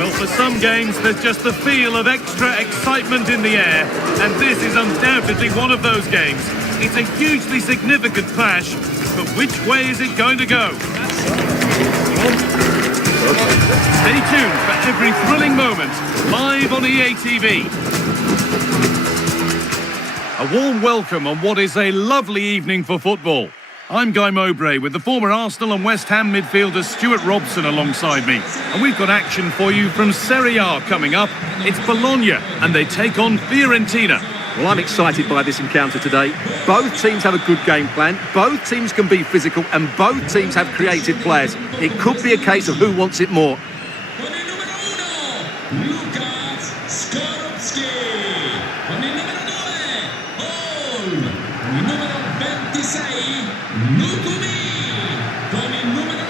Well, for some games, there's just the feel of extra excitement in the air, and this is undoubtedly one of those games. It's a hugely significant clash, but which way is it going to go? Stay tuned for every thrilling moment, live on EA TV. A warm welcome on what is a lovely evening for football. I'm Guy Mowbray with the former Arsenal and West Ham midfielder Stuart Robson alongside me. And we've got action for you from Serie A coming up. It's Bologna and they take on Fiorentina. Well, I'm excited by this encounter today. Both teams have a good game plan, both teams can be physical and both teams have creative players. It could be a case of who wants it more. Con il numero 1, Lukas Skorupski. Con il numero 2, Hall. Con il numero 26, Lukumi. Con il numero 8,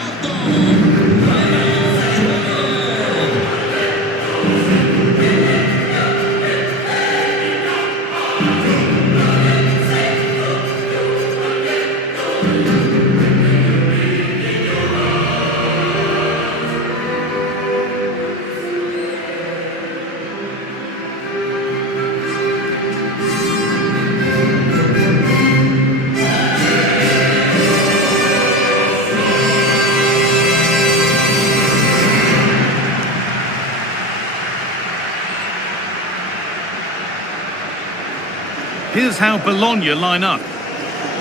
Here's how Bologna line up.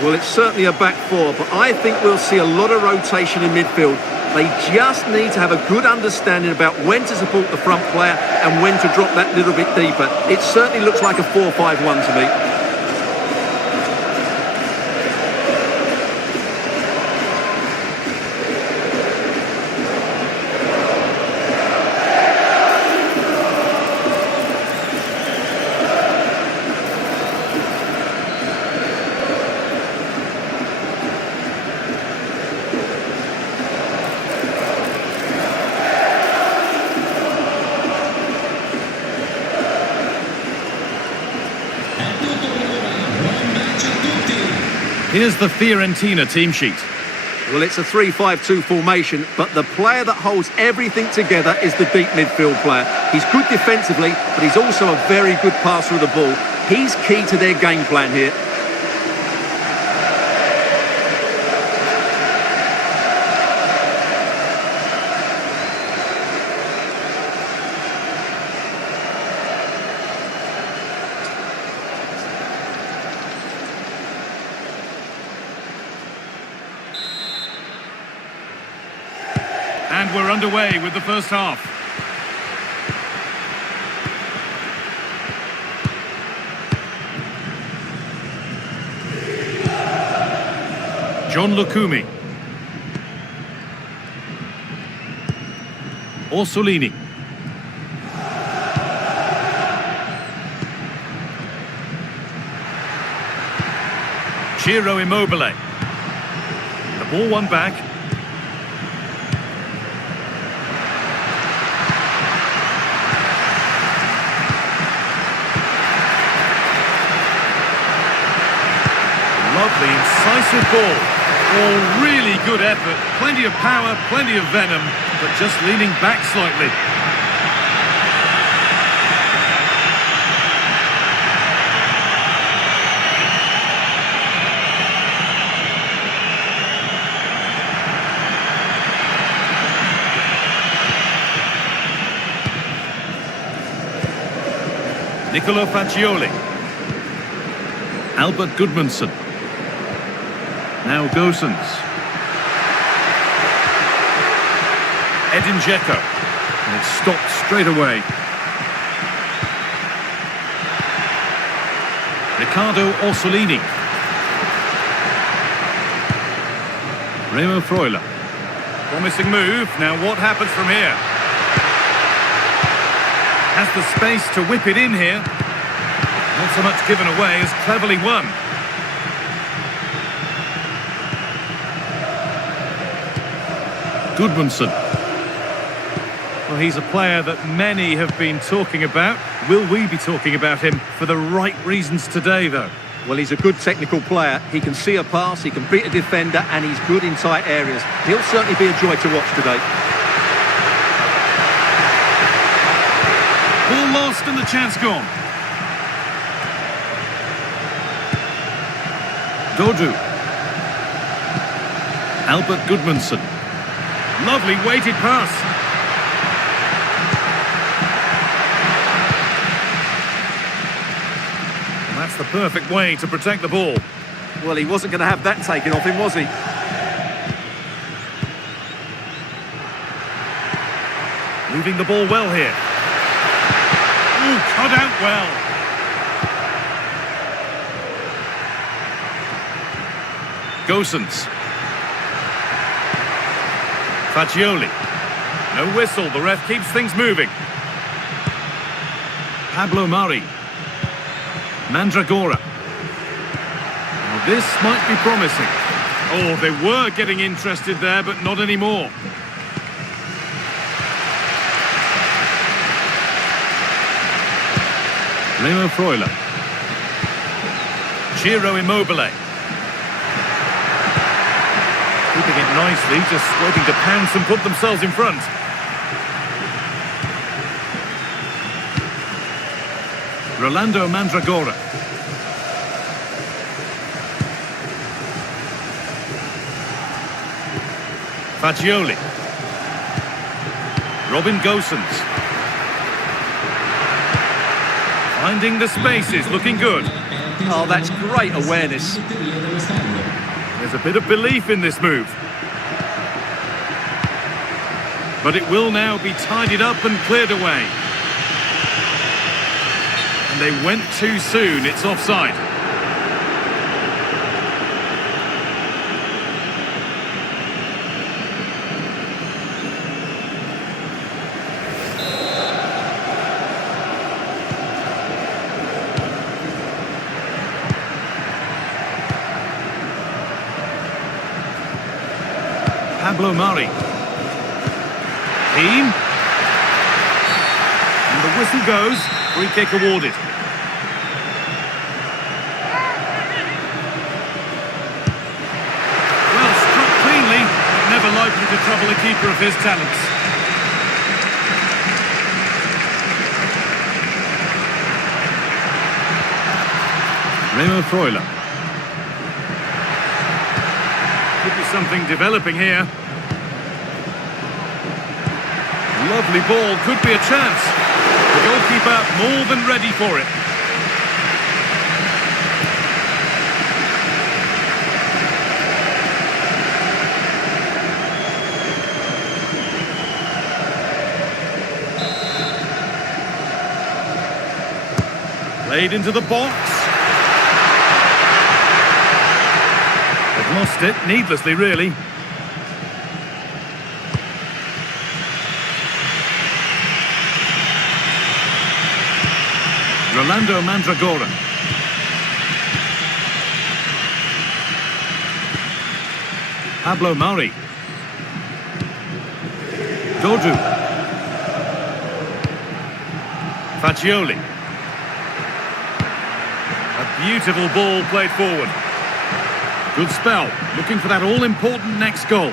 Well, it's certainly a back four, but I think we'll see a lot of rotation in midfield. They just need to have a good understanding about when to support the front player and when to drop that little bit deeper. It certainly looks like a 4-5-1 to me. Here's the Fiorentina team sheet. Well, it's a 3-5-2 formation, but the player that holds everything together is the deep midfield player. He's good defensively, but he's also a very good passer of the ball. He's key to their game plan here. And we're underway with the first half. John Lukumi. Orsolini. Ciro Immobile. The ball won back. Lovely, incisive ball. Oh, really good effort. Plenty of power, plenty of venom, but just leaning back slightly. Nicolo Fagioli. Albert Gudmundsson. Now Gosens. Edin Dzeko. And it's stopped straight away. Riccardo Orsolini. Remo Freuler. Promising move. Now what happens from here? Has the space to whip it in here. Not so much given away as cleverly won. Gudmundsson. Well, he's a player that many have been talking about. Will we be talking about him for the right reasons today, though? Well, he's a good technical player. He can see a pass, he can beat a defender, and he's good in tight areas. He'll certainly be a joy to watch today. Ball lost and the chance gone. Dodu. Albert Goodmanson. Lovely weighted pass. And that's the perfect way to protect the ball. Well, he wasn't going to have that taken off him, was he? Moving the ball well here. Ooh, cut out well. Gosens. Faccioli. No whistle, the ref keeps things moving. Pablo Mari. Mandragora. Now this might be promising. Oh, they were getting interested there, but not anymore. Remo Freuler. Ciro Immobile. Keeping it nicely, just waiting to pounce and put themselves in front. Rolando Mandragora. Faccioli. Robin Gosens. Finding the spaces, looking good. Oh, that's great awareness. There's a bit of belief in this move. But it will now be tidied up and cleared away. And they went too soon, it's offside. Pablo Mari. Keane. And the whistle goes. Free kick awarded. Well, struck cleanly, but never likely to trouble a keeper of his talents. Remo Freuler. Could be something developing here. Lovely ball, could be a chance. The goalkeeper more than ready for it. Played into the box. They've lost it, needlessly really. Rolando Mandragora. Pablo Mari. Dodu. Faccioli. A beautiful ball played forward. Good spell, looking for that all-important next goal.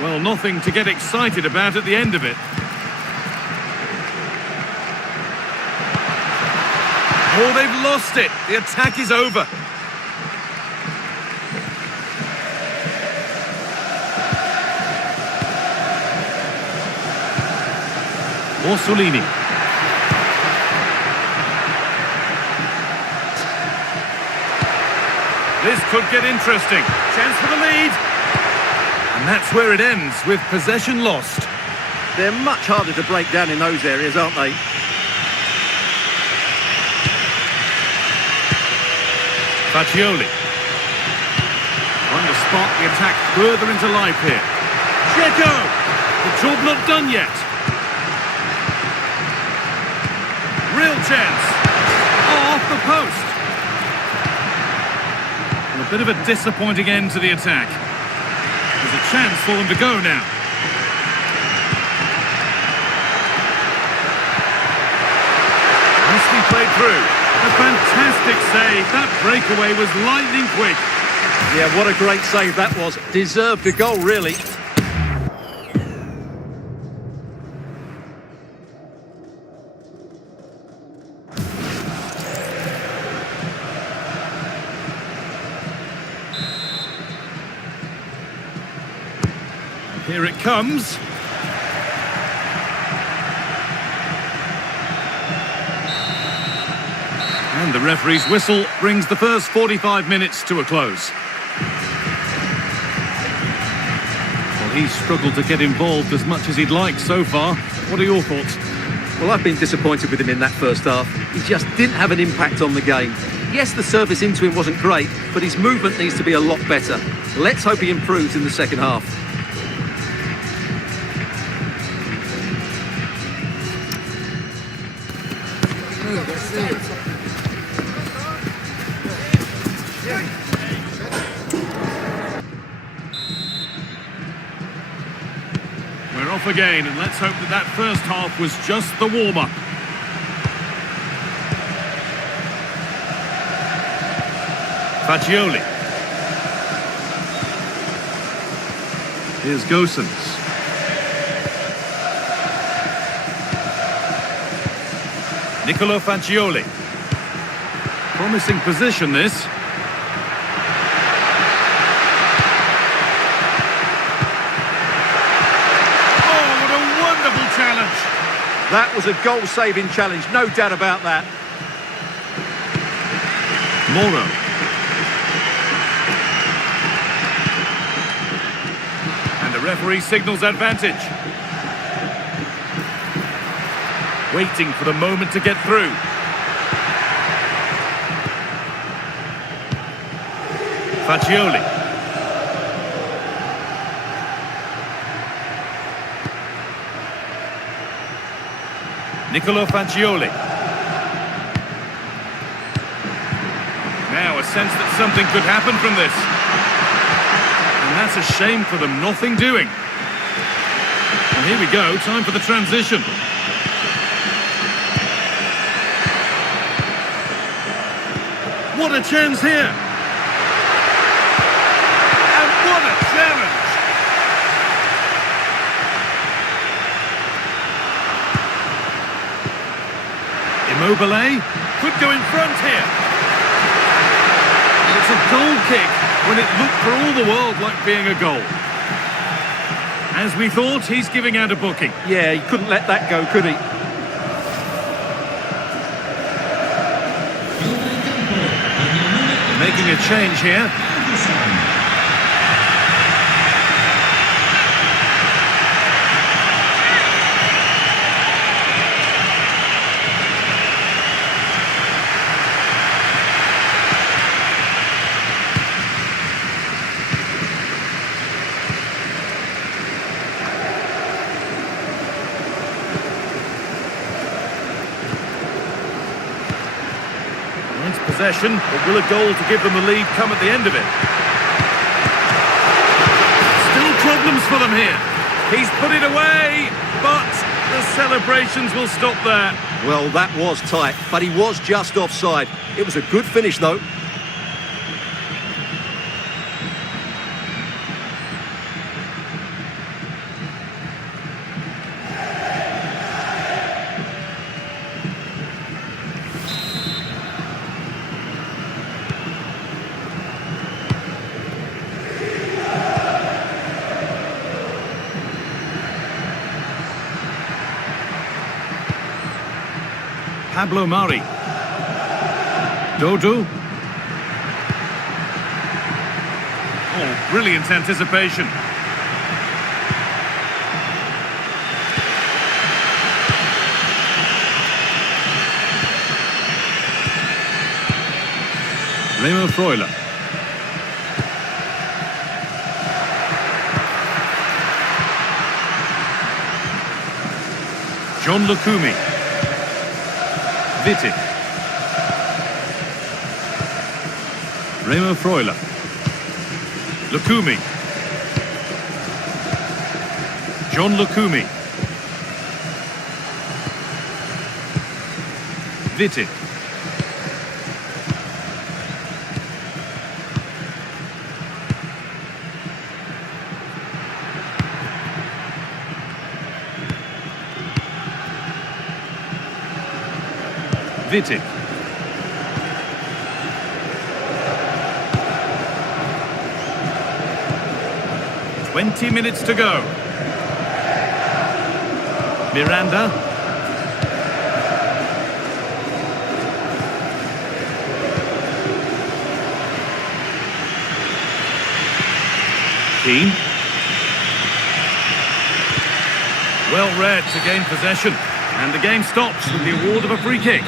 Well, nothing to get excited about at the end of it. Oh, they've lost it. The attack is over. Orsolini. This could get interesting. Chance for the lead. And that's where it ends, with possession lost. They're much harder to break down in those areas, aren't they? Faccioli. Trying to spark the attack further into life here. Dzeko! The job not done yet. Real chance. Oh, off the post. And a bit of a disappointing end to the attack. There's a chance for them to go now. Nicely played through. A fantastic save. That breakaway was lightning quick. Yeah, what a great save that was. Deserved a goal, really. Here it comes. And the referee's whistle brings the first 45 minutes to a close. Well, he's struggled to get involved as much as he'd like so far. What are your thoughts? Well, I've been disappointed with him in that first half. He just didn't have an impact on the game. Yes, the service into him wasn't great, but his movement needs to be a lot better. Let's hope he improves in the second half. We're off again, and let's hope that that first half was just the warm-up. Fagioli. Here's Gosens. Nicolo Fagioli. Promising position, this. Oh, what a wonderful challenge. That was a goal-saving challenge, no doubt about that. Moro. And the referee signals advantage. Waiting for the moment to get through. Fagioli. Nicolo Fagioli. Now a sense that something could happen from this. And that's a shame for them, nothing doing. And here we go, time for the transition. What a chance here! And what a challenge! Immobile could go in front here. It's a goal kick when it looked for all the world like being a goal. As we thought, he's giving out a booking. Yeah, he couldn't let that go, could he? Making a change here. Possession, but will a goal to give them the lead come at the end of it? Still problems for them here. He's put it away, but the celebrations will stop there. Well, that was tight, but he was just offside. It was a good finish, though. Pablo Mari. Dodo. Oh, brilliant anticipation. Remo Freuler. John Lukumi. Vitic. Remo Freuler. Lukumi. John Lukumi. Vitic. Vitic. "20 minutes to go. Miranda. Keane. Well read to gain possession. And the game stops with the award of a free kick.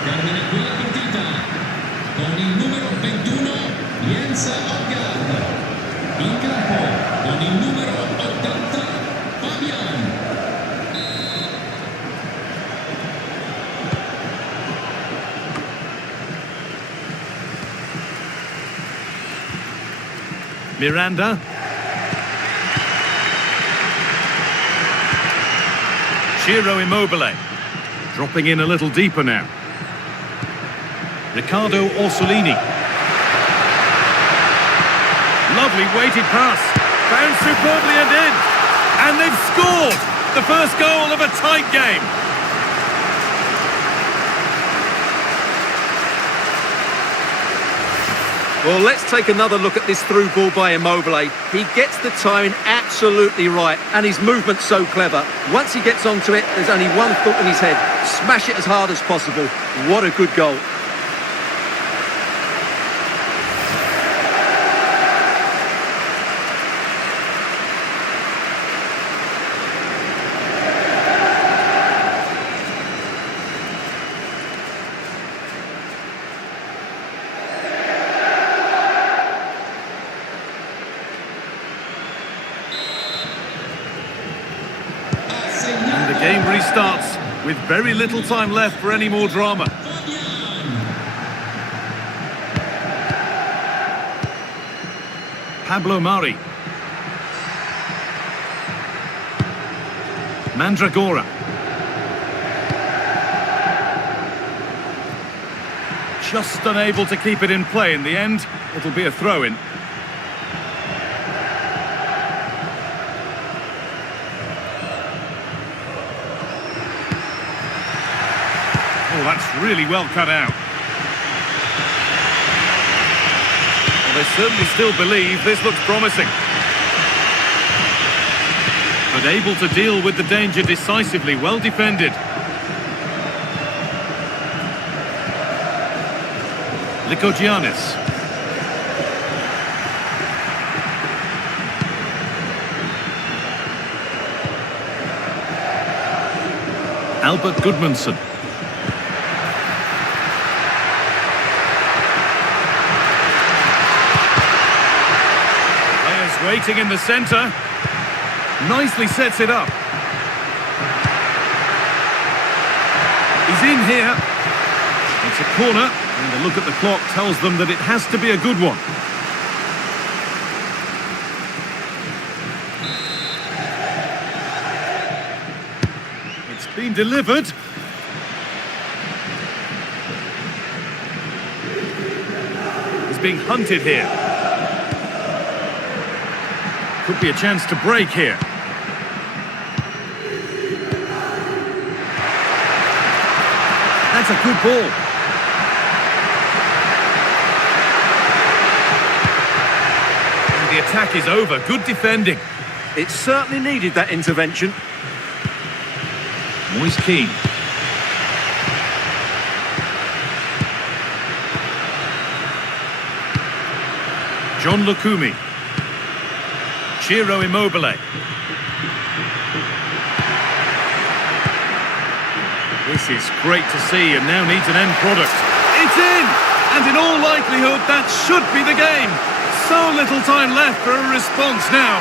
Termina qui la partita con il numero 21 Jens Odegaard. In campo con il numero 80 Fabian. Miranda. Ciro Immobile. Dropping in a little deeper now. Riccardo Orsolini. Lovely weighted pass. Found superbly and in. And they've scored! The first goal of a tight game. Well, let's take another look at this through ball by Immobile. He gets the timing absolutely right, and his movement's so clever. Once he gets onto it, there's only one thought in his head. Smash it as hard as possible. What a good goal. And the game restarts with very little time left for any more drama. Pablo Mari. Mandragora. Just unable to keep it in play in the end. It'll be a throw-in. Oh, that's really well cut out. Well, they certainly still believe this looks promising. But able to deal with the danger decisively, well defended. Lykogiannis. Albert Gudmundsson. Waiting in the centre. Nicely sets it up. He's in here. It's a corner, and a look at the clock tells them that it has to be a good one. It's been delivered. He's being hunted here. Could be a chance to break here. That's a good ball. And the attack is over. Good defending. It certainly needed that intervention. Moise Keane. John Lukumi. Ciro Immobile. This is great to see and now needs an end product. It's in! And in all likelihood, that should be the game. So little time left for a response now.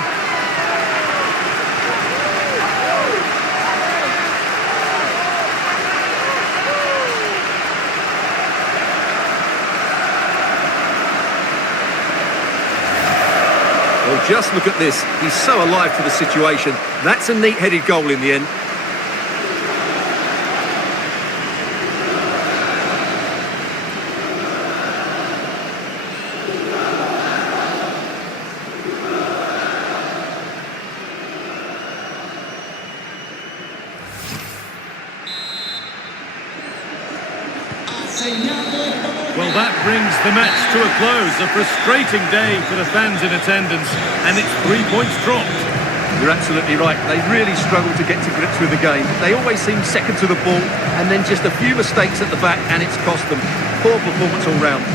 Well, just look at this. He's so alive to the situation. That's a neat-headed goal in the end. Well, that brings the match to a close. A frustrating day for the fans in attendance, and it's 3 points dropped. You're absolutely right. They really struggle to get to grips with the game. They always seem second to the ball, and then just a few mistakes at the back, and it's cost them. Poor performance all round.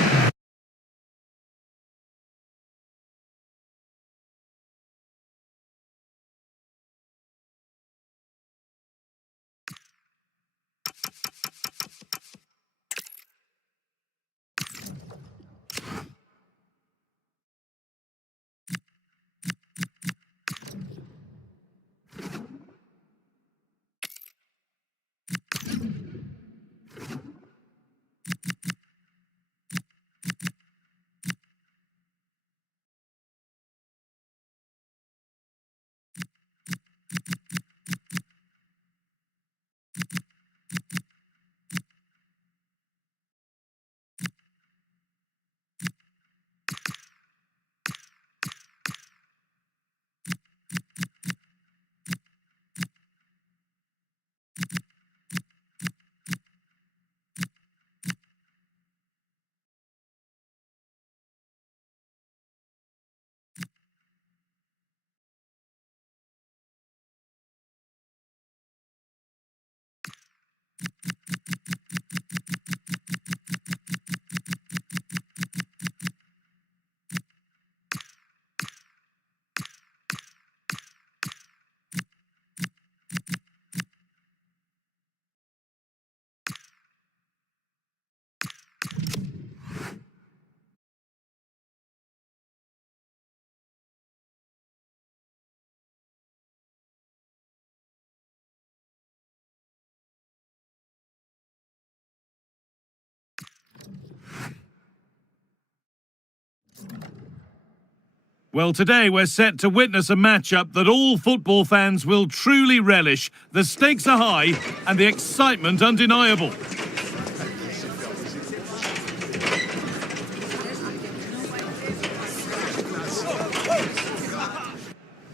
Well, today we're set to witness a matchup that all football fans will truly relish. The stakes are high and the excitement undeniable.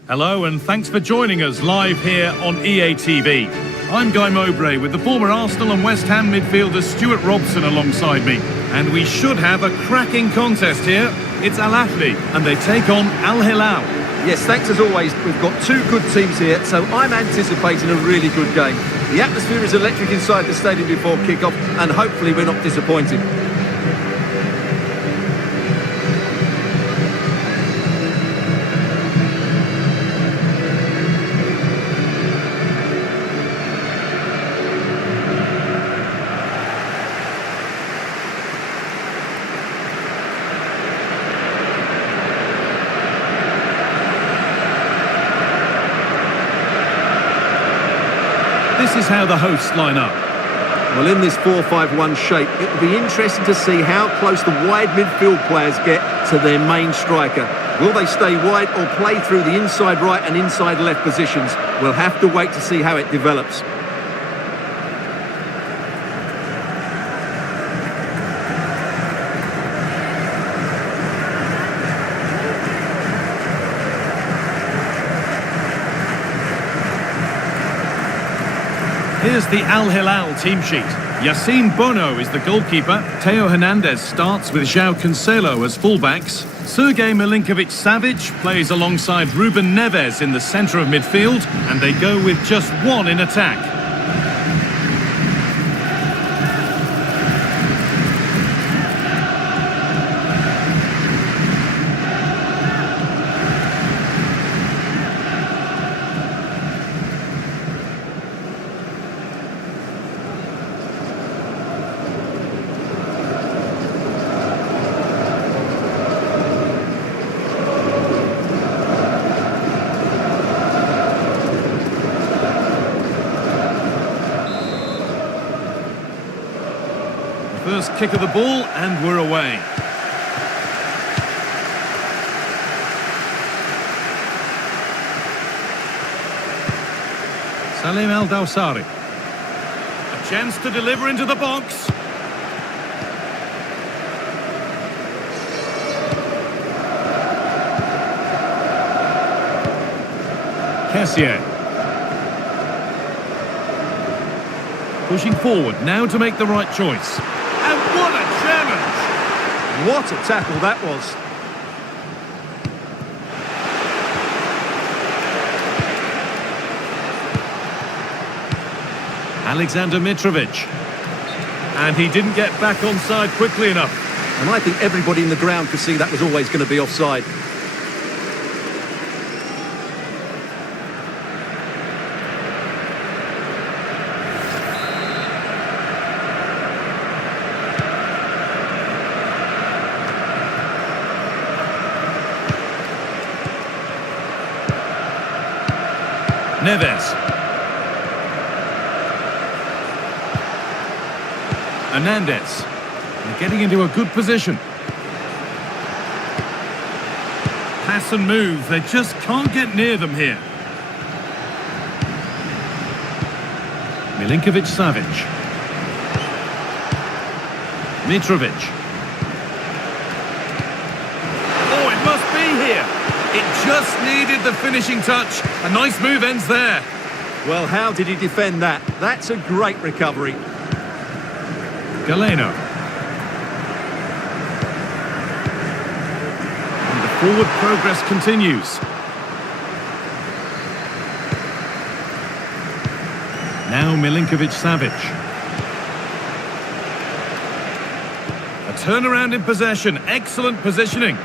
Hello and thanks for joining us live here on EA TV. I'm Guy Mowbray with the former Arsenal and West Ham midfielder Stuart Robson alongside me. And we should have a cracking contest here. It's Al Ahly and they take on Al Hilal. Yes, thanks as always. We've got two good teams here, so I'm anticipating a really good game. The atmosphere is electric inside the stadium before kick-off, and hopefully we're not disappointed. This is how the hosts line up. Well, in this 4-5-1 shape, it will be interesting to see how close the wide midfield players get to their main striker. Will they stay wide or play through the inside right and inside left positions? We'll have to wait to see how it develops. Here's the Al Hilal team sheet. Yassine Bono is the goalkeeper. Theo Hernandez starts with João Cancelo as fullbacks. Sergej Milinkovic-Savic plays alongside Ruben Neves in the centre of midfield, and they go with just one in attack. First kick of the ball and we're away. Salim Al-Dawsari. A chance to deliver into the box. Kessié. Pushing forward now to make the right choice. And what a challenge! What a tackle that was. Alexander Mitrovic. And he didn't get back onside quickly enough. And I think everybody in the ground could see that was always going to be offside. Neves. Hernandez. They're getting into a good position. Pass and move. They just can't get near them here. Milinkovic-Savic. Mitrovic. Oh, it must be here. It just needed the finishing touch. A nice move ends there. Well, how did he defend that? That's a great recovery. Galeno. And the forward progress continues. Now Milinkovic-Savic. A turnaround in possession. Excellent positioning.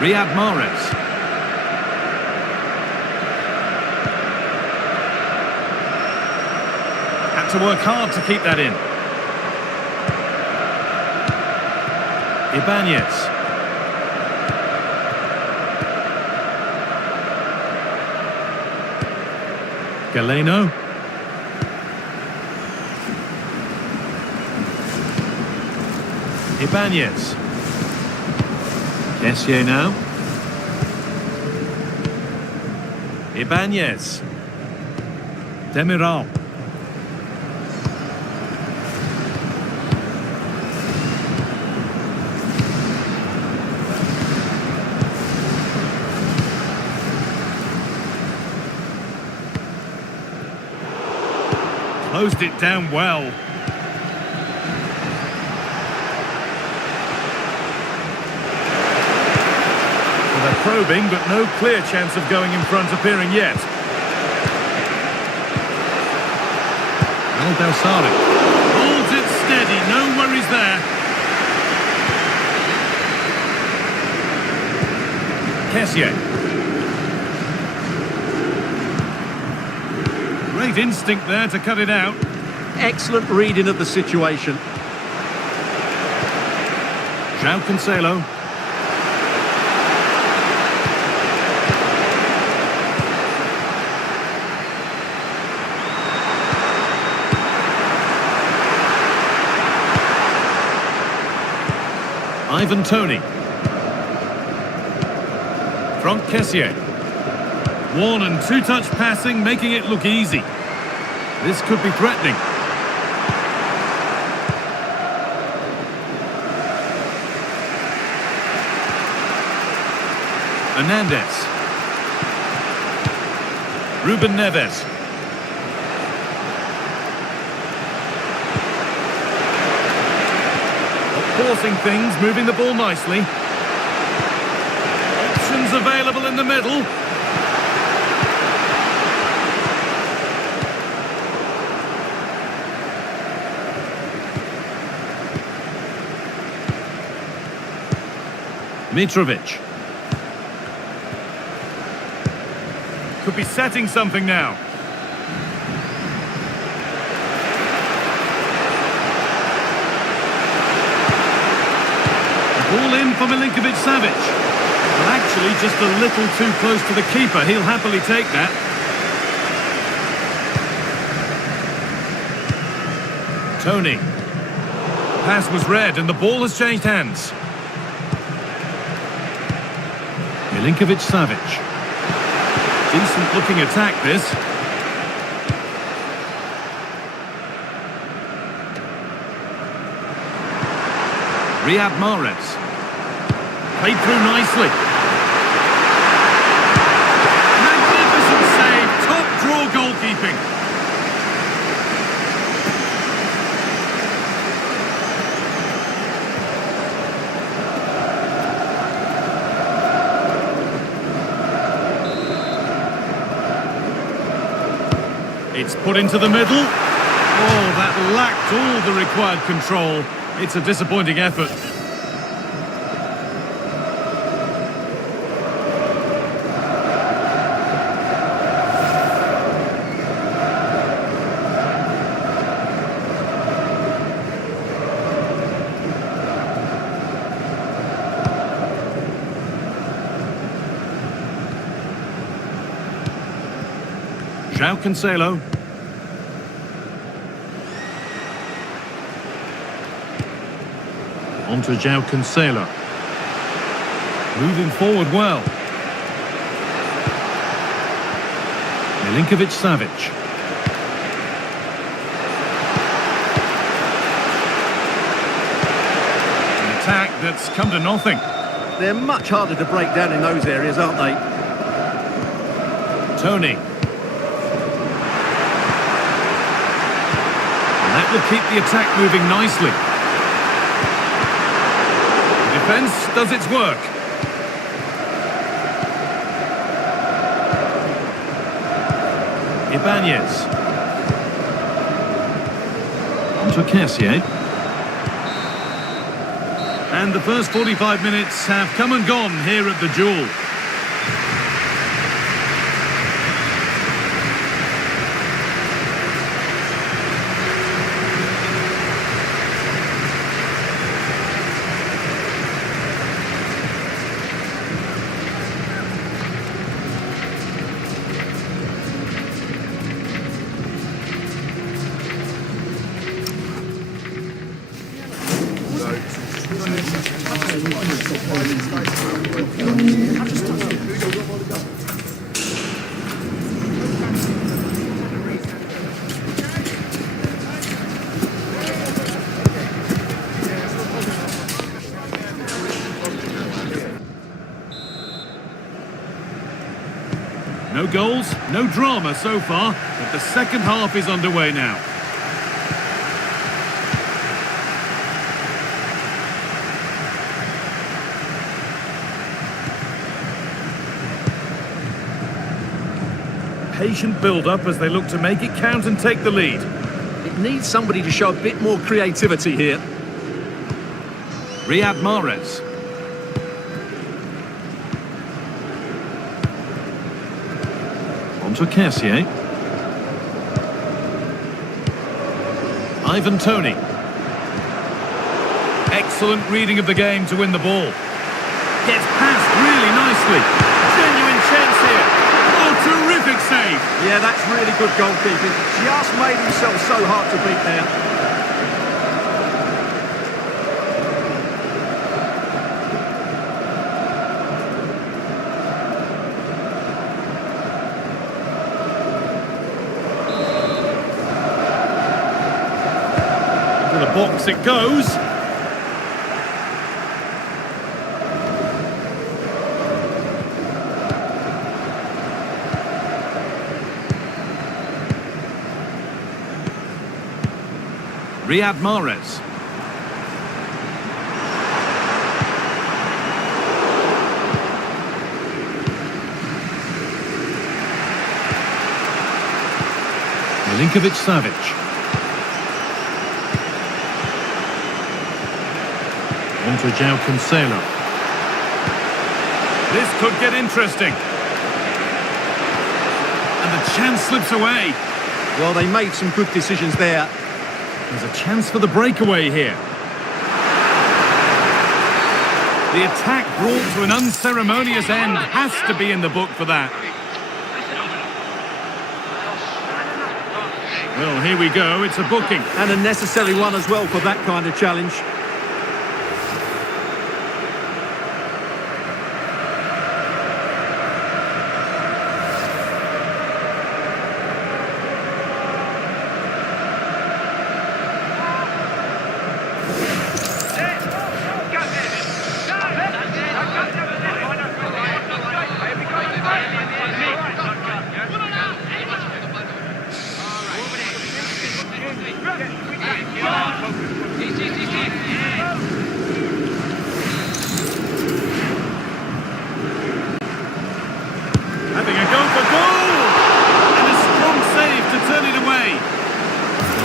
Riyad Mahrez. Had to work hard to keep that in. Ibanez. Galeno. Ibanez. Kessié now. Ibanez. Demiral. Closed it down well. Well, they're probing, but no clear chance of going in front appearing yet. Al-Dawsari holds it steady, no worries there. Kessié. Great instinct there to cut it out. Excellent reading of the situation. João Cancelo. Ivan Toney. Franck Kessié. One and two touch passing, making it look easy. This could be threatening. Hernandez. Ruben Neves. Forcing things, moving the ball nicely. Options available in the middle. Mitrovic. Could be setting something now. Ball in for Milinkovic-Savic. Well, actually, just a little too close to the keeper. He'll happily take that. Toney. Pass was read and the ball has changed hands. Milinkovic-Savic. Decent looking attack this. Riyad Mahrez. Played through nicely. Magnificent save. Top draw goalkeeping. It's put into the middle. Oh, that lacked all the required control. It's a disappointing effort. João Cancelo. On to João Cancelo. Moving forward well. Milinkovic-Savic. An attack that's come to nothing. They're much harder to break down in those areas, aren't they? Tony. That will keep the attack moving nicely. The defence does its work. Ibanez. On to Kessié. And the first 45 minutes have come and gone here at the Duel. No goals, no drama so far, but the second half is underway now. Patient build-up as they look to make it count and take the lead. It needs somebody to show a bit more creativity here. Riyad Mahrez. On to Kessié. Ivan Toney. Excellent reading of the game to win the ball. Gets past really nicely. Genuine chance here. Oh, terrific save. Yeah, that's really good goalkeeping. Just made himself so hard to beat there. To the box it goes. Riyad Mahrez. Milinkovic-Savic. On to João Cancelo. This could get interesting. And the chance slips away. Well, they made some good decisions there. There's a chance for the breakaway here. The attack brought to an unceremonious end has to be in the book for that. Well, here we go. It's a booking. And a necessary one as well for that kind of challenge.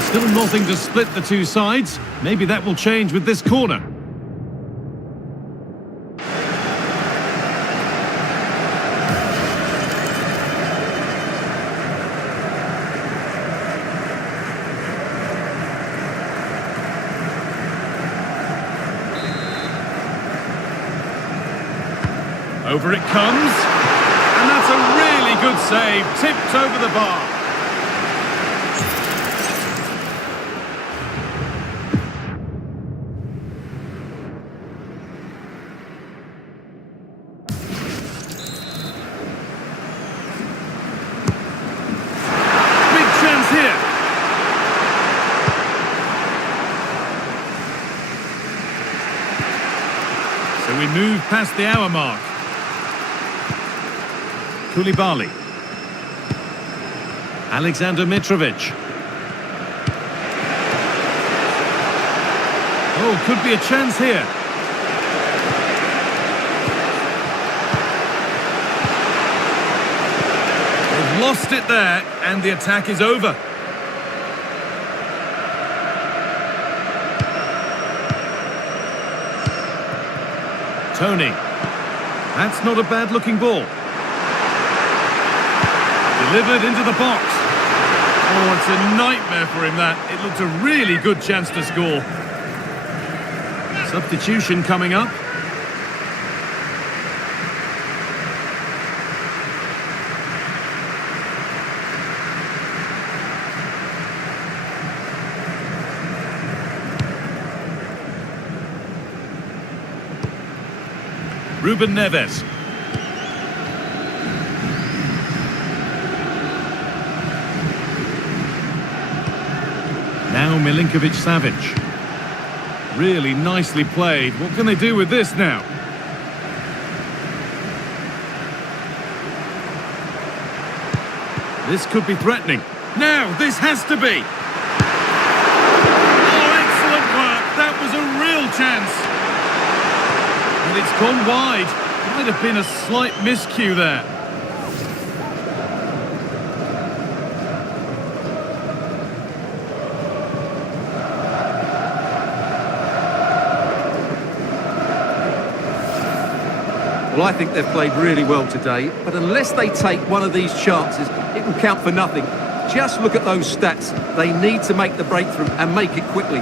Still nothing to split the two sides. Maybe that will change with this corner. Over it comes, and that's a really good save, tipped over the bar. Big chance here. So we move past the hour mark. Koulibaly. Alexander Mitrovic. Oh, could be a chance here. They've lost it there, and the attack is over. Tony. That's not a bad-looking ball. Delivered into the box. Oh, it's a nightmare for him, that. It looked a really good chance to score. Substitution coming up. Ruben Neves. Now Milinkovic-Savic. Really nicely played. What can they do with this now? This could be threatening. Now, this has to be. Oh, excellent work. That was a real chance. And it's gone wide. Might have been a slight miscue there. Well, I think they've played really well today, but unless they take one of these chances, it will count for nothing. Just look at those stats. They need to make the breakthrough and make it quickly.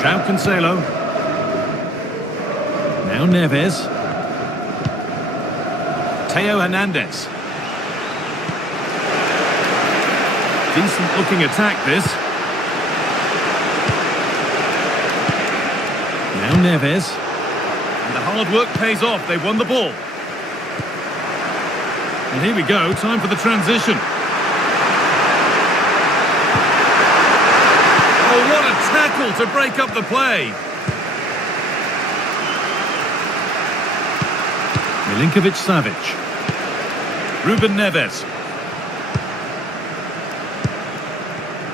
João Cancelo. Now Neves. Theo Hernandez. Decent looking attack, this. Now Neves. And the hard work pays off. They won the ball. And here we go. Time for the transition. Oh, what a tackle to break up the play. Milinkovic-Savic. Ruben Neves.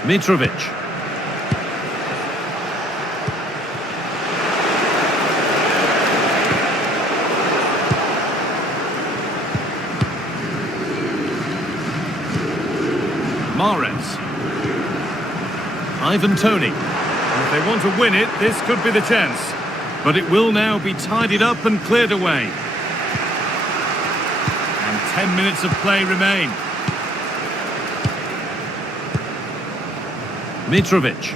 Mitrovic. Mahrez. Ivan Toney. If they want to win it, this could be the chance. But it will now be tidied up and cleared away. And 10 minutes of play remain. Mitrovic.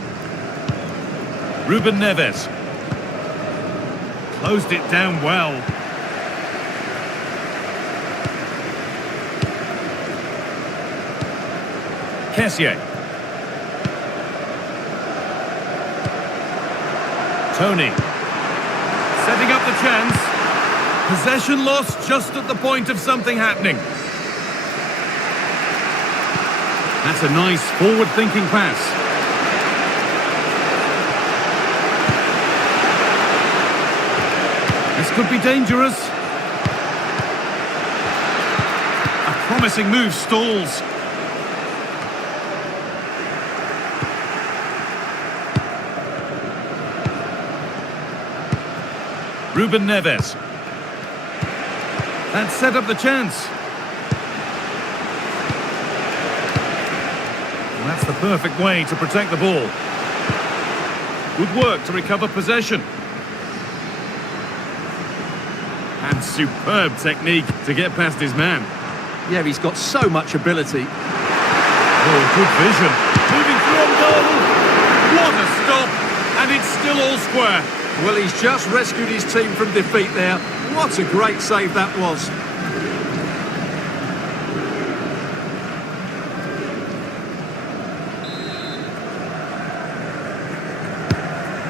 Ruben Neves. Closed it down well. Kessié. Tony. Setting up the chance. Possession lost just at the point of something happening. That's a nice forward-thinking pass. This could be dangerous. A promising move stalls. Ruben Neves. That set up the chance. And that's the perfect way to protect the ball. Good work to recover possession. And superb technique to get past his man. Yeah, he's got so much ability. Oh, good vision. Moving through on goal. What a stop. And it's still all square. Well, he's just rescued his team from defeat there. What a great save that was.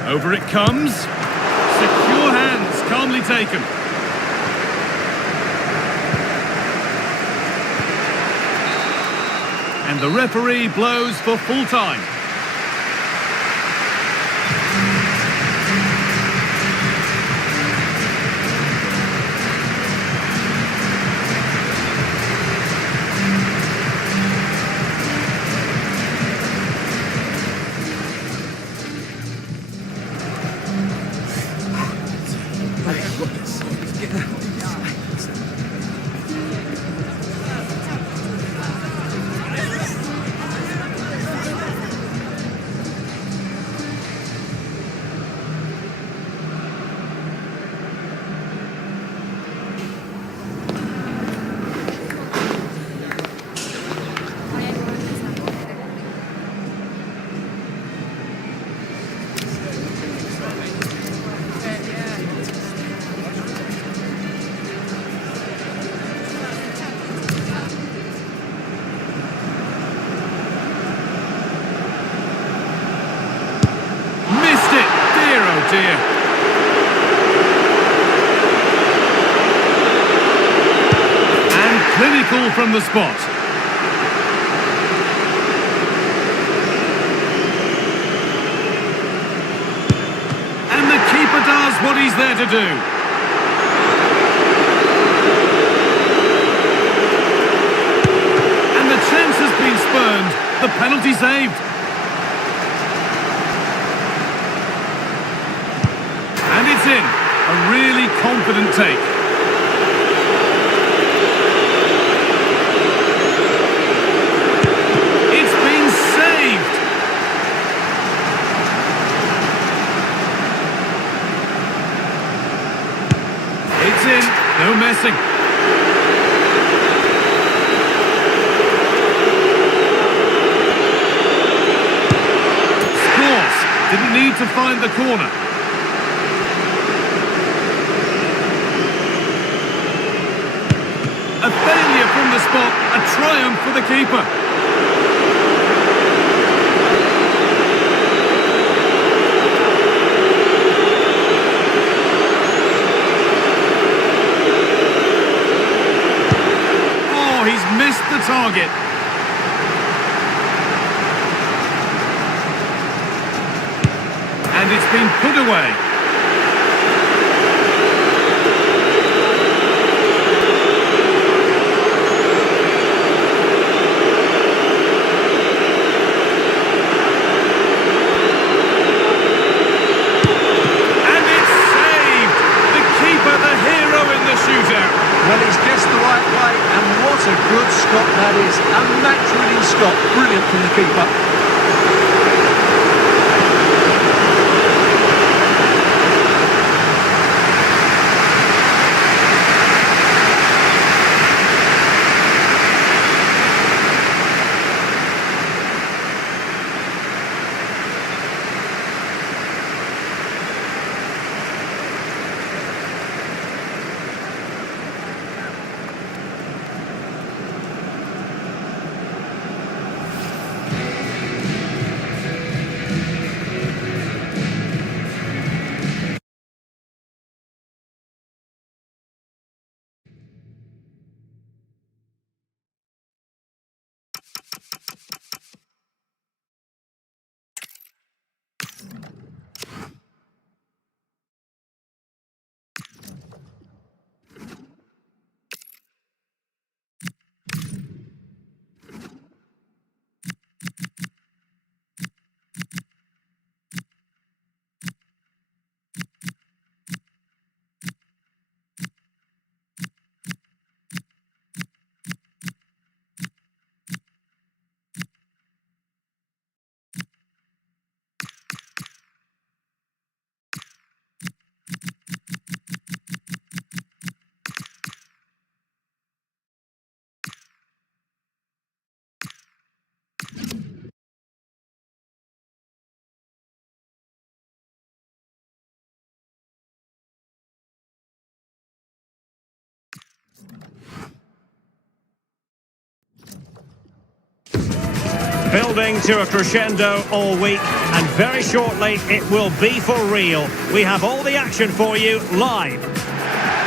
Over it comes. Secure hands, calmly taken. And the referee blows for full time. Dear. And clinical from the spot. And the keeper does what he's there to do. And the chance has been spurned. The penalty saved. And it's in. A really confident take. It's been saved. It's in. No messing. Scores. Didn't need to find the corner. A failure from the spot, a triumph for the keeper. Oh, he's missed the target. And it's been put away. Well, he's guessed the right way, and what a good stop that is. A match-winning stop. Brilliant from the keeper. Building to a crescendo all week, and very shortly it will be for real. We have all the action for you live.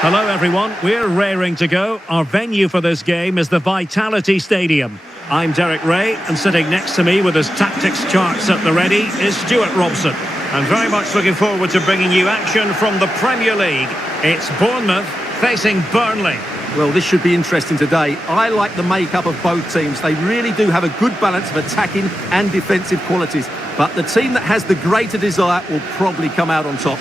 Hello everyone, we're raring to go. Our venue for this game is the Vitality Stadium. I'm Derek Ray, and sitting next to me with his tactics charts at the ready is Stuart Robson. I'm very much looking forward to bringing you action from the Premier League. It's Bournemouth facing Burnley. Well, this should be interesting today. I like the makeup of both teams. They really do have a good balance of attacking and defensive qualities. But the team that has the greater desire will probably come out on top.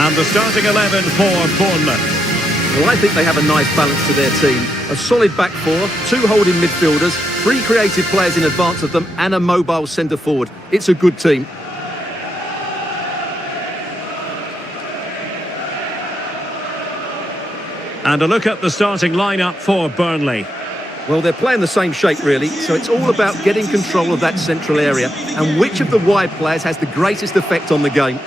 And the starting 11 for Bournemouth. Well, I think they have a nice balance to their team. A solid back four, two holding midfielders, three creative players in advance of them, and a mobile centre forward. It's a good team. And a look at the starting lineup for Burnley. Well, they're playing the same shape, really, so it's all about getting control of that central area and which of the wide players has the greatest effect on the game.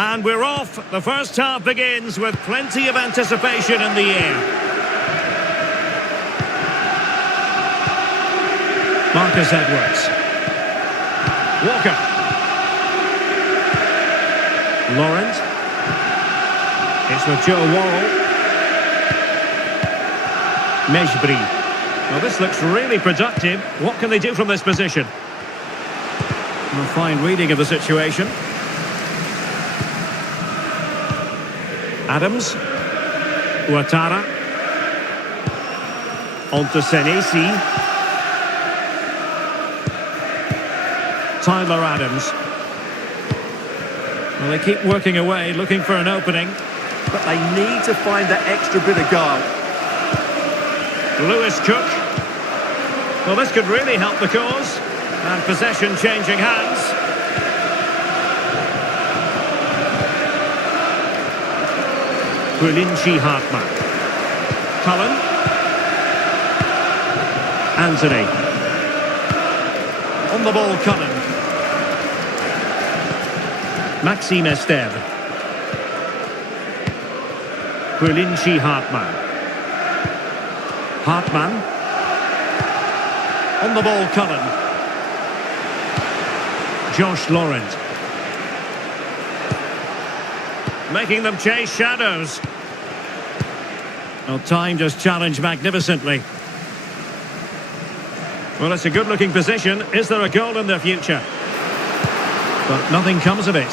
And we're off. The first half begins with plenty of anticipation in the air. Marcus Edwards. Walker. Laurent. It's with Joe Worrell. Mejbri. Well, this looks really productive. What can they do from this position? A fine reading of the situation. Adams, Ouattara, onto Senesi, Tyler Adams. Well, they keep working away, looking for an opening. But they need to find that extra bit of guile. Lewis Cook. Well, this could really help the cause. And possession changing hands. Bulinchi Hartmann. Cullen. Anthony. On the ball, Cullen. Maxime Esteve. Bulinchi Hartmann. Hartmann. On the ball, Cullen. Josh Laurent. Making them chase shadows. Well, time just challenged magnificently. Well, it's a good-looking position. Is there a goal in the future? But nothing comes of it.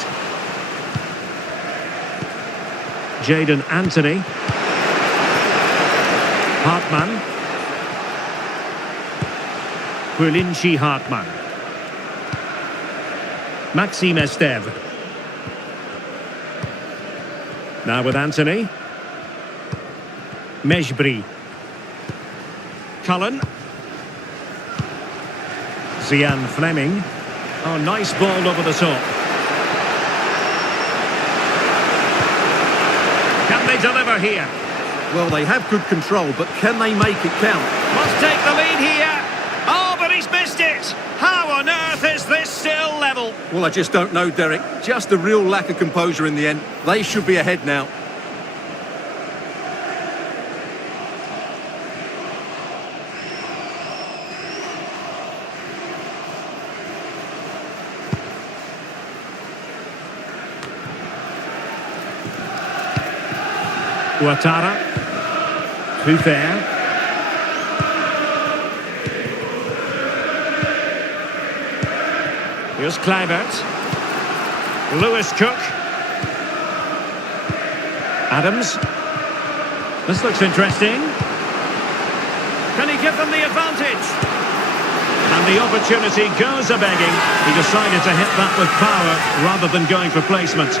Jadon Anthony. Hartmann. Bulinchi Hartmann. Maxime Esteve. Now with Anthony. Mejbri. Cullen. Zian Fleming. Oh, nice ball over the top. Can they deliver here? Well, they have good control, but can they make it count? Must take the lead here. Oh, but he's missed it. How on earth is this still level? Well, I just don't know, Derek. Just a real lack of composure in the end. They should be ahead now. Ouattara. Too fair. Here's Kluivert. Lewis Cook. Adams. This looks interesting. Can he give them the advantage? And the opportunity goes a-begging. He decided to hit that with power rather than going for placement.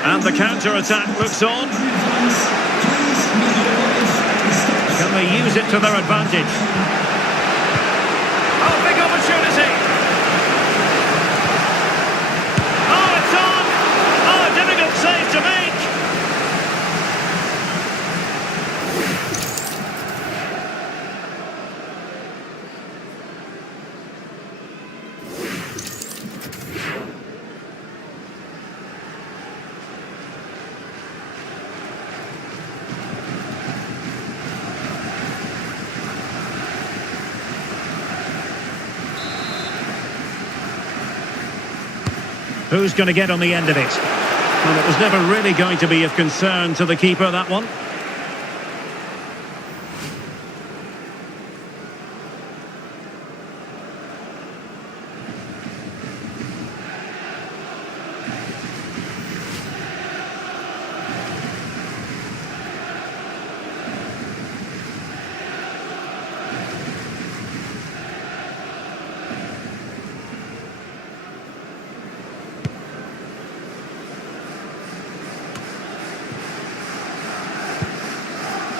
And the counter-attack looks on. Can they use it to their advantage? Oh, big opportunity! Oh, it's on! Oh, difficult save to make! Who's going to get on the end of it? Well, it was never really going to be of concern to the keeper, that one.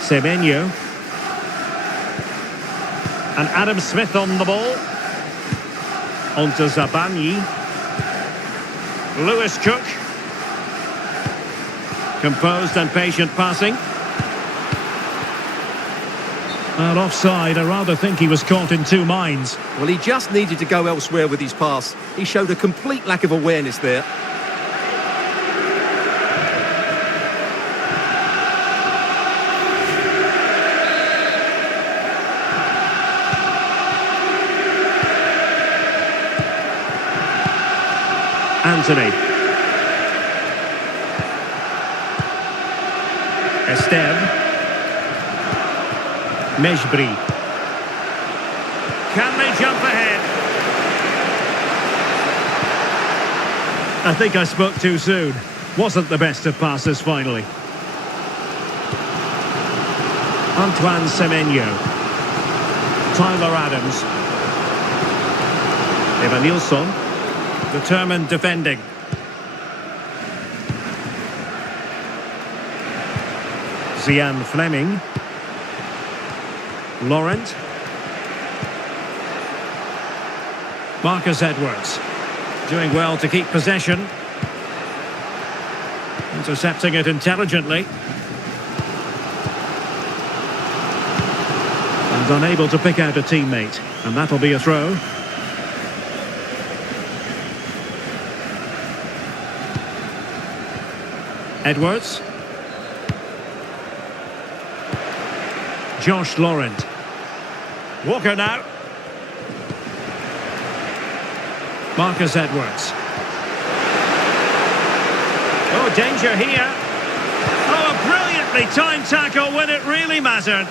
Semenyo. And Adam Smith on the ball. On to Zabanyi. Lewis Cook. Composed and patient passing. Well, offside. I rather think he was caught in two minds. Well, he just needed to go elsewhere with his pass. He showed a complete lack of awareness there. Anthony. Esteve. Mejbri. Can they jump ahead? I think I spoke too soon. Wasn't the best of passes finally. Antoine Semenyo. Tyler Adams. Evanilson. Determined defending. Zian Fleming. Laurent. Marcus Edwards. Doing well to keep possession. Intercepting it intelligently. And unable to pick out a teammate. And that'll be a throw. Edwards. Josh Laurent. Walker now. Marcus Edwards. Oh, danger here. Oh, a brilliantly timed tackle when it really mattered.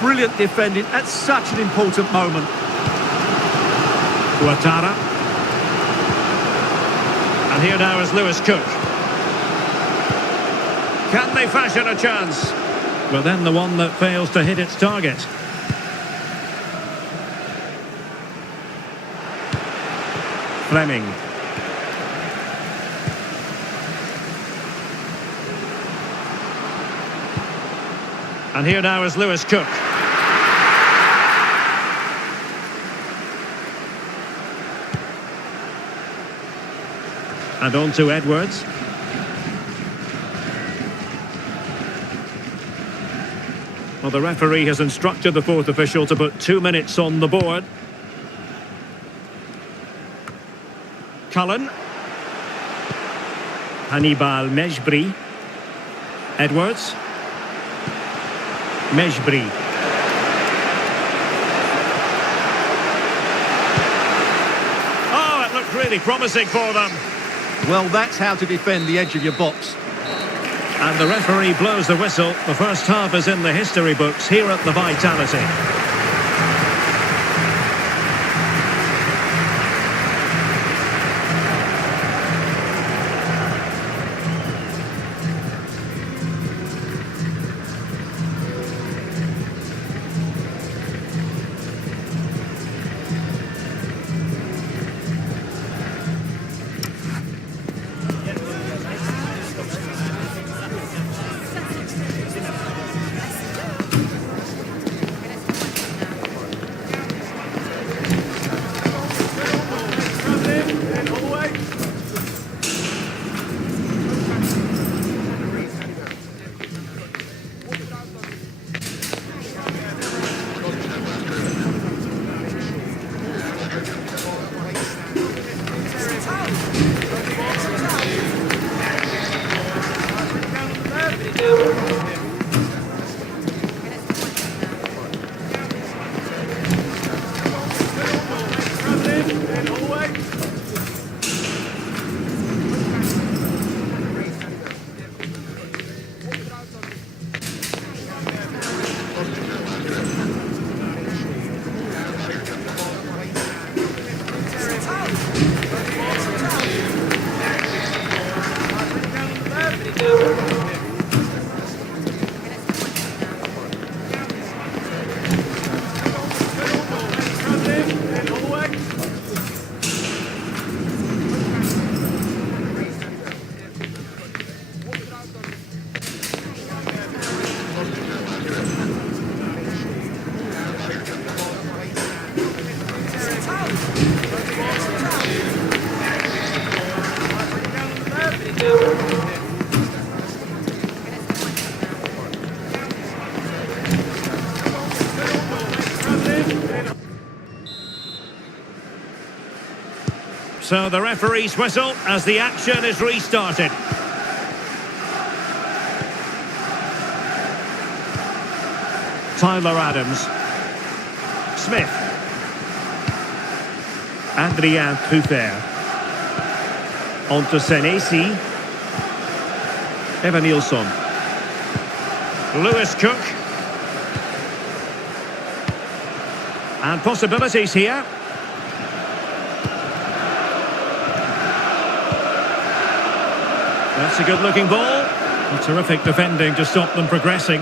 Brilliant defending at such an important moment. Ouattara. And here now is Lewis Cook. Can they fashion a chance? But then the one that fails to hit its target. Fleming. And here now is Lewis Cook. And on to Edwards. Well, the referee has instructed the fourth official to put 2 minutes on the board. Cullen. Hannibal Mejbri. Edwards. Mejbri. Oh, it looked really promising for them. Well, that's how to defend the edge of your box. And the referee blows the whistle. The first half is in the history books here at the Vitality. So the referee's whistle as the action is restarted. Tyler Adams. Smith. Adrien Truffert. On to Senesi. Evan Nilsson. Lewis Cook. And possibilities here. That's a good-looking ball. A terrific defending to stop them progressing.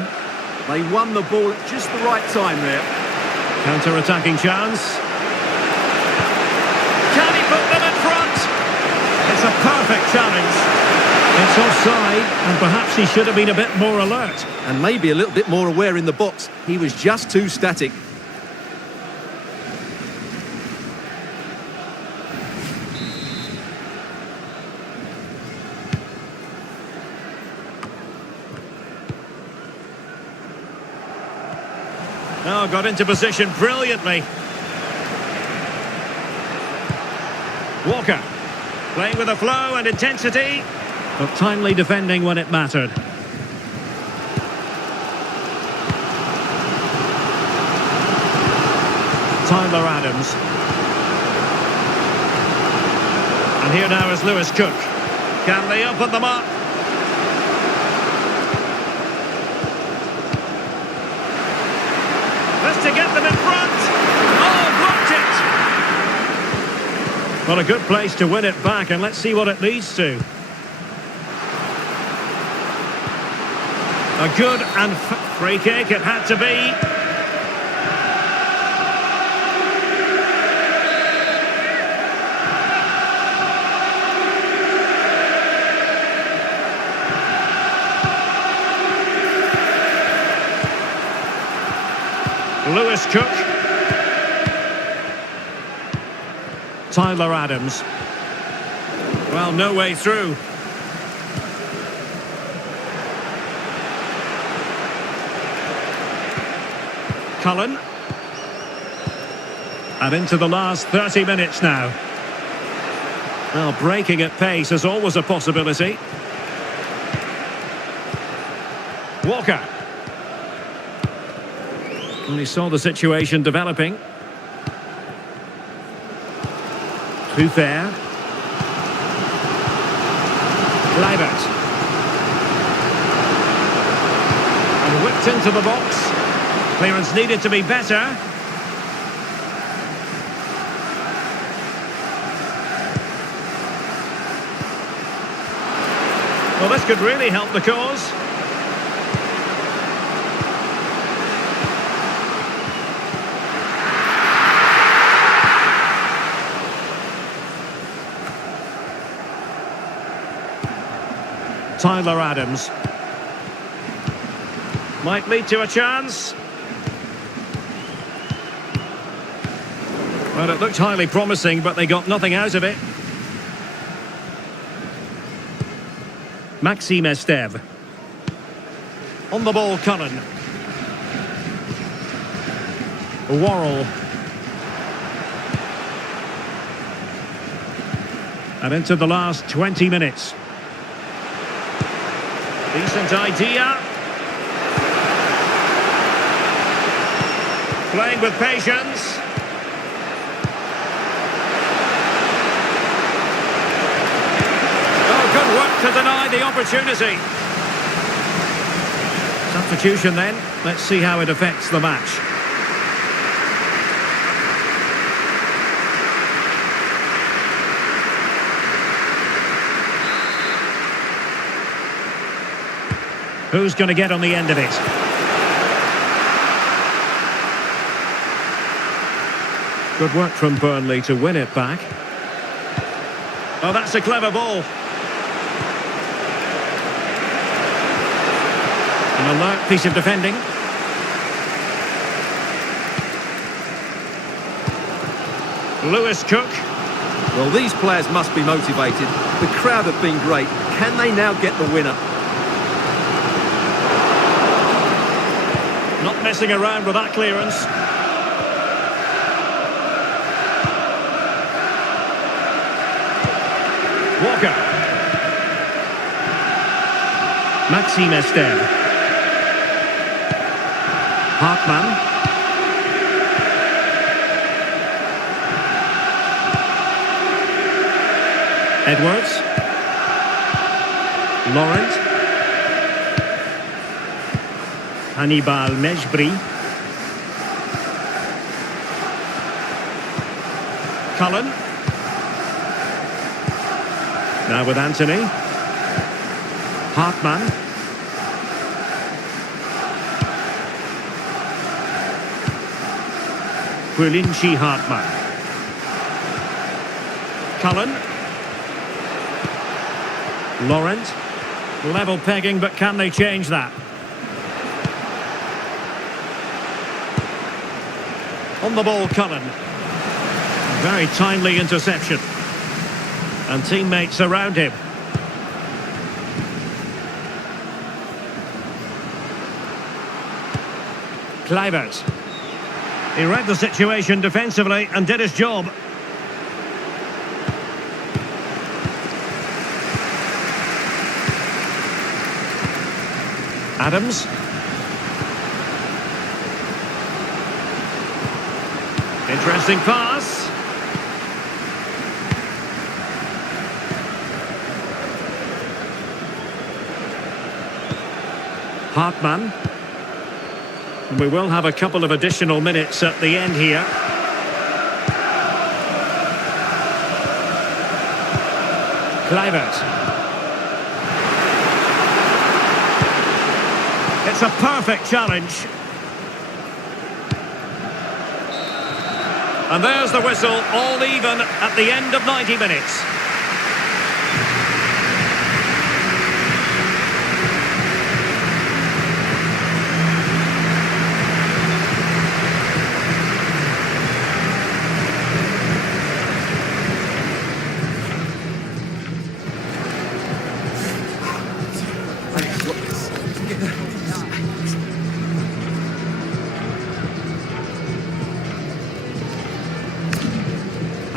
They won the ball at just the right time there. Counter-attacking chance. Can he put them in front? It's a perfect challenge. It's offside, and perhaps he should have been a bit more alert. And maybe a little bit more aware in the box. He was just too static. Oh, got into position brilliantly. Walker, playing with a flow and intensity, but timely defending when it mattered. Tyler Adams. And here now is Lewis Cook. Can they open them up? To get them in front. Oh, blocked it. Well, a good place to win it back, and let's see what it leads to. A good and free kick it had to be. Lewis Cook. Tyler Adams. Well, no way through. Cullen. And into the last 30 minutes now. Well, breaking at pace is always a possibility. Walker. And he saw the situation developing. Too fair. Kluivert. And whipped into the box. Clearance needed to be better. Well, this could really help the cause. Tyler Adams. Might lead to a chance. Well, it looked highly promising, but they got nothing out of it. Maxime Esteve. On the ball, Cullen. Worrell. And into the last 20 minutes. Decent idea. Playing with patience. Oh, good work to deny the opportunity. Substitution then. Let's see how it affects the match. Who's going to get on the end of it? Good work from Burnley to win it back. Oh, that's a clever ball. An alert piece of defending. Lewis Cook. Well, these players must be motivated. The crowd have been great. Can they now get the winner? Not messing around with that clearance. Walker. Maxime Esteve. Hartmann. Edwards. Laurent. Hannibal Mejbri. Cullen. Now with Anthony. Hartmann. Quillinci Hartmann. Cullen. Laurent. Level pegging, but can they change that? On the ball, Cullen. Very timely interception. And teammates around him. Kluivert. He read the situation defensively and did his job. Adams. Interesting pass. Hartmann. We will have a couple of additional minutes at the end here. Kluivert. It's a perfect challenge. And there's the whistle, all even at the end of 90 minutes.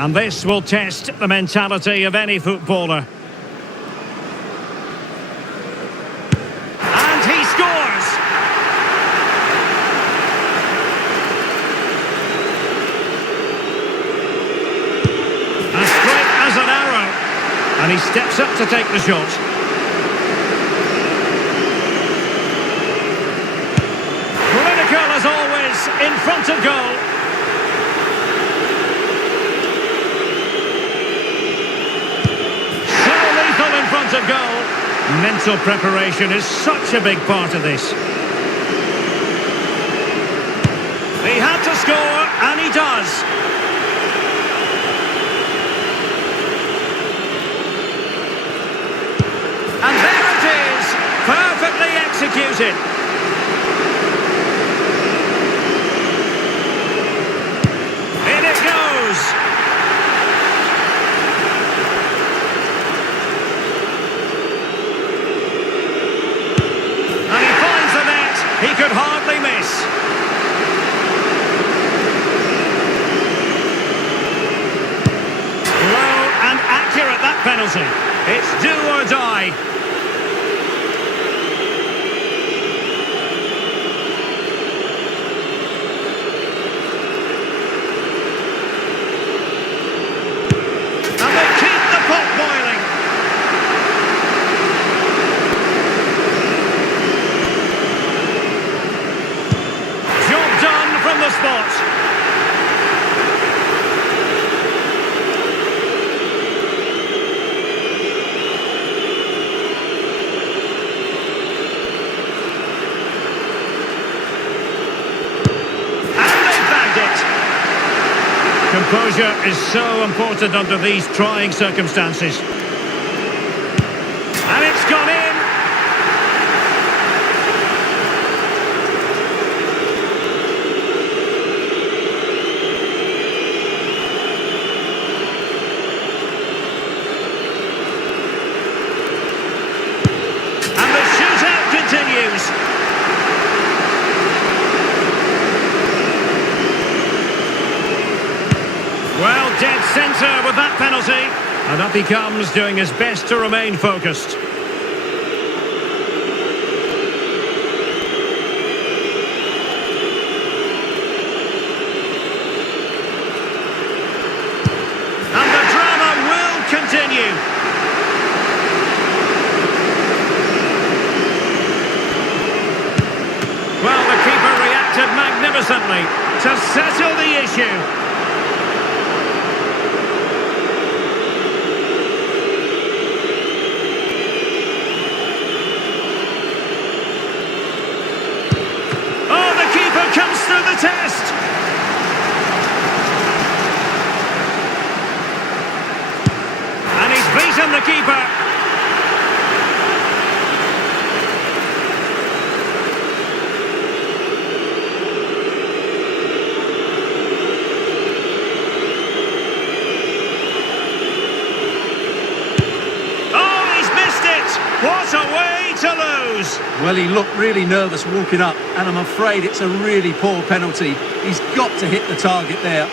And this will test the mentality of any footballer. And he scores! As straight as an arrow. And he steps up to take the shot. Clinical as always, in front of goal. So lethal in front of goal. Mental preparation is such a big part of this. He had to score, and he does. And there it is, perfectly executed. In it goes. And he finds the net. He could hardly miss. Low and accurate, that penalty. It's do or die. And they keep the pot boiling. Job done from the spot. Composure is so important under these trying circumstances. And it's gone in. And the shootout continues. Well, dead centre with that penalty. And up he comes, doing his best to remain focused. And the drama will continue. Well, the keeper reacted magnificently to settle the issue. Comes through the test. And he's beaten the keeper. Oh, he's missed it. What a way to lose. Well, he looked really nervous walking up, and I'm afraid it's a really poor penalty. He's got to hit the target there.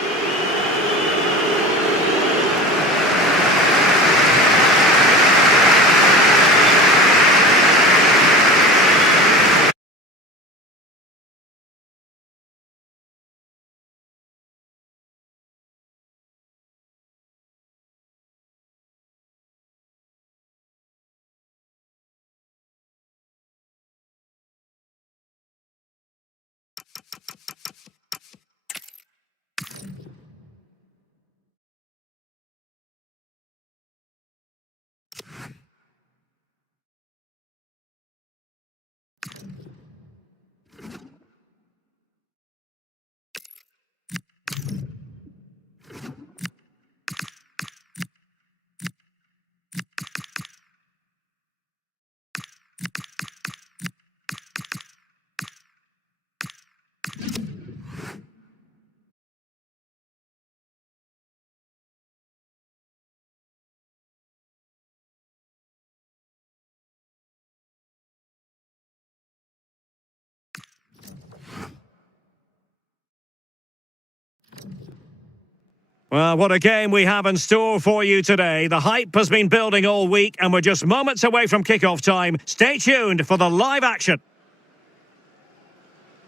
Well, what a game we have in store for you today. The hype has been building all week and we're just moments away from kick-off time. Stay tuned for the live action.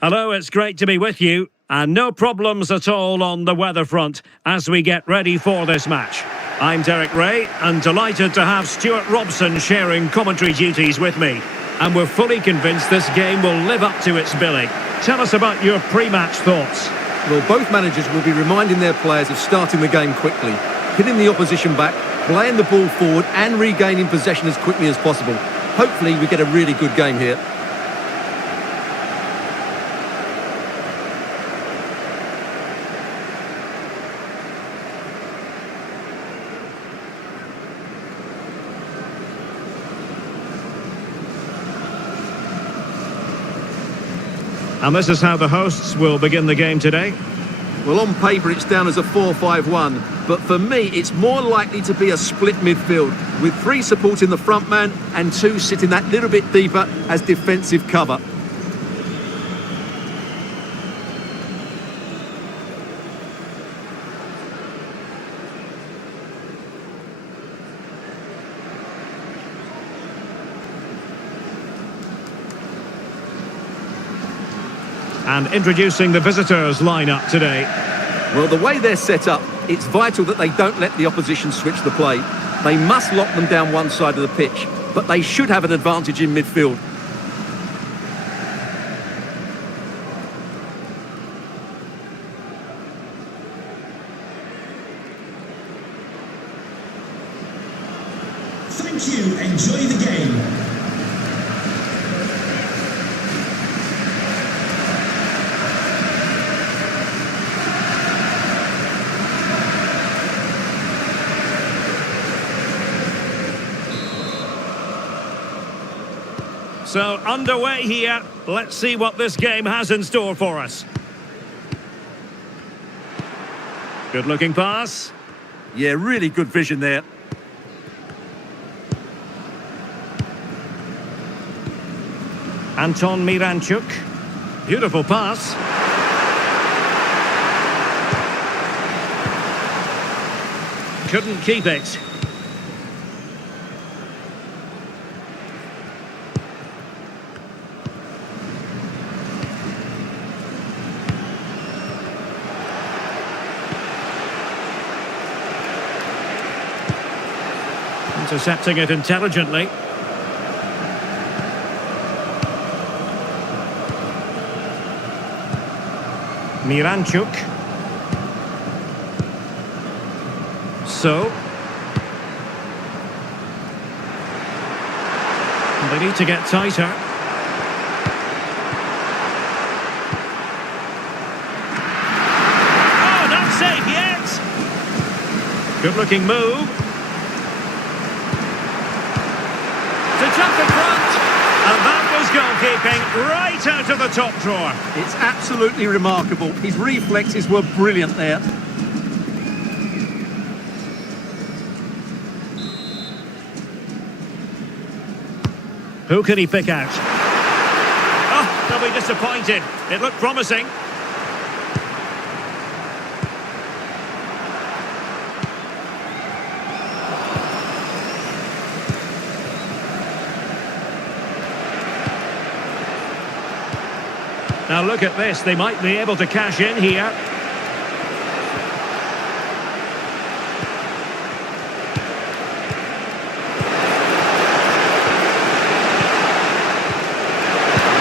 Hello, it's great to be with you. And no problems at all on the weather front as we get ready for this match. I'm Derek Ray and delighted to have Stuart Robson sharing commentary duties with me. And we're fully convinced this game will live up to its billing. Tell us about your pre-match thoughts. Well, both managers will be reminding their players of starting the game quickly, hitting the opposition back, playing the ball forward and regaining possession as quickly as possible. Hopefully we get a really good game here. And this is how the hosts will begin the game today. Well, on paper it's down as a 4-5-1, but for me it's more likely to be a split midfield, with 3 supporting the front man and 2 sitting that little bit deeper as defensive cover. And introducing the visitors lineup today. Well, the way they're set up, it's vital that they don't let the opposition switch the play. They must lock them down one side of the pitch, but they should have an advantage in midfield. Thank you. Enjoy the game. So, underway here. Let's see what this game has in store for us. Good-looking pass. Yeah, really good vision there. Anton Miranchuk. Beautiful pass. Couldn't keep it. Intercepting it intelligently. Miranchuk. So. They need to get tighter. Oh, not safe yet. Good looking move. To jump in front. And that was goalkeeping right out of the top drawer. It's absolutely remarkable. His reflexes were brilliant there. Who can he pick out? Oh, they'll be disappointed. It looked promising. Now look at this, they might be able to cash in here.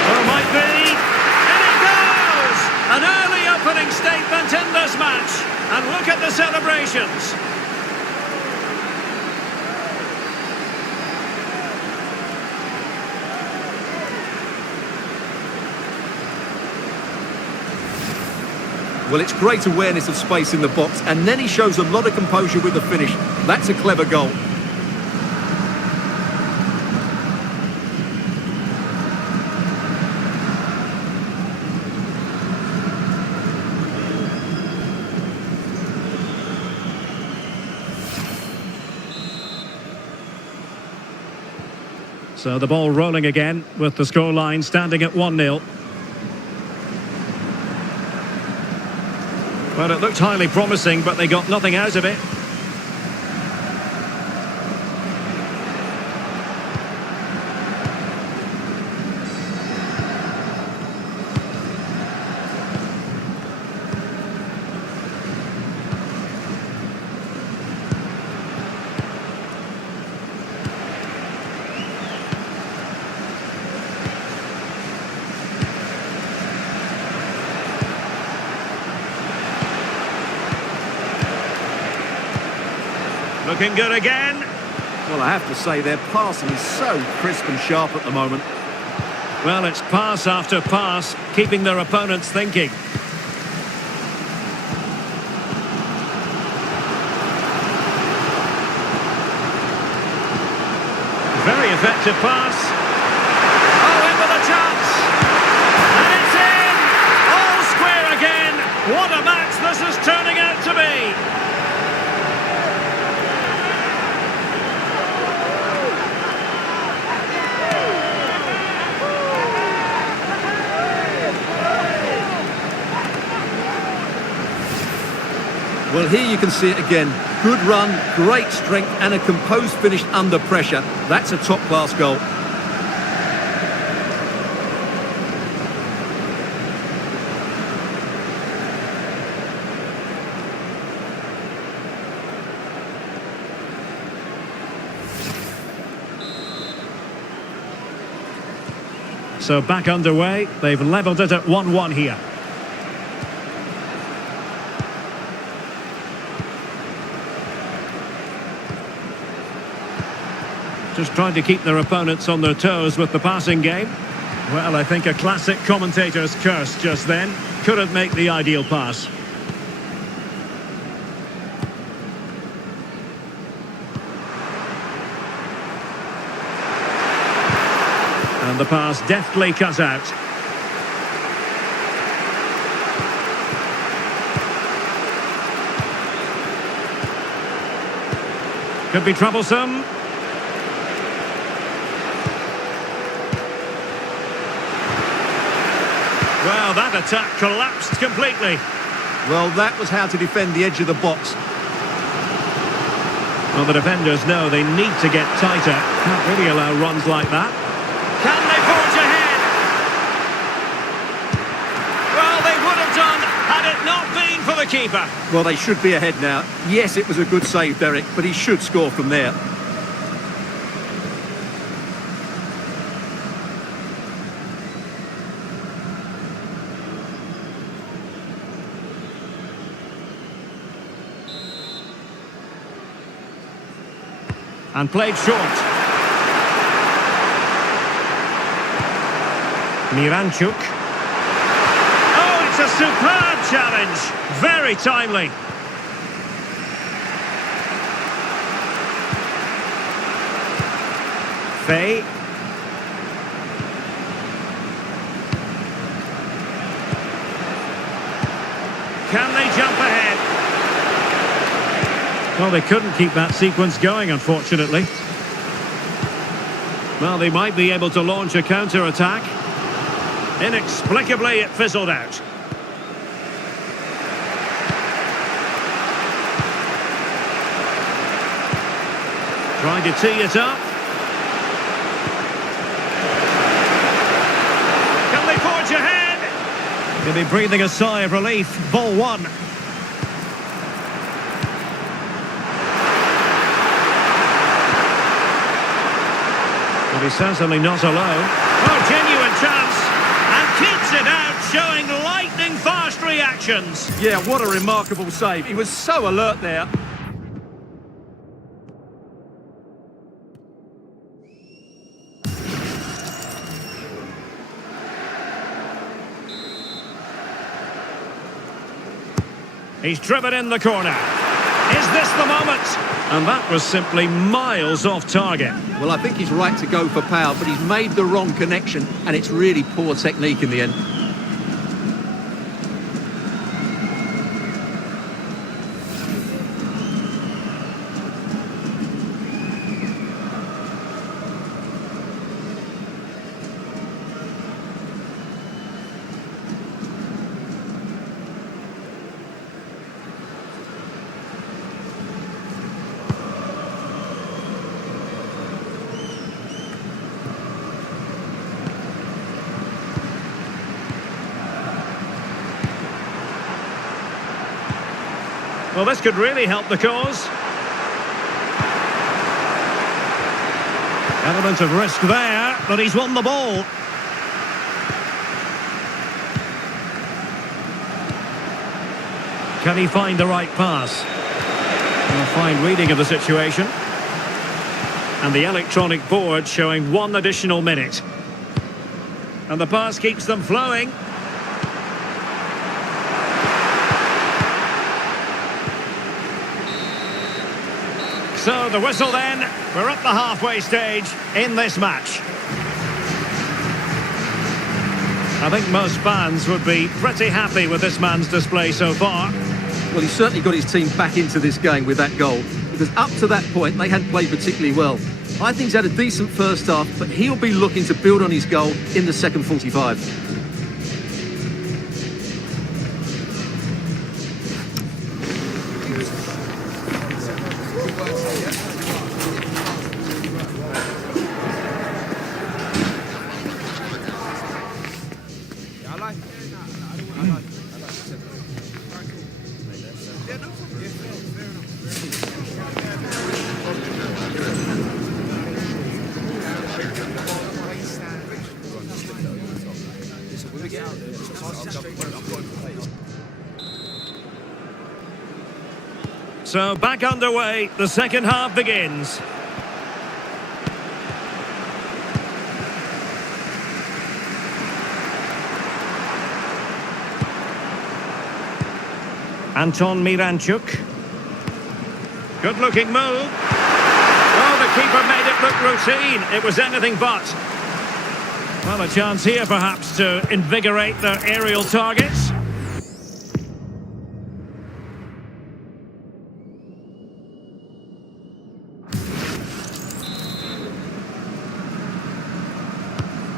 Oh, might be. And it goes! An early opening statement in this match. And look at the celebrations. Well, it's great awareness of space in the box, and then he shows a lot of composure with the finish. That's a clever goal. So the ball rolling again with the scoreline standing at 1-0. Well, it looked highly promising, but they got nothing out of it. Looking good again. Well, I have to say, their passing is so crisp and sharp at the moment. Well, it's pass after pass, keeping their opponents thinking. Very effective pass. Oh, in with a chance. And it's in! All square again. What a match this is turning out to be. Well, here you can see it again. Good run, great strength, and a composed finish under pressure. That's a top-class goal. So back underway. They've levelled it at 1-1 here. Just trying to keep their opponents on their toes with the passing game. Well, I think a classic commentator's curse just then. Couldn't make the ideal pass. And the pass deftly cut out. Could be troublesome. Well, that attack collapsed completely. Well, that was how to defend the edge of the box. Well, the defenders know they need to get tighter. Can't really allow runs like that. Can they forge ahead? Well, they would have done had it not been for the keeper. Well, they should be ahead now. Yes, it was a good save, Derek, but he should score from there. And played short. Miranchuk. Oh, it's a superb challenge. Very timely. Fay. Can they jump ahead? Well, they couldn't keep that sequence going, unfortunately. Well, they might be able to launch a counter-attack. Inexplicably, it fizzled out. Trying to tee it up. Can they forge ahead? They'll be breathing a sigh of relief. Ball one. But he's certainly not alone. Oh, genuine chance. And keeps it out, showing lightning-fast reactions. Yeah, what a remarkable save. He was so alert there. He's driven in the corner. Is this the moment? And that was simply miles off target. Well, I think he's right to go for power, but he's made the wrong connection, and it's really poor technique in the end. Well, this could really help the cause. Element of risk there, but he's won the ball. Can he find the right pass? A fine reading of the situation. And the electronic board showing 1 additional minute. And the pass keeps them flowing. So the whistle then. We're at the halfway stage in this match. I think most fans would be pretty happy with this man's display so far. Well, he certainly got his team back into this game with that goal, because up to that point they hadn't played particularly well. I think he's had a decent first half, but he'll be looking to build on his goal in the second 45. So back underway, the second half begins. Anton Miranchuk. Good looking move. Oh, the keeper made it look routine. It was anything but. Well, a chance here perhaps to invigorate their aerial targets.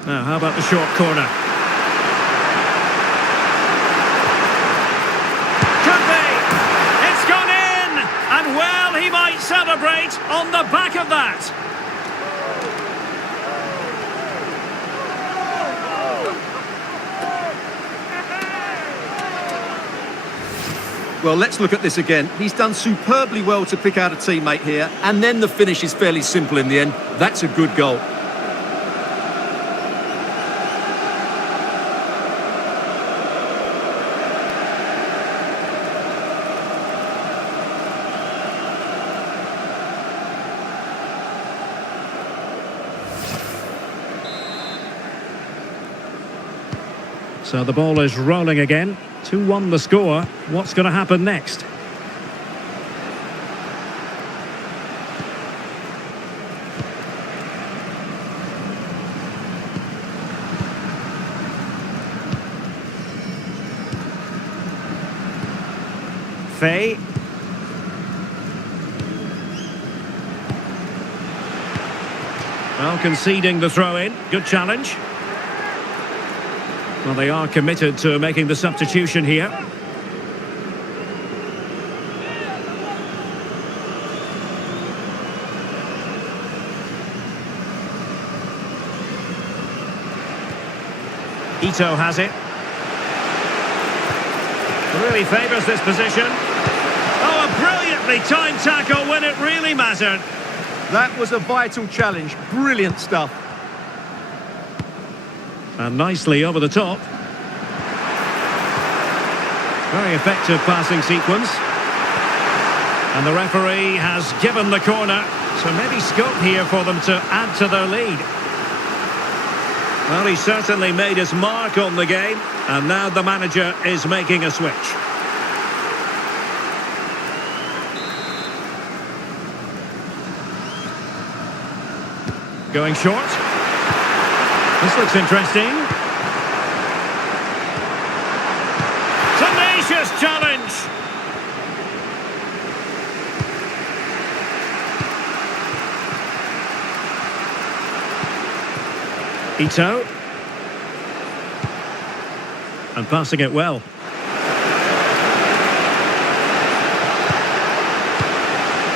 Now, how about the short corner? Could be! It's gone in! And well, he might celebrate on the back of that. Well, let's look at this again. He's done superbly well to pick out a teammate here, and then the finish is fairly simple in the end. That's a good goal. So the ball is rolling again. 2-1 the score. What's going to happen next? Faye. Well, conceding the throw-in. Good challenge. Well, they are committed to making the substitution here. Ito has it. Really favours this position. Oh, a brilliantly timed tackle when it really mattered. That was a vital challenge. Brilliant stuff. And nicely over the top. Very effective passing sequence. And the referee has given the corner. So maybe scope here for them to add to their lead. Well, he certainly made his mark on the game. And now the manager is making a switch. Going short. This looks interesting. Tenacious challenge. Ito. And passing it well.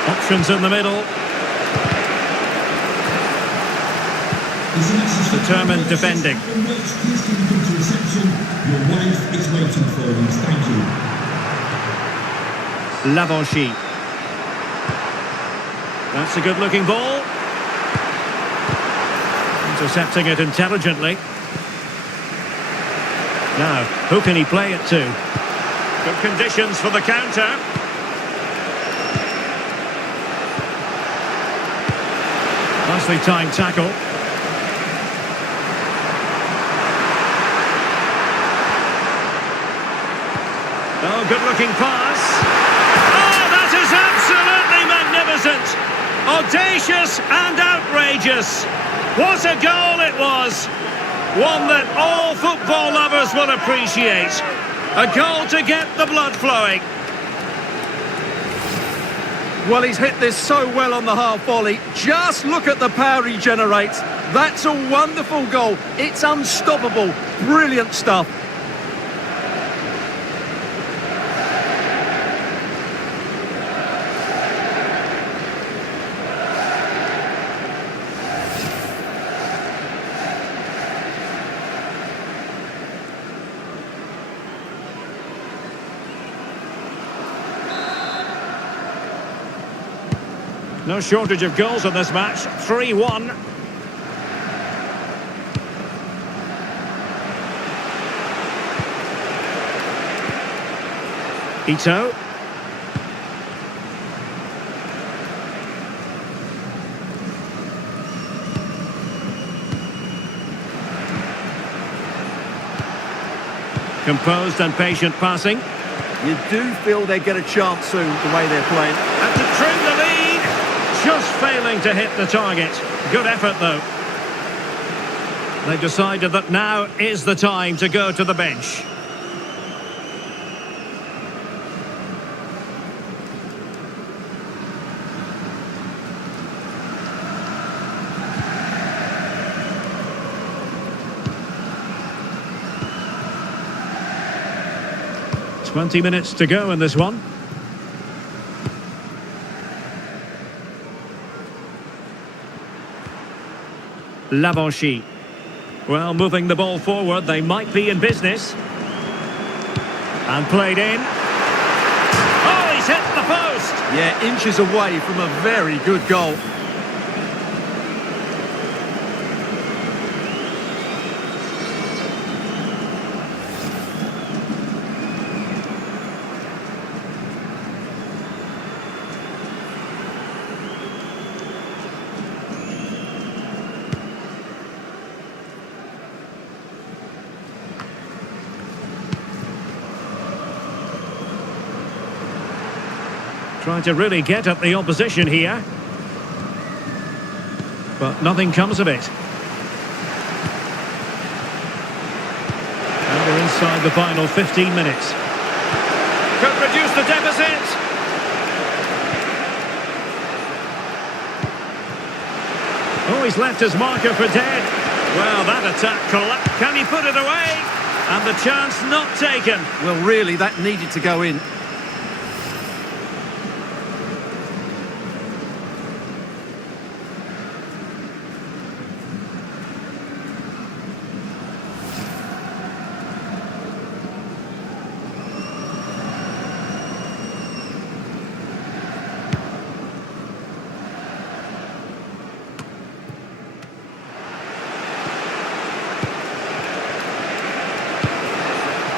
Options in the middle. Determined defending. Please can you come to reception? Your wife is waiting for you. Thank you. Lavanchy. That's a good-looking ball. Intercepting it intelligently. Now, who can he play it to? Good conditions for the counter. Nicely timed tackle. Oh, good-looking pass. Oh, that is absolutely magnificent. Audacious and outrageous. What a goal it was. One that all football lovers will appreciate. A goal to get the blood flowing. Well, he's hit this so well on the half volley. Just look at the power he generates. That's a wonderful goal. It's unstoppable. Brilliant stuff. No shortage of goals in this match. 3-1. Ito. Composed and patient passing. You do feel they get a chance soon, the way they're playing. And to trim the lead. Just failing to hit the target. Good effort, though. They've decided that now is the time to go to the bench. Twenty minutes to go in this one. Lavanchy. Well, moving the ball forward, they might be in business. And played in. Oh, he's hit the post! Yeah, inches away from a very good goal. Trying to really get at the opposition here. But nothing comes of it. And we're inside the final 15 minutes. Could reduce the deficit. Oh, he's left his marker for dead. Well, that attack collapsed. Can he put it away? And the chance not taken. Well, really, that needed to go in.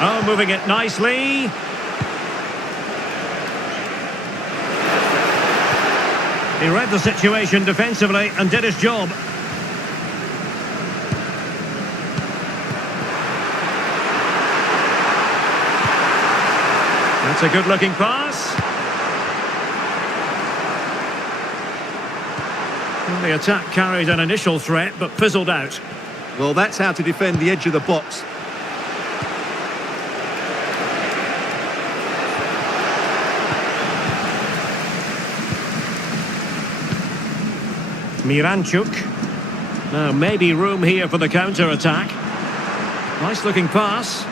Oh, moving it nicely. He read the situation defensively and did his job. That's a good-looking pass. Well, the attack carried an initial threat, but fizzled out. Well, that's how to defend the edge of the box. Miranchuk. Now, maybe room here for the counter-attack. Nice-looking pass.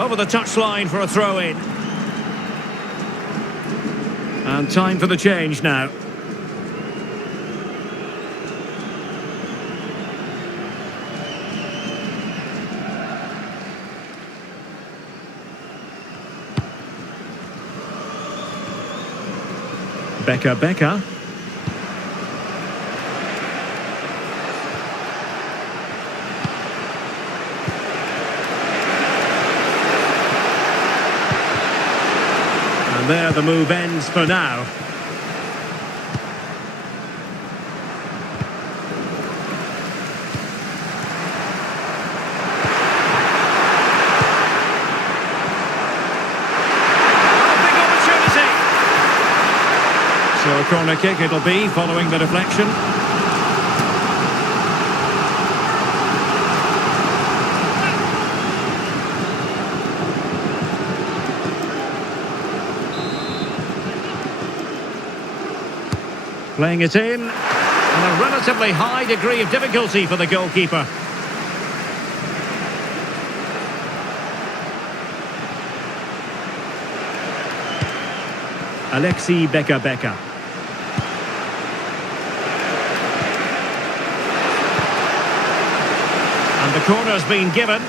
Over the touchline for a throw-in. And time for the change now. Becca. And there the move ends for now. So a corner kick it'll be, following the deflection. Playing it in, and a relatively high degree of difficulty for the goalkeeper. Alexi Becca. And the corner's been given.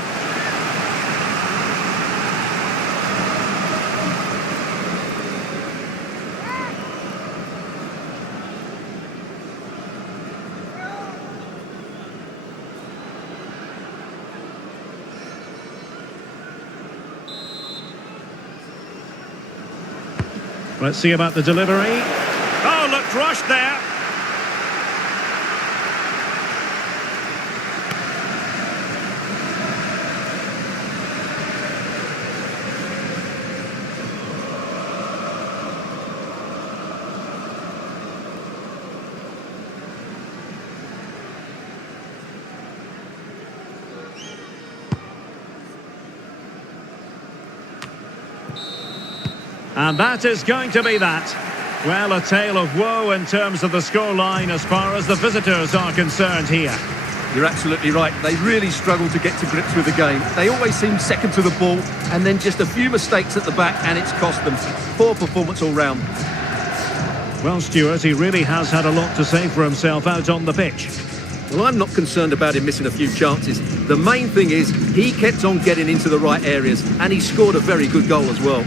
Let's see about the delivery. Oh, looked rushed there. And that is going to be that. Well, a tale of woe in terms of the scoreline as far as the visitors are concerned here. You're absolutely right. They really struggle to get to grips with the game. They always seem second to the ball, and then just a few mistakes at the back, and it's cost them. Poor performance all round. Well, Stuart, he really has had a lot to say for himself out on the pitch. Well, I'm not concerned about him missing a few chances. The main thing is he kept on getting into the right areas, and he scored a very good goal as well.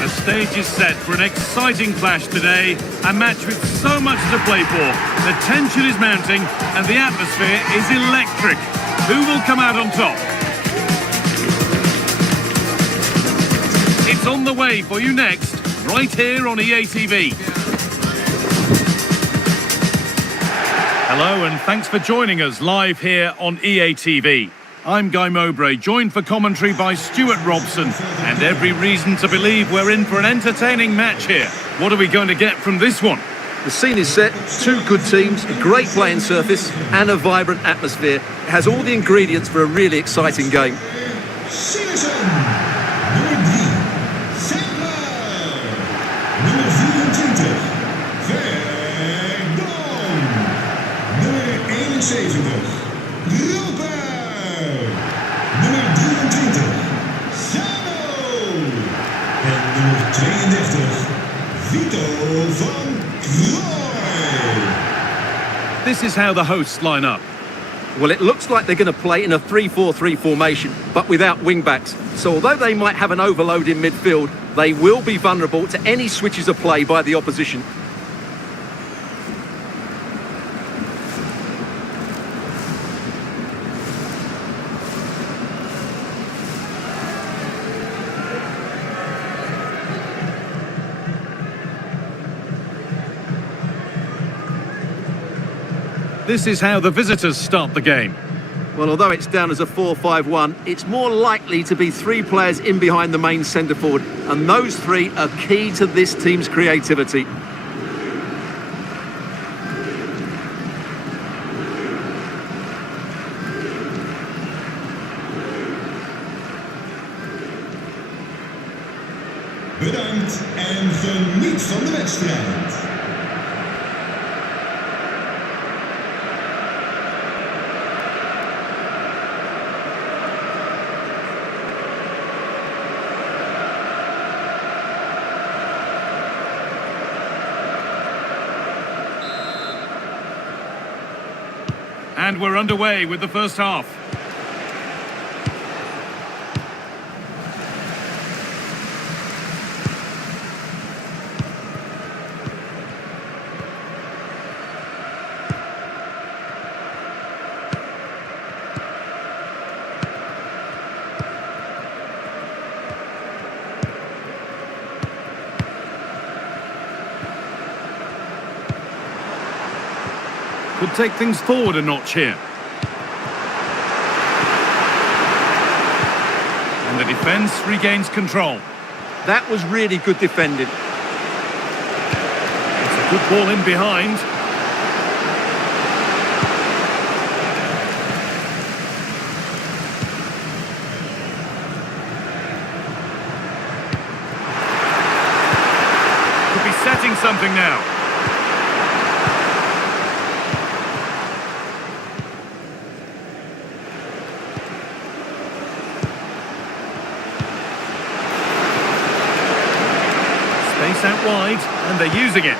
The stage is set for an exciting clash today, a match with so much to play for. The tension is mounting and the atmosphere is electric. Who will come out on top? It's on the way for you next, right here on EA TV. Hello and thanks for joining us live here on EA TV. I'm Guy Mowbray, joined for commentary by Stuart Robson, and every reason to believe we're in for an entertaining match here. What are we going to get from this one? The scene is set, two good teams, a great playing surface and a vibrant atmosphere. It has all the ingredients for a really exciting game. Sillissen, nummer 3, Sandler, nummer 24, Verdon, nummer 71, Roper, nummer 23, Sano en nummer 32, Vito van Krooi. This is how the hosts line up. Well, it looks like they're going to play in a 3-4-3 formation, but without wing-backs. So although they might have an overload in midfield, they will be vulnerable to any switches of play by the opposition. This is how the visitors start the game. Well, although it's down as a 4-5-1, it's more likely to be 3 players in behind the main centre forward, and those 3 are key to this team's creativity. Bedankt en geniet van de wedstrijd. And we're underway with the first half. Could take things forward a notch here. And the defence regains control. That was really good defending. It's a good ball in behind. Could be setting something now. Space out wide, and they're using it.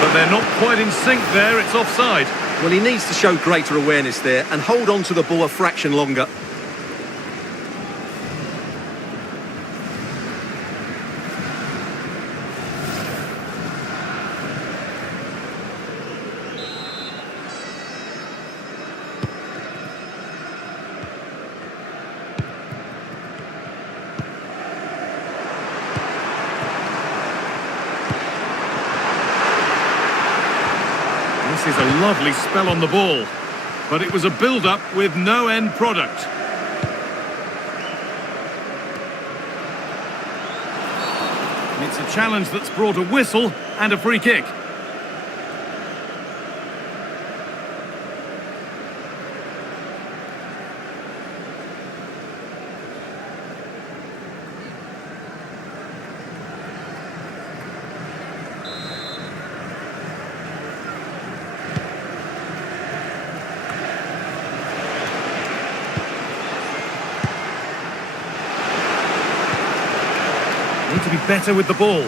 But they're not quite in sync there, it's offside. Well, he needs to show greater awareness there and hold on to the ball a fraction longer. This is a lovely spell on the ball, but it was a build-up with no end product. It's a challenge that's brought a whistle and a free kick. Need to be better with the ball.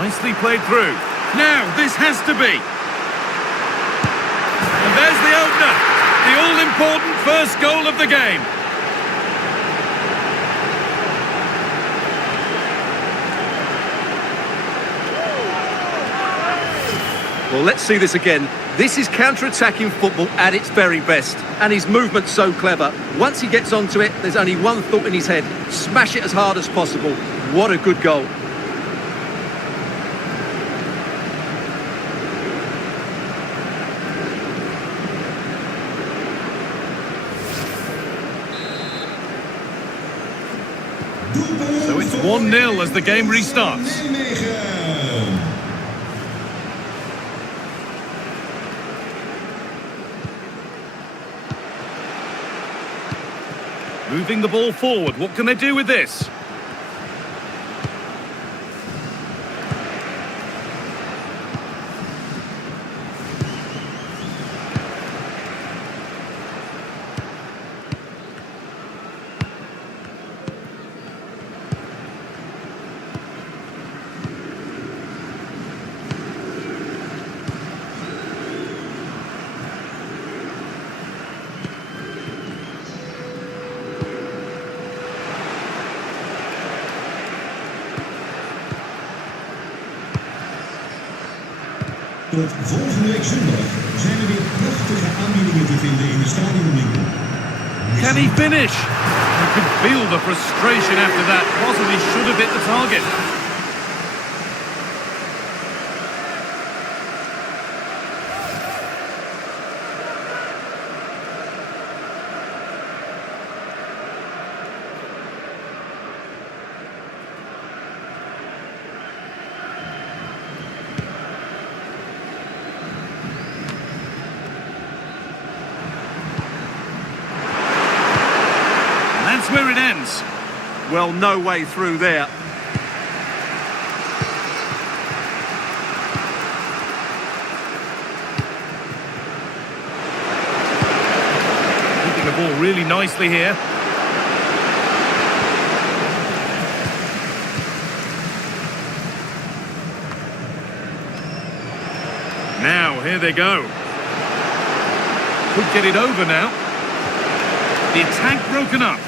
Nicely played through. Now, this has to be. And there's the opener. The all-important first goal of the game. Well, let's see this again. This is counter-attacking football at its very best. And his movement's so clever. Once he gets onto it, there's only one thought in his head. Smash it as hard as possible. What a good goal. So it's 1-0 as the game restarts. Moving the ball forward. What can they do with this? Tot volgende week zondag zijn er weer prachtige aanbiedingen te vinden in de stadionwinkel. Can he finish? You could feel the frustration after that. Possibly should have hit the target. That's where it ends. Well, no way through there. Keeping the ball really nicely here. Now, here they go. Could get it over now. The attack broken up.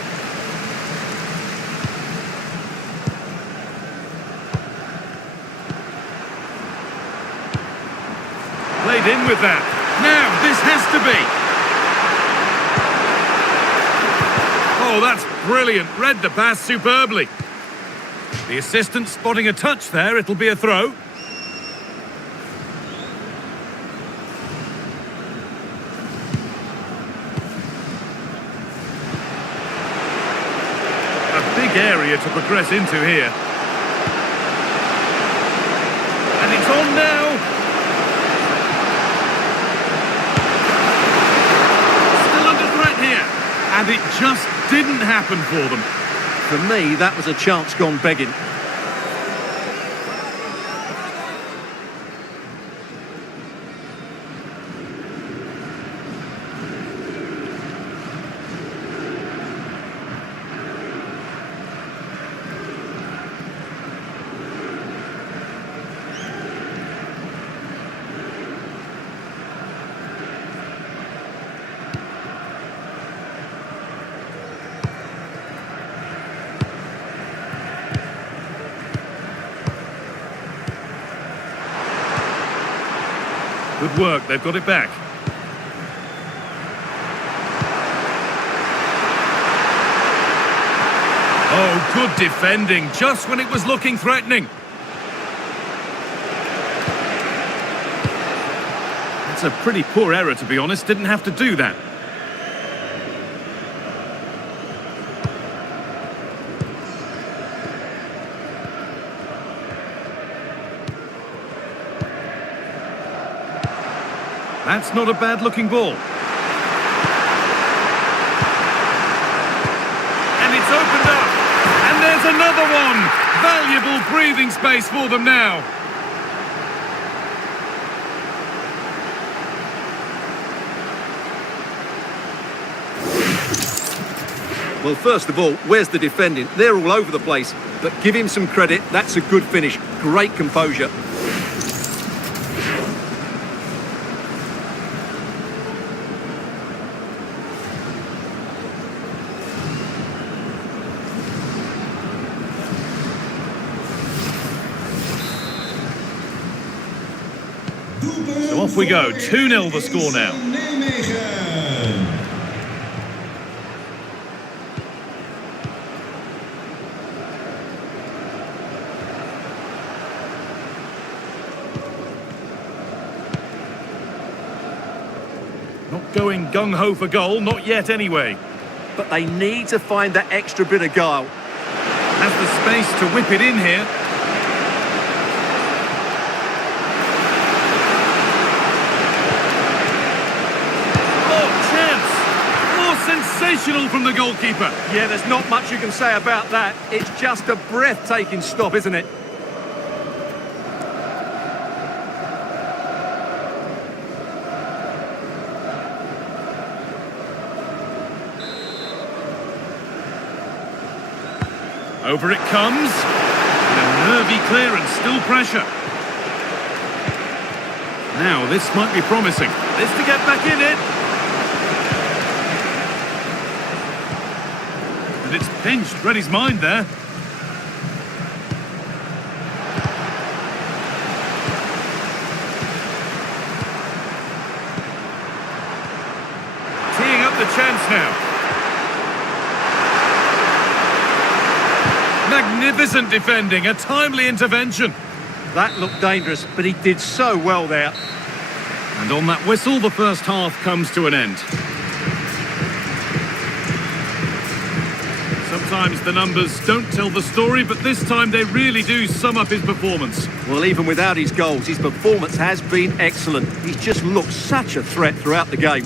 Played in with that. Now, this has to be. Oh, that's brilliant. Read the pass superbly. The assistant spotting a touch there. It'll be a throw. Big area to progress into here. And it's on now. Still under threat here. And it just didn't happen for them. For me, that was a chance gone begging. Good work, they've got it back. Oh, good defending, just when it was looking threatening. That's a pretty poor error, to be honest. Didn't have to do that. That's not a bad-looking ball. And it's opened up. And there's another one. Valuable breathing space for them now. Well, first of all, where's the defending? They're all over the place. But give him some credit. That's a good finish. Great composure. So off we go, 2-0 the score now. Not going gung-ho for goal, not yet anyway. But they need to find that extra bit of guile. Has the space to whip it in here. Sensational from the goalkeeper. Yeah, there's not much you can say about that. It's just a breathtaking stop, isn't it? Over it comes. And a nervy clearance, still pressure. Now, this might be promising. This to get back in it. And it's pinched, read his mind there. Teeing up the chance now. Magnificent defending, a timely intervention. That looked dangerous, but he did so well there. And on that whistle, the first half comes to an end. Sometimes the numbers don't tell the story, but this time they really do sum up his performance. Well, even without his goals, his performance has been excellent. He's just looked such a threat throughout the game.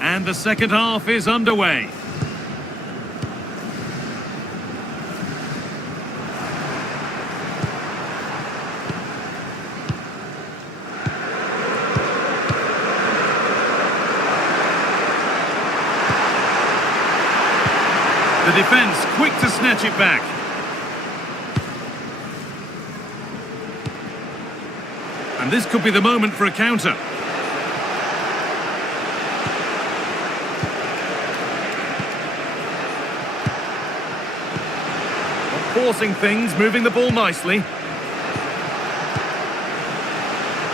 And the second half is underway. The defence quick to snatch it back. And this could be the moment for a counter. Forcing things, moving the ball nicely.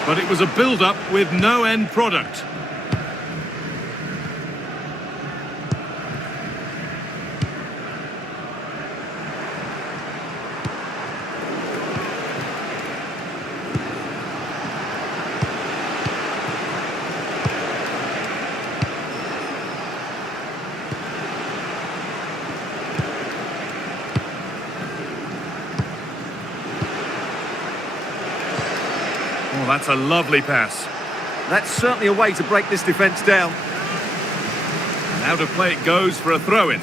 But it was a build-up with no end product. Oh, that's a lovely pass. That's certainly a way to break this defence down. And out of play it goes for a throw-in.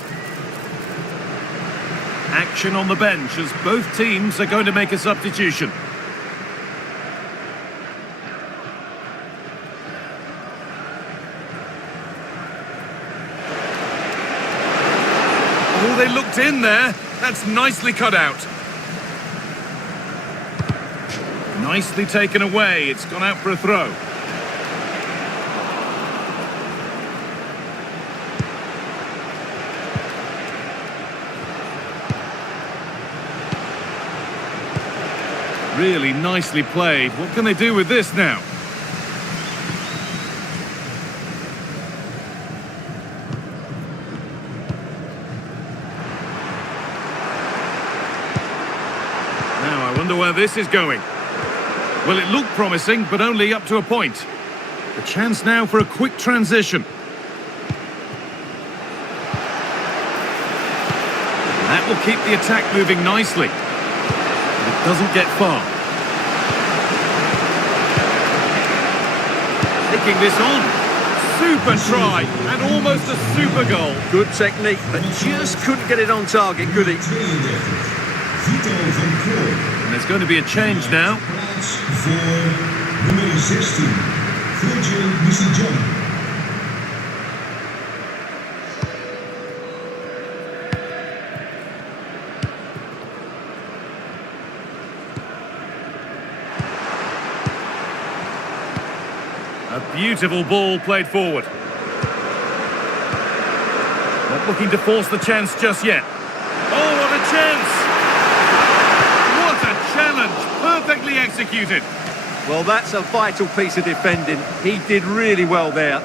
Action on the bench as both teams are going to make a substitution. Oh, they looked in there. That's nicely cut out. Nicely taken away. It's gone out for a throw. Really nicely played. What can they do with this now? Now I wonder where this is going. Well, it looked promising, but only up to a point. The chance now for a quick transition. That will keep the attack moving nicely. But it doesn't get far. Taking this on. Super try, and almost a super goal. Good technique, but just couldn't get it on target, could he? And there's going to be a change now. Voor nummer 16, Virgil Misijan. A beautiful ball played forward. Not looking to force the chance just yet. Oh, what a chance! What a challenge! Perfectly executed. Well, that's a vital piece of defending. He did really well there.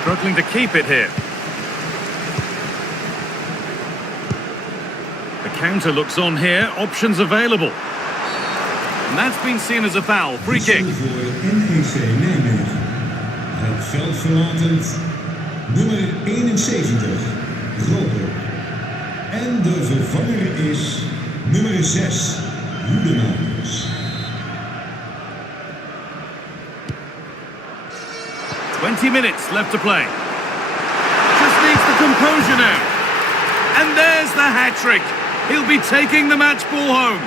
Struggling to keep it here. The counter looks on here. Options available. And that's been seen as a foul. Free kick. Voor NEC Nijmegen. Het veld verlatend nummer 71, Groper. En de vervanger is nummer 6, Hoedemakers. 20 minutes left to play. Just needs the composure now. And there's the hat-trick. He'll be taking the match ball home.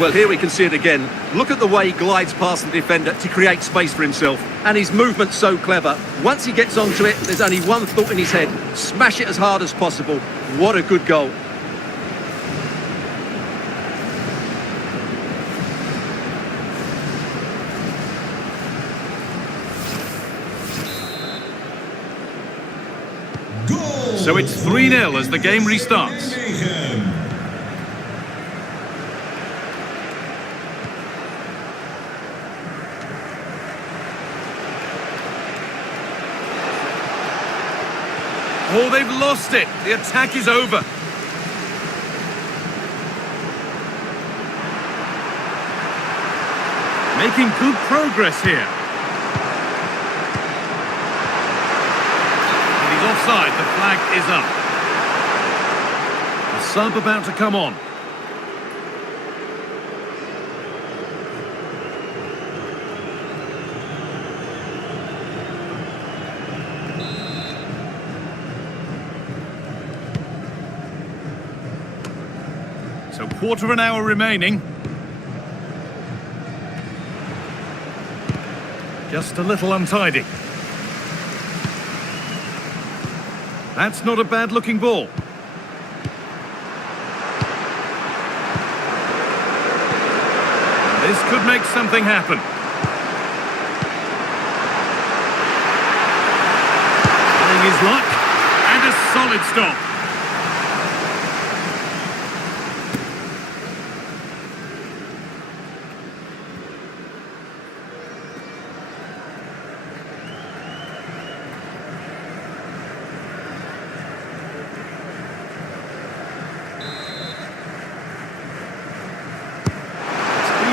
Well, here we can see it again. Look at the way he glides past the defender to create space for himself. And his movement's so clever. Once he gets onto it, there's only one thought in his head. Smash it as hard as possible. What a good goal. So it's 3-0 as the game restarts. Mayhem. Oh, they've lost it. The attack is over. Making good progress here. And he's offside. The flag is up. The sub about to come on. So quarter of an hour remaining. Just a little untidy. That's not a bad looking ball. This could make something happen. Trying his luck. And a solid stop.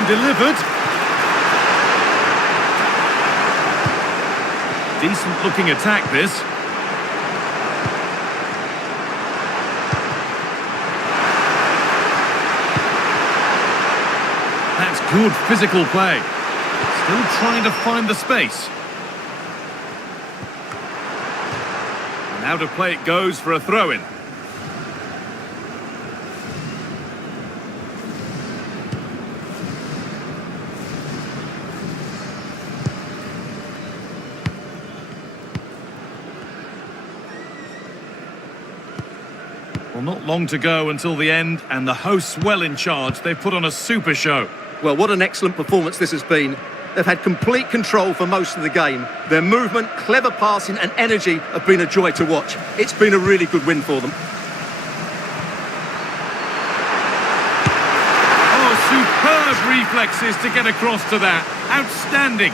Delivered. Decent looking attack this. That's good physical play. Still trying to find the space. And out of play it goes for a throw-in. Well, not long to go until the end, and the hosts well in charge. They've put on a super show. Well, what an excellent performance this has been. They've had complete control for most of the game. Their movement, clever passing and energy have been a joy to watch. It's been a really good win for them. Oh, superb reflexes to get across to that. Outstanding.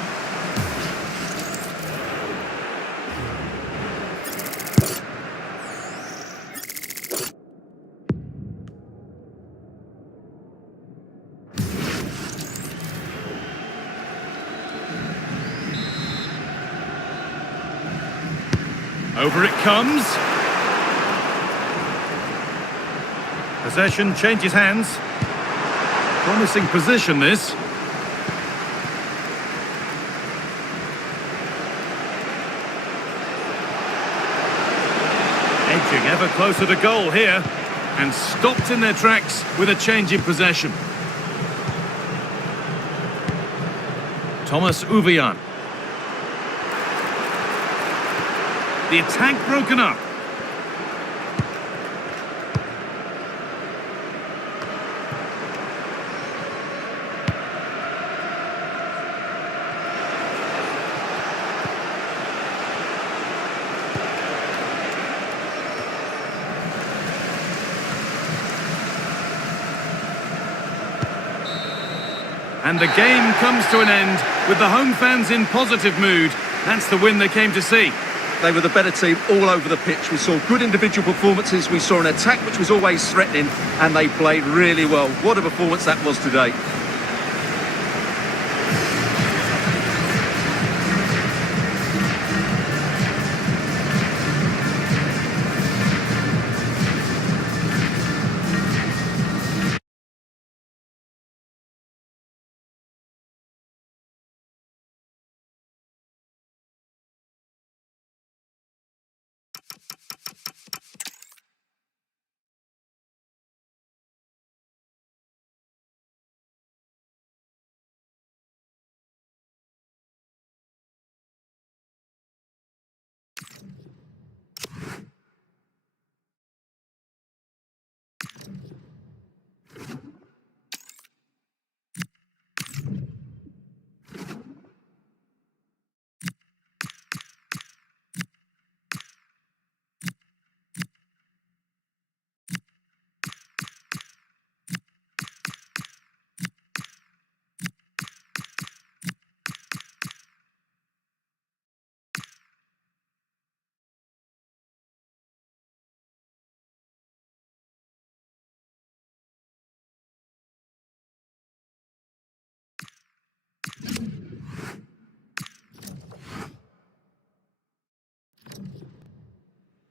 Over it comes. Possession changes hands. Promising position this. Edging ever closer to goal here. And stopped in their tracks with a change in possession. Thomas Uvian. The attack broken up. And the game comes to an end with the home fans in positive mood. That's the win they came to see. They were the better team all over the pitch. We saw good individual performances. We saw an attack which was always threatening, and they played really well. What a performance that was today.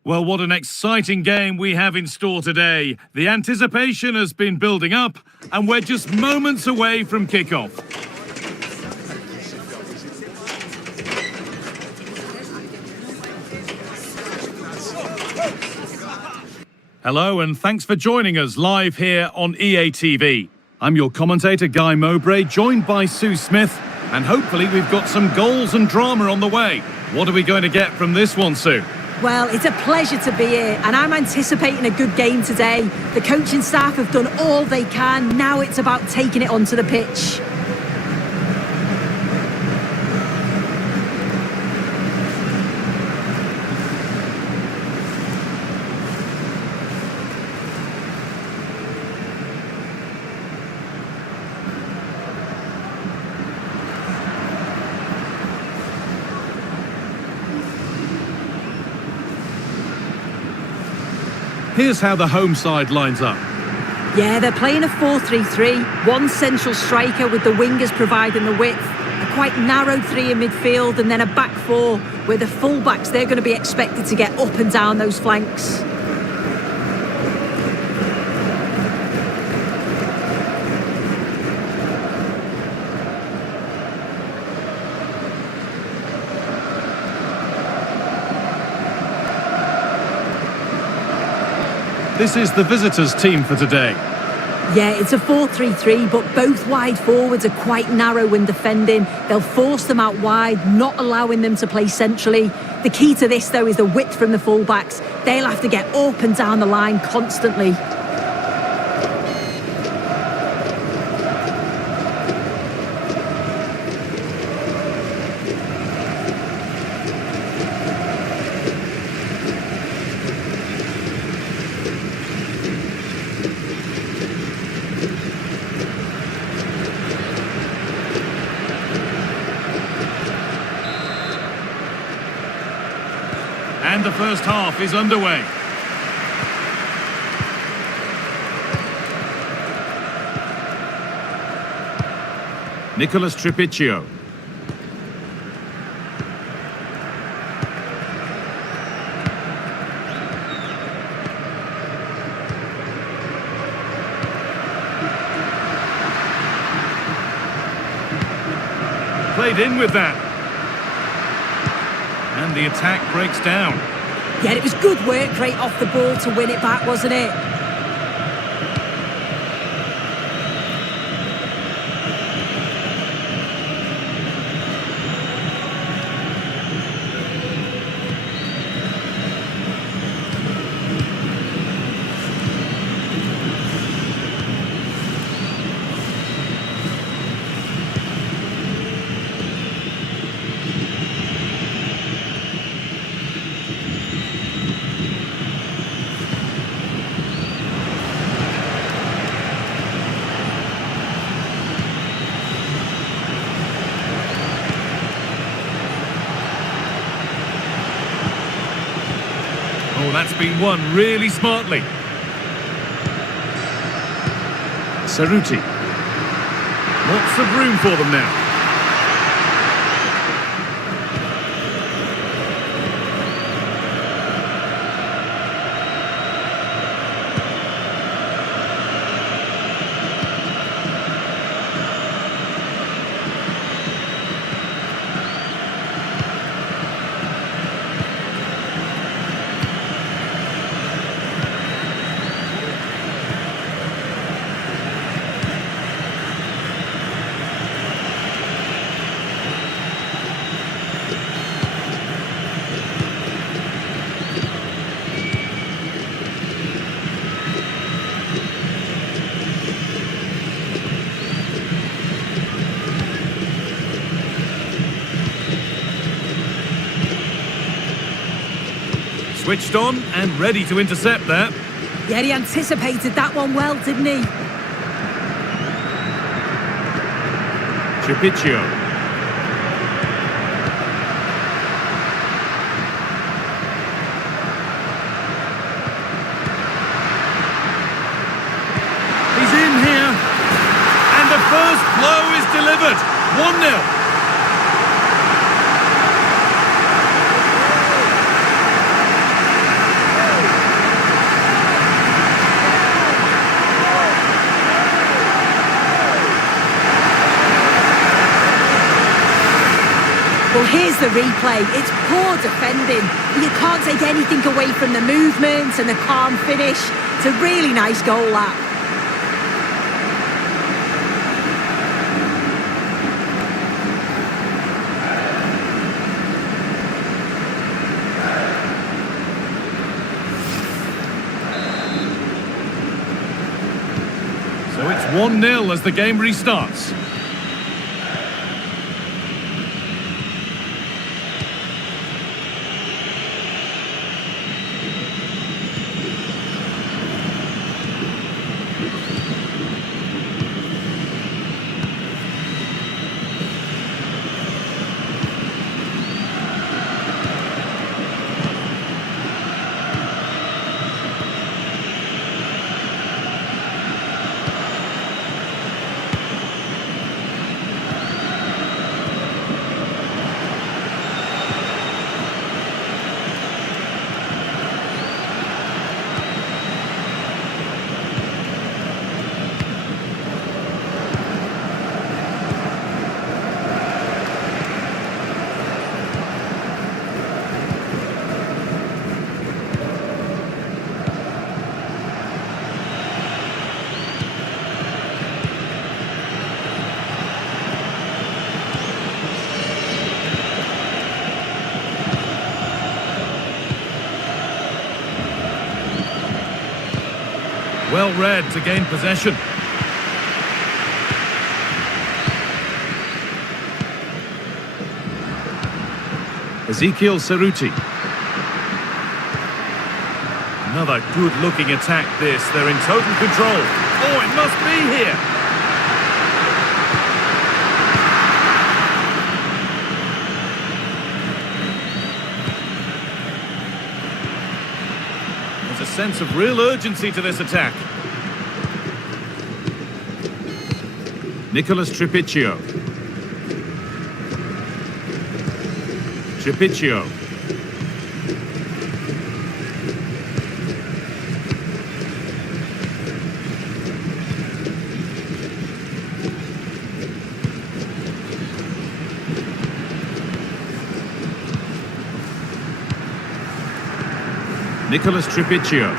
Well, what an exciting game we have in store today. The anticipation has been building up, and we're just moments away from kickoff. Hello, and thanks for joining us live here on EA TV. I'm your commentator, Guy Mowbray, joined by Sue Smith, and hopefully we've got some goals and drama on the way. What are we going to get from this one, Sue? Well, it's a pleasure to be here, and I'm anticipating a good game today. The coaching staff have done all they can. Now it's about taking it onto the pitch. Here's how the home side lines up. Yeah, they're playing a 4-3-3. One central striker with the wingers providing the width. A quite narrow three in midfield, and then a back four where the full-backs, they're going to be expected to get up and down those flanks. This is the visitors' team for today. Yeah, it's a 4-3-3, but both wide forwards are quite narrow when defending. They'll force them out wide, not allowing them to play centrally. The key to this, though, is the width from the full-backs. They'll have to get up and down the line constantly. And the first half is underway. Nicholas Tripicchio. Played in with that. And the attack breaks down. Yeah, it was good work right off the ball to win it back, wasn't it? Oh, that's been won really smartly. Cerruti. Lots of room for them now. Switched on and ready to intercept that. Yeah, he anticipated that one well, didn't he? Tripicchio. He's in here. And the first blow is delivered. 1-0. is the replay. It's poor defending. You can't take anything away from the movement and the calm finish. It's a really nice goal, that. So it's 1-0 as the game restarts. Well read to gain possession. Ezekiel Cerruti. Another good-looking attack this. They're in total control. Oh, it must be here. There's a sense of real urgency to this attack. Nicholas Tripicchio. Tripicchio. Nicholas Tripicchio.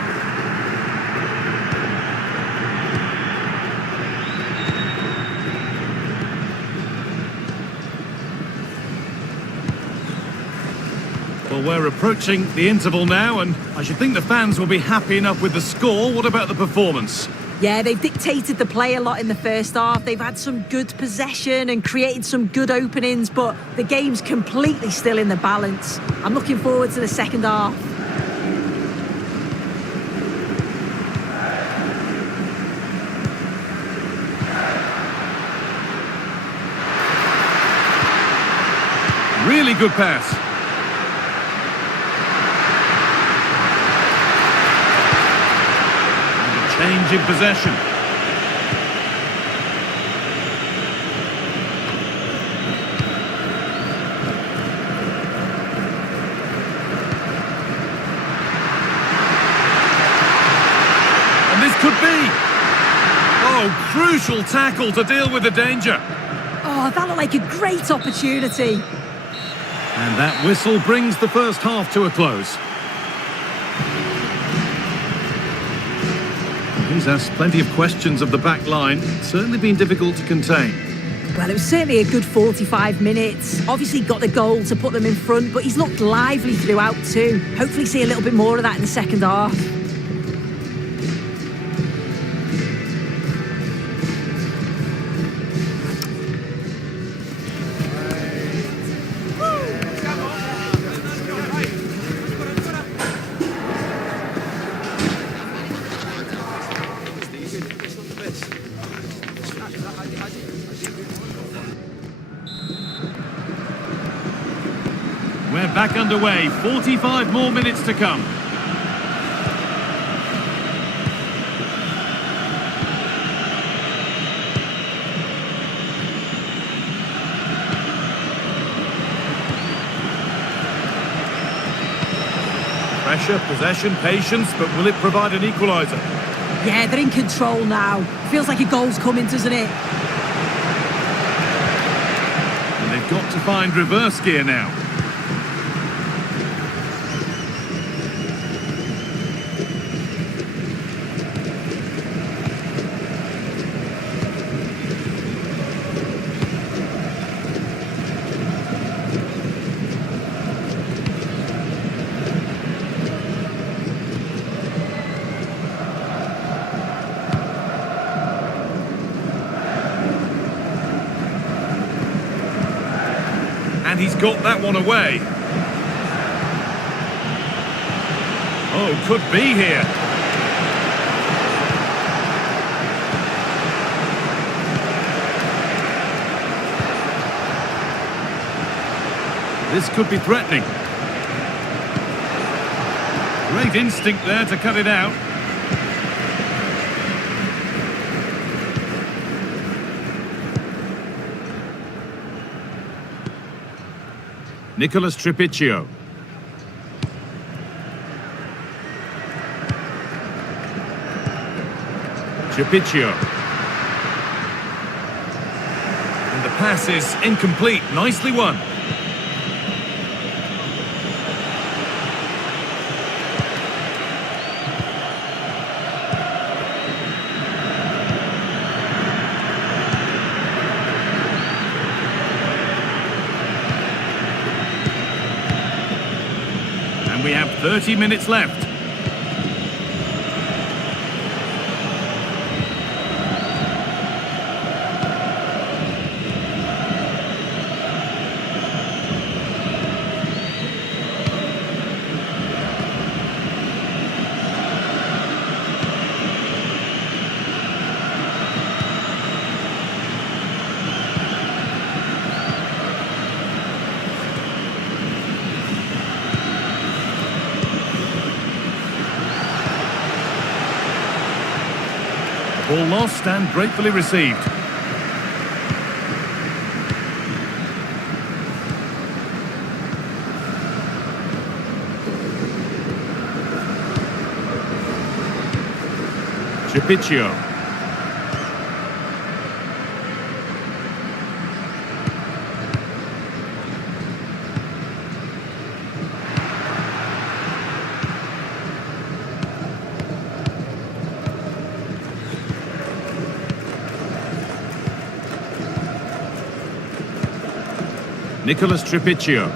Well, we're approaching the interval now, and I should think the fans will be happy enough with the score. What about the performance? Yeah, they've dictated the play a lot in the first half. They've had some good possession and created some good openings, but the game's completely still in the balance. I'm looking forward to the second half. Really good pass. And a change in possession. And this could be. Oh, crucial tackle to deal with the danger. Oh, that looked like a great opportunity. And that whistle brings the first half to a close. He's asked plenty of questions of the back line. It's certainly been difficult to contain. Well, it was certainly a good 45 minutes. Obviously got the goal to put them in front, but he's looked lively throughout too. Hopefully see a little bit more of that in the second half. We're back underway, 45 more minutes to come. Pressure, possession, patience, but will it provide an equaliser? Yeah, they're in control now. Feels like a goal's coming, doesn't it? And they've got to find reverse gear now. And he's got that one away. Oh, could be here. This could be threatening. Great instinct there to cut it out. Nicholas Tripicchio. Tripicchio. And the pass is incomplete. Nicely won. And we have 30 minutes left. Ball lost and gratefully received. Tripicchio. Nicholas Tripicchio.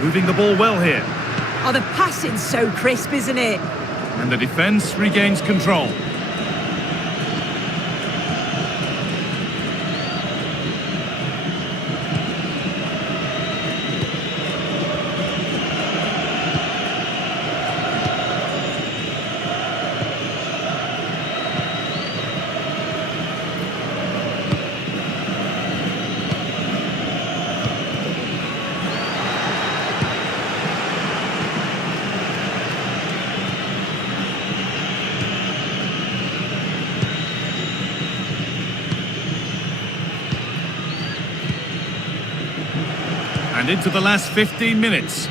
Moving the ball well here. Oh, the passing's so crisp, isn't it? And the defence regains control. And into the last 15 minutes.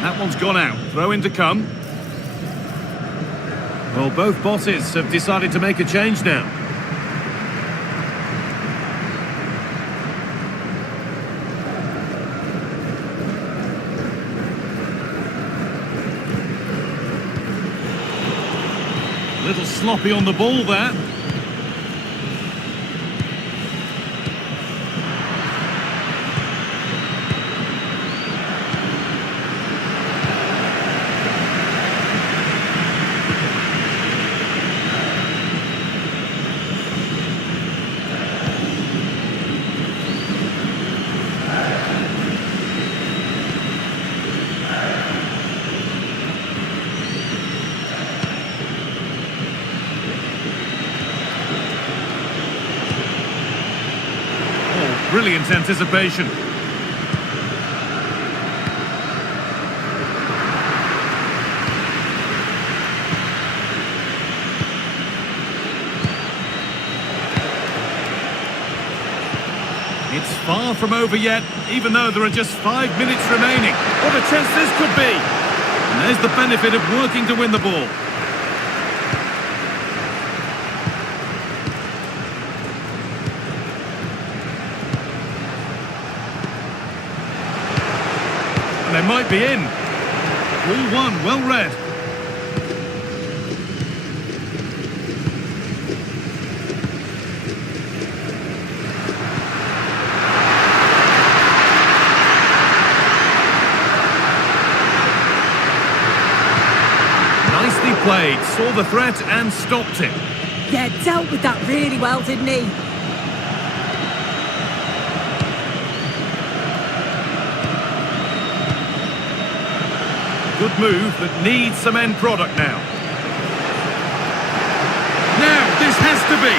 That one's gone out. Throw in to come. Well, both bosses have decided to make a change now. A little sloppy on the ball there. Brilliant anticipation. It's far from over yet, even though there are just 5 minutes remaining. What a chance this could be! And there's the benefit of working to win the ball. And they might be in. All one, well read. played, saw the threat and stopped it. Yeah, dealt with that really well, didn't he? Good move that needs some end product now. Now, this has to be.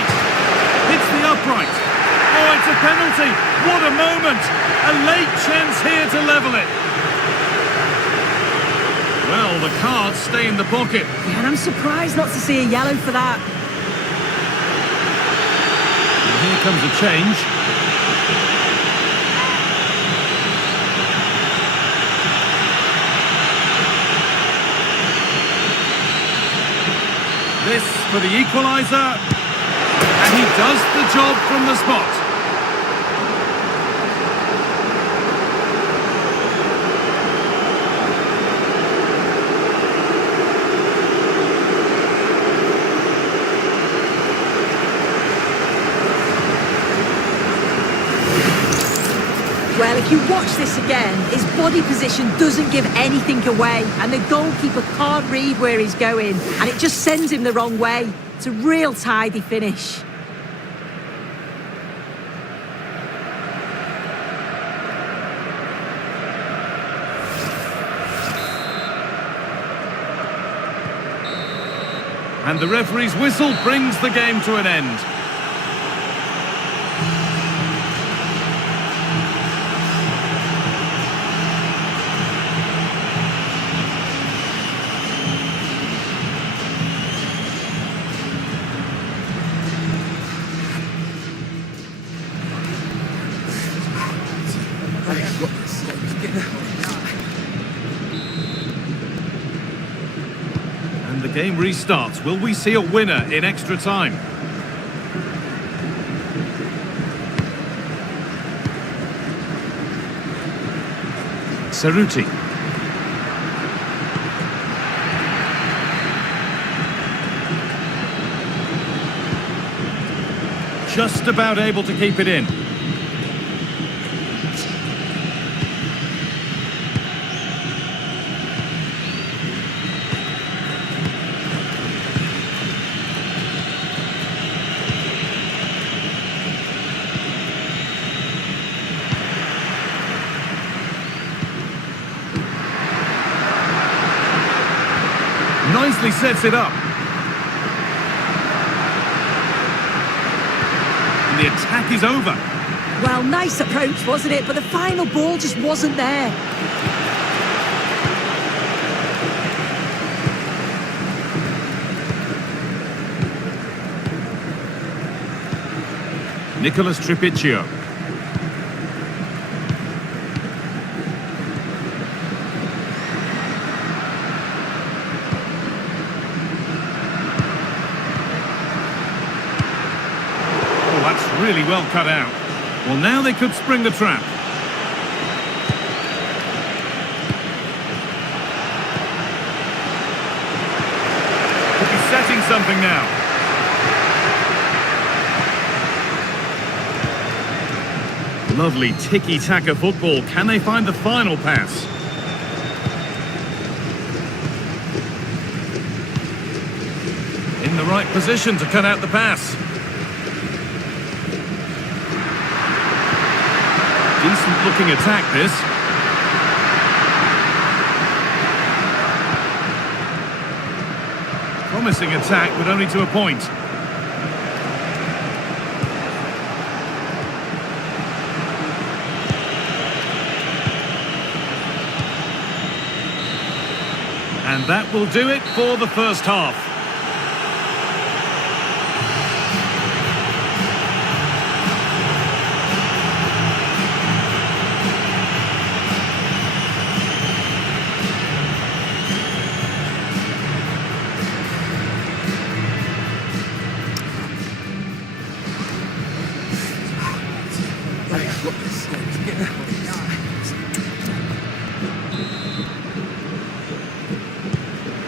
Hits the upright. Oh, it's a penalty. What a moment. A late chance here to level it. Well, the cards stay in the pocket. Yeah, and I'm surprised not to see a yellow for that. And here comes a change. This for the equaliser, and he does the job from the spot. Well, if you watch this again, his body position doesn't give anything away, and the goalkeeper can't read where he's going, and it just sends him the wrong way. It's a real tidy finish. And the referee's whistle brings the game to an end. And the game restarts. Will we see a winner in extra time? Cerruti. Just about able to keep it in. Nicely sets it up. And the attack is over. Well, nice approach, wasn't it? But the final ball just wasn't there. Nicolas Tripicchio. Really well cut out. Well, now they could spring the trap. Could be setting something now. Lovely tiki-taka football. Can they find the final pass? In the right position to cut out the pass. Decent looking attack, this. Promising attack, but only to a point. And that will do it for the first half.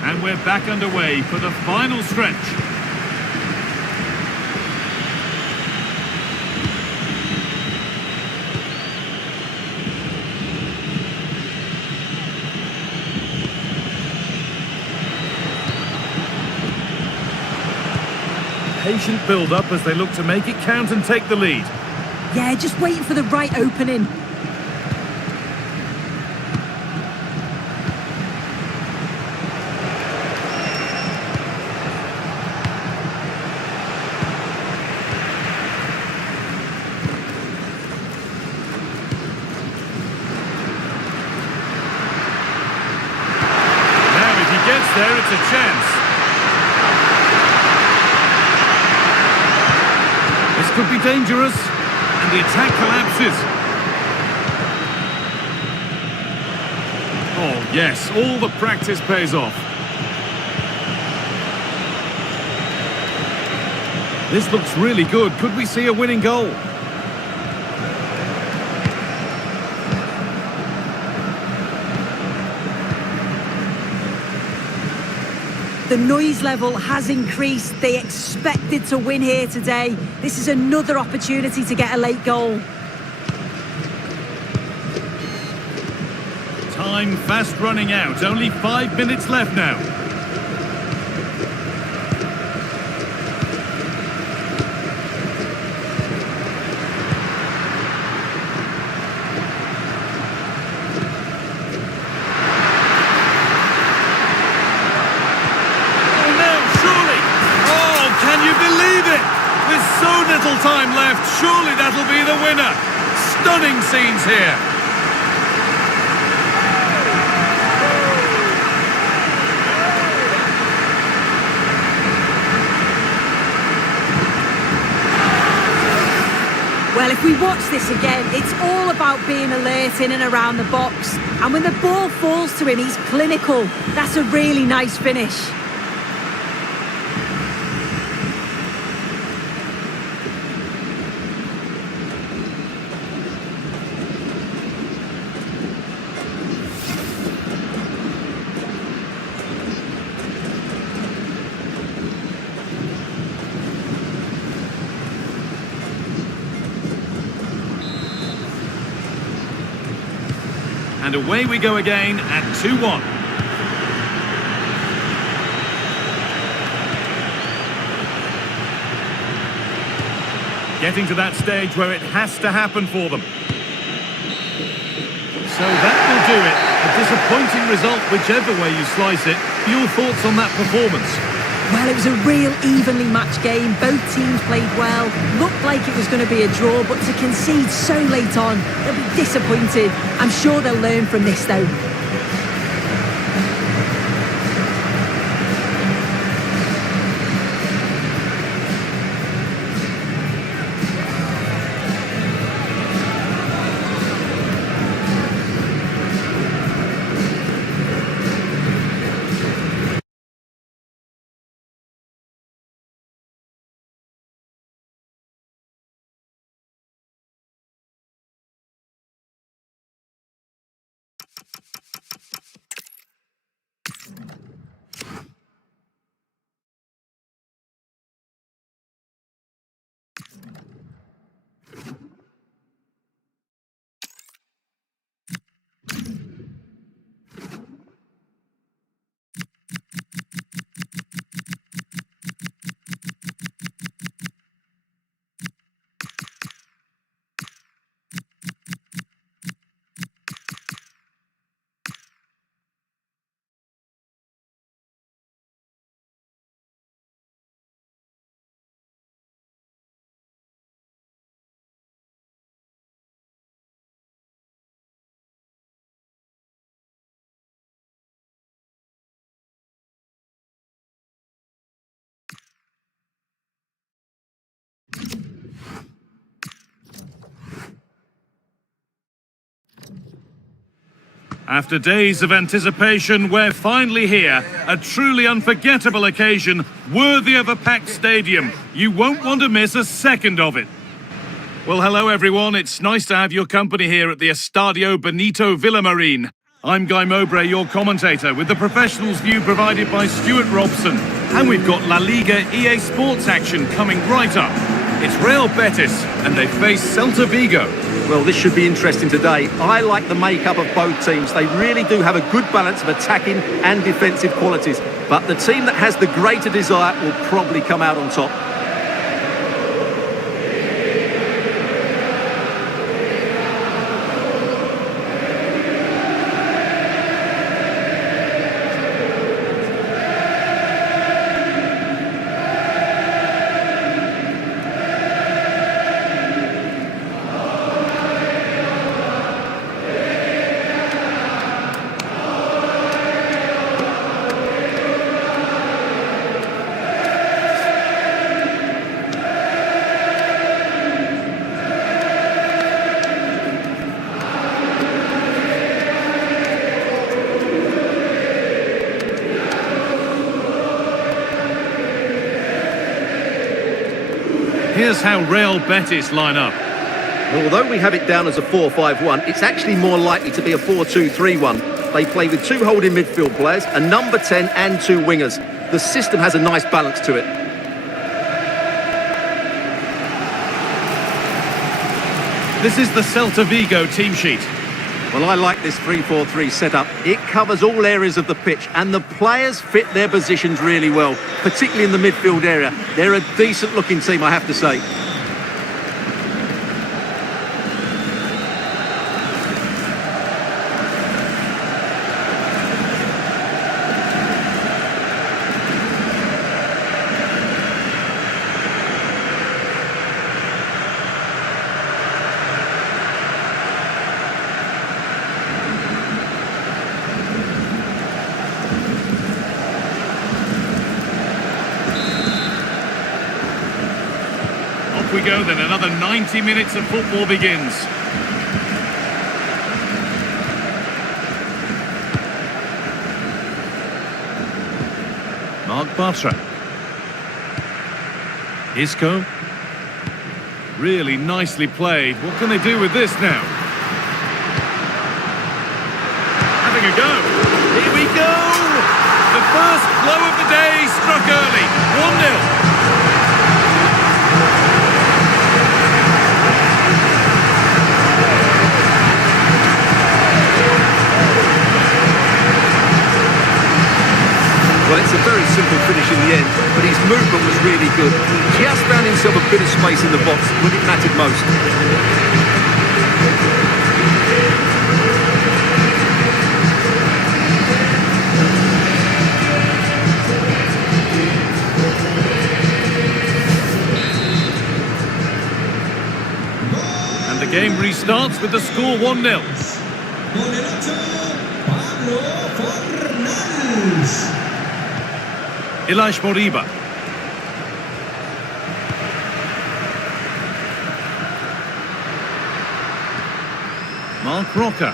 And we're back underway for the final stretch. patient build-up as they look to make it count and take the lead. Yeah, just waiting for the right opening. There, it's a chance. This could be dangerous, and the attack collapses. Oh yes, all the practice pays off. This looks really good. Could we see a winning goal? The noise level has increased. They expected to win here today. This is another opportunity to get a late goal. Time fast running out. Only 5 minutes left now. Little time left, surely that'll be the winner. Stunning scenes here. Well, if we watch this again, it's all about being alert in and around the box. And when the ball falls to him, he's clinical. That's a really nice finish. And away we go again at 2-1. Getting to that stage where it has to happen for them. So that will do it. A disappointing result, whichever way you slice it. Your thoughts on that performance? Well, it was a real evenly matched game. Both teams played well. Looked like it was going to be a draw, but to concede so late on, they'll be disappointed. I'm sure they'll learn from this, though. After days of anticipation, we're finally here. A truly unforgettable occasion, worthy of a packed stadium. You won't want to miss a second of it. Well, hello everyone. It's nice to have your company here at the Estadio Benito Villamarín. I'm Guy Mowbray, your commentator, with the professionals' view provided by Stuart Robson. And we've got La Liga EA Sports action coming right up. It's Real Betis, and they face Celta Vigo. Well, this should be interesting today. I like the makeup of both teams. They really do have a good balance of attacking and defensive qualities. But the team that has the greater desire will probably come out on top. here's how Real Betis line up. Well, although we have it down as a 4-5-1, it's actually more likely to be a 4-2-3-1. They play with 2 holding midfield players, a number 10 and 2 wingers. The system has a nice balance to it. This is the Celta Vigo team sheet. Well, I like this 3-4-3 setup. It covers all areas of the pitch and the players fit their positions really well, particularly in the midfield area. They're a decent looking team, I have to say. We go then, another 90 minutes of football begins. Marc Bartra. Isco. Really nicely played. What can they do with this now? Having a go. Here we go! The first blow of the day struck early. 1-0. Well, it's a very simple finish in the end, but his movement was really good. He just found himself a bit of space in the box when it mattered most. And the game restarts with the score 1-0. Con el 8, Pablo Fornals. Ilaix Moriba. Marc Roca.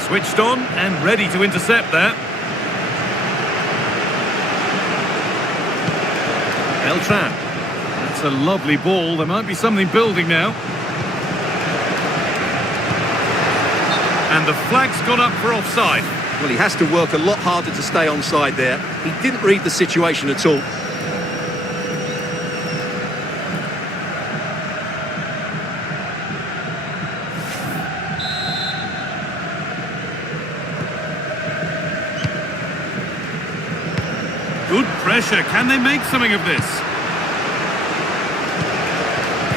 Switched on and ready to intercept that. Beltran. That's a lovely ball. There might be something building now. And the flag's gone up for offside. Well, he has to work a lot harder to stay onside there. He didn't read the situation at all. Good pressure. Can they make something of this?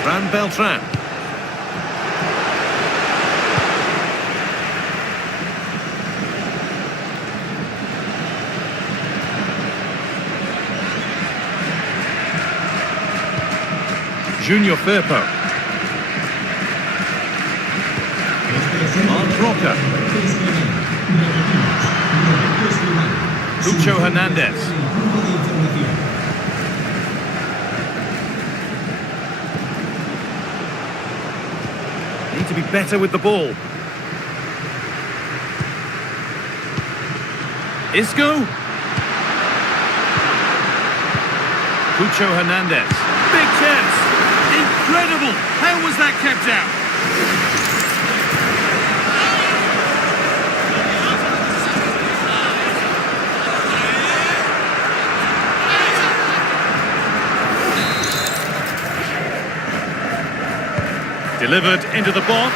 Fran Beltran. Junior Firpo. Marc Roca. Lucho Hernandez. Need to be better with the ball. Isco. Lucho Hernandez. Big chance. Incredible! How was that kept out? Delivered into the box.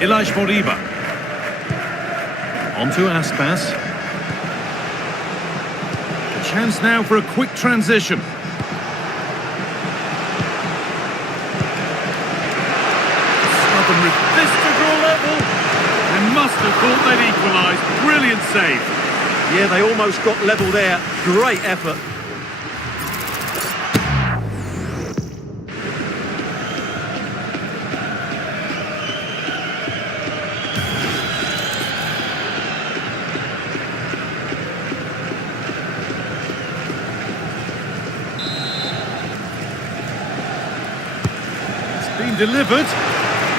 Ilaix Moriba. On to Aspas. Chance now for a quick transition. Southern with this to draw level. They must have thought they'd equalise. Brilliant save. Yeah, they almost got level there. Great effort. Been delivered.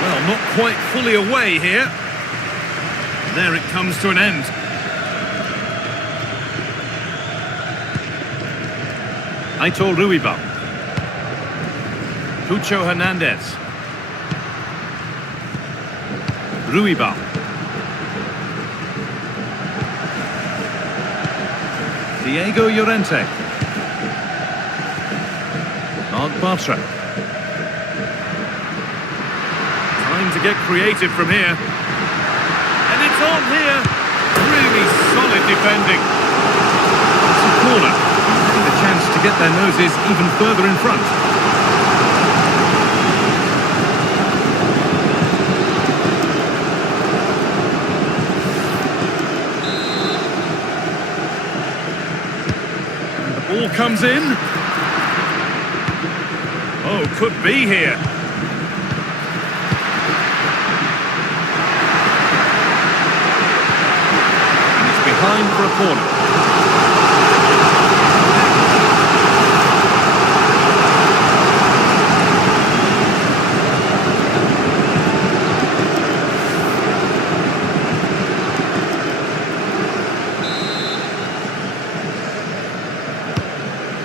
Well, not quite fully away here. There it comes to an end. Aitor Ruibal. Pucho Hernandez. Ruibal. Diego Llorente. Marc Bartra. Time to get creative from here. And it's on here. Really solid defending. It's a corner. A chance to get their noses even further in front. And the ball comes in. Oh, could be here. And it's behind for a corner.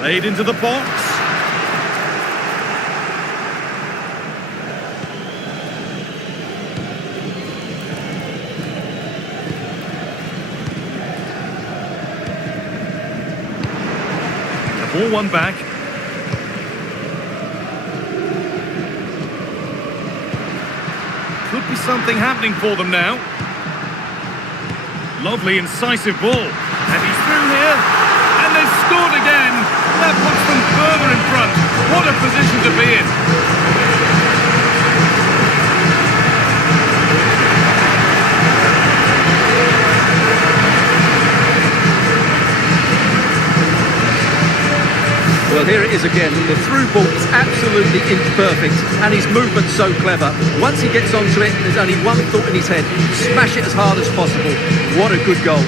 Played into the box. The ball won back. Could be something happening for them now. Lovely, incisive ball. And he's through here. And they've scored again. That puts them further in front. What a position to be in. Well, here it is again. The through ball is absolutely imperfect, and his movement's so clever. Once he gets onto it, there's only one thought in his head: smash it as hard as possible. What a good goal.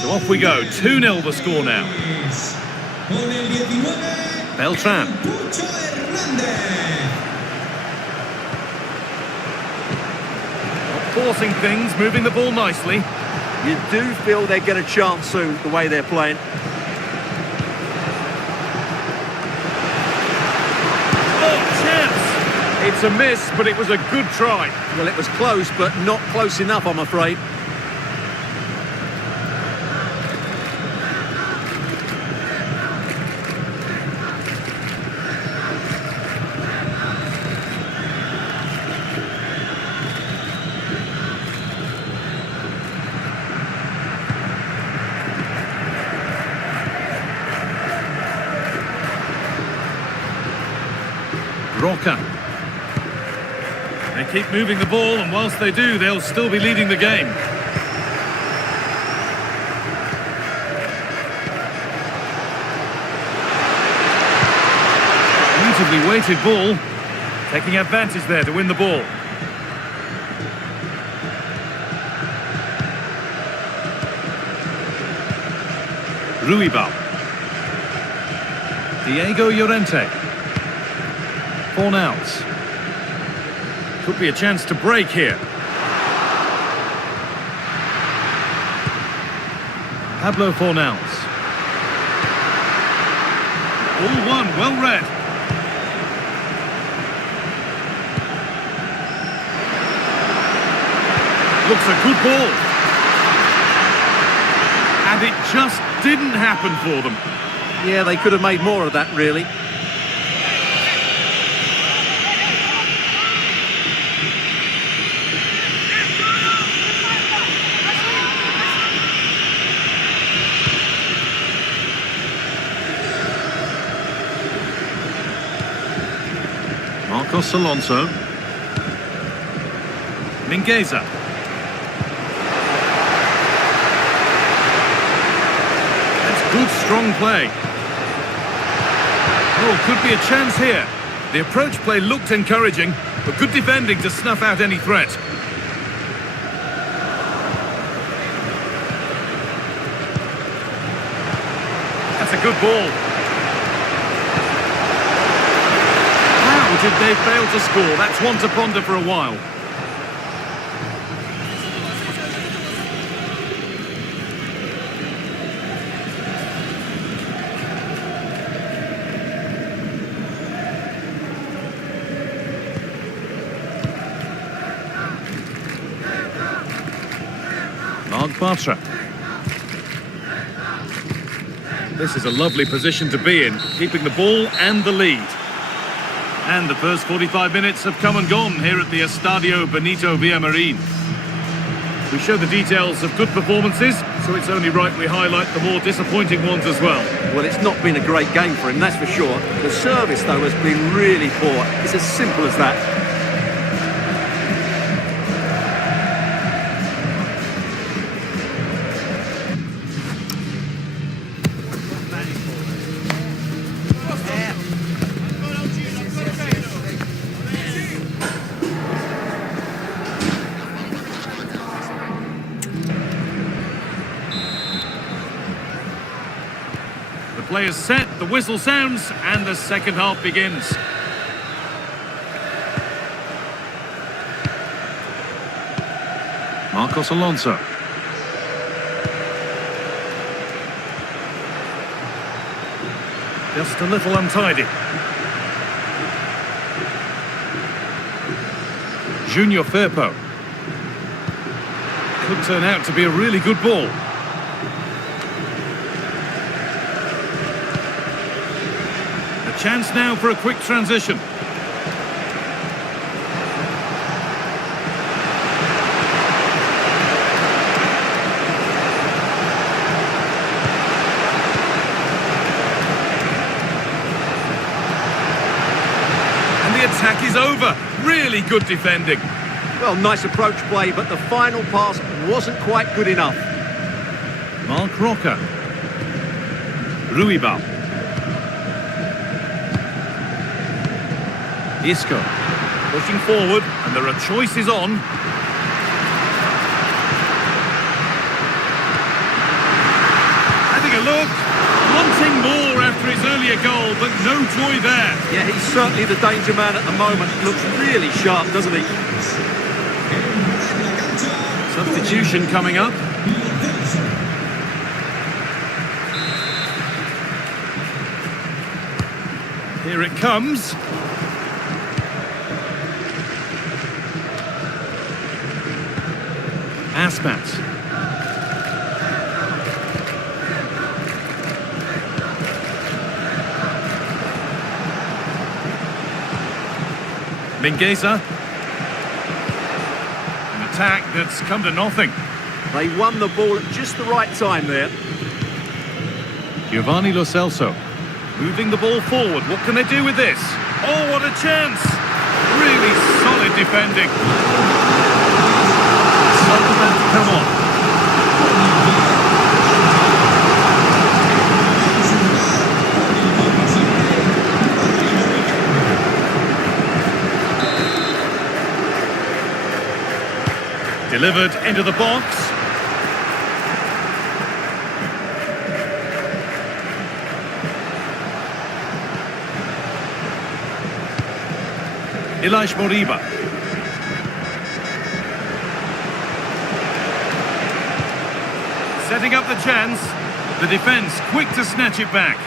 So off we go. 2-0 the score now. Con el 19, Beltran. Pucho Hernández. Forcing things, moving the ball nicely. You do feel they get a chance soon, the way they're playing. Oh, chance! It's a miss, but it was a good try. Well, it was close, but not close enough, I'm afraid. Roca. They keep moving the ball, and whilst they do, they'll still be leading the game. Beautifully weighted ball. Taking advantage there to win the ball. Ruibal. Diego Llorente. Fornals. Could be a chance to break here. Pablo Fornals. All one, well read. Looks a good ball. And it just didn't happen for them. Yeah, they could have made more of that, really. Marcos Alonso. Mingueza. That's good, strong play. Oh, could be a chance here. The approach play looked encouraging, but good defending to snuff out any threat. a good ball. How did they fail to score? That's one to ponder for a while. Marc Bartra. This is a lovely position to be in, keeping the ball and the lead. And the first 45 minutes have come and gone here at the Estadio Benito Villamarín. We show the details of good performances, so it's only right we highlight the more disappointing ones as well. Well, it's not been a great game for him, that's for sure. The service, though, has been really poor. It's as simple as that. The players set, the whistle sounds, and the second half begins. Marcos Alonso. Just a little untidy. Junior Firpo. Could turn out to be a really good ball. A chance now for a quick transition. Attack is over. Really good defending. Well, nice approach play, but the final pass wasn't quite good enough. Marc Roca. Ruibal. Isco. Pushing forward, and there are choices on. Having a look. Wanting more after his earlier goal, but no joy there. Yeah, he's certainly the danger man at the moment. Looks really sharp, doesn't he? Substitution coming up. Here it comes. Aspas. Mingueza. An attack that's come to nothing. They won the ball at just the right time there. Giovanni Lo Celso. Moving the ball forward. What can they do with this? Oh, what a chance! Really solid defending. Something to come on. Delivered into the box. Ilaix Moriba. Setting up the chance. The defence quick to snatch it back.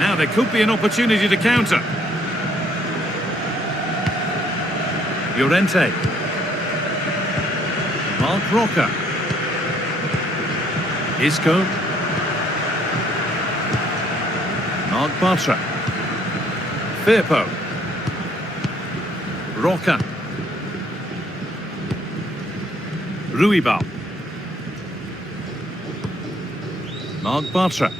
Now there could be an opportunity to counter. Llorente. Marc Roca. Isco. Marc Bartra. Firpo. Roca. Ruibal. Marc Bartra.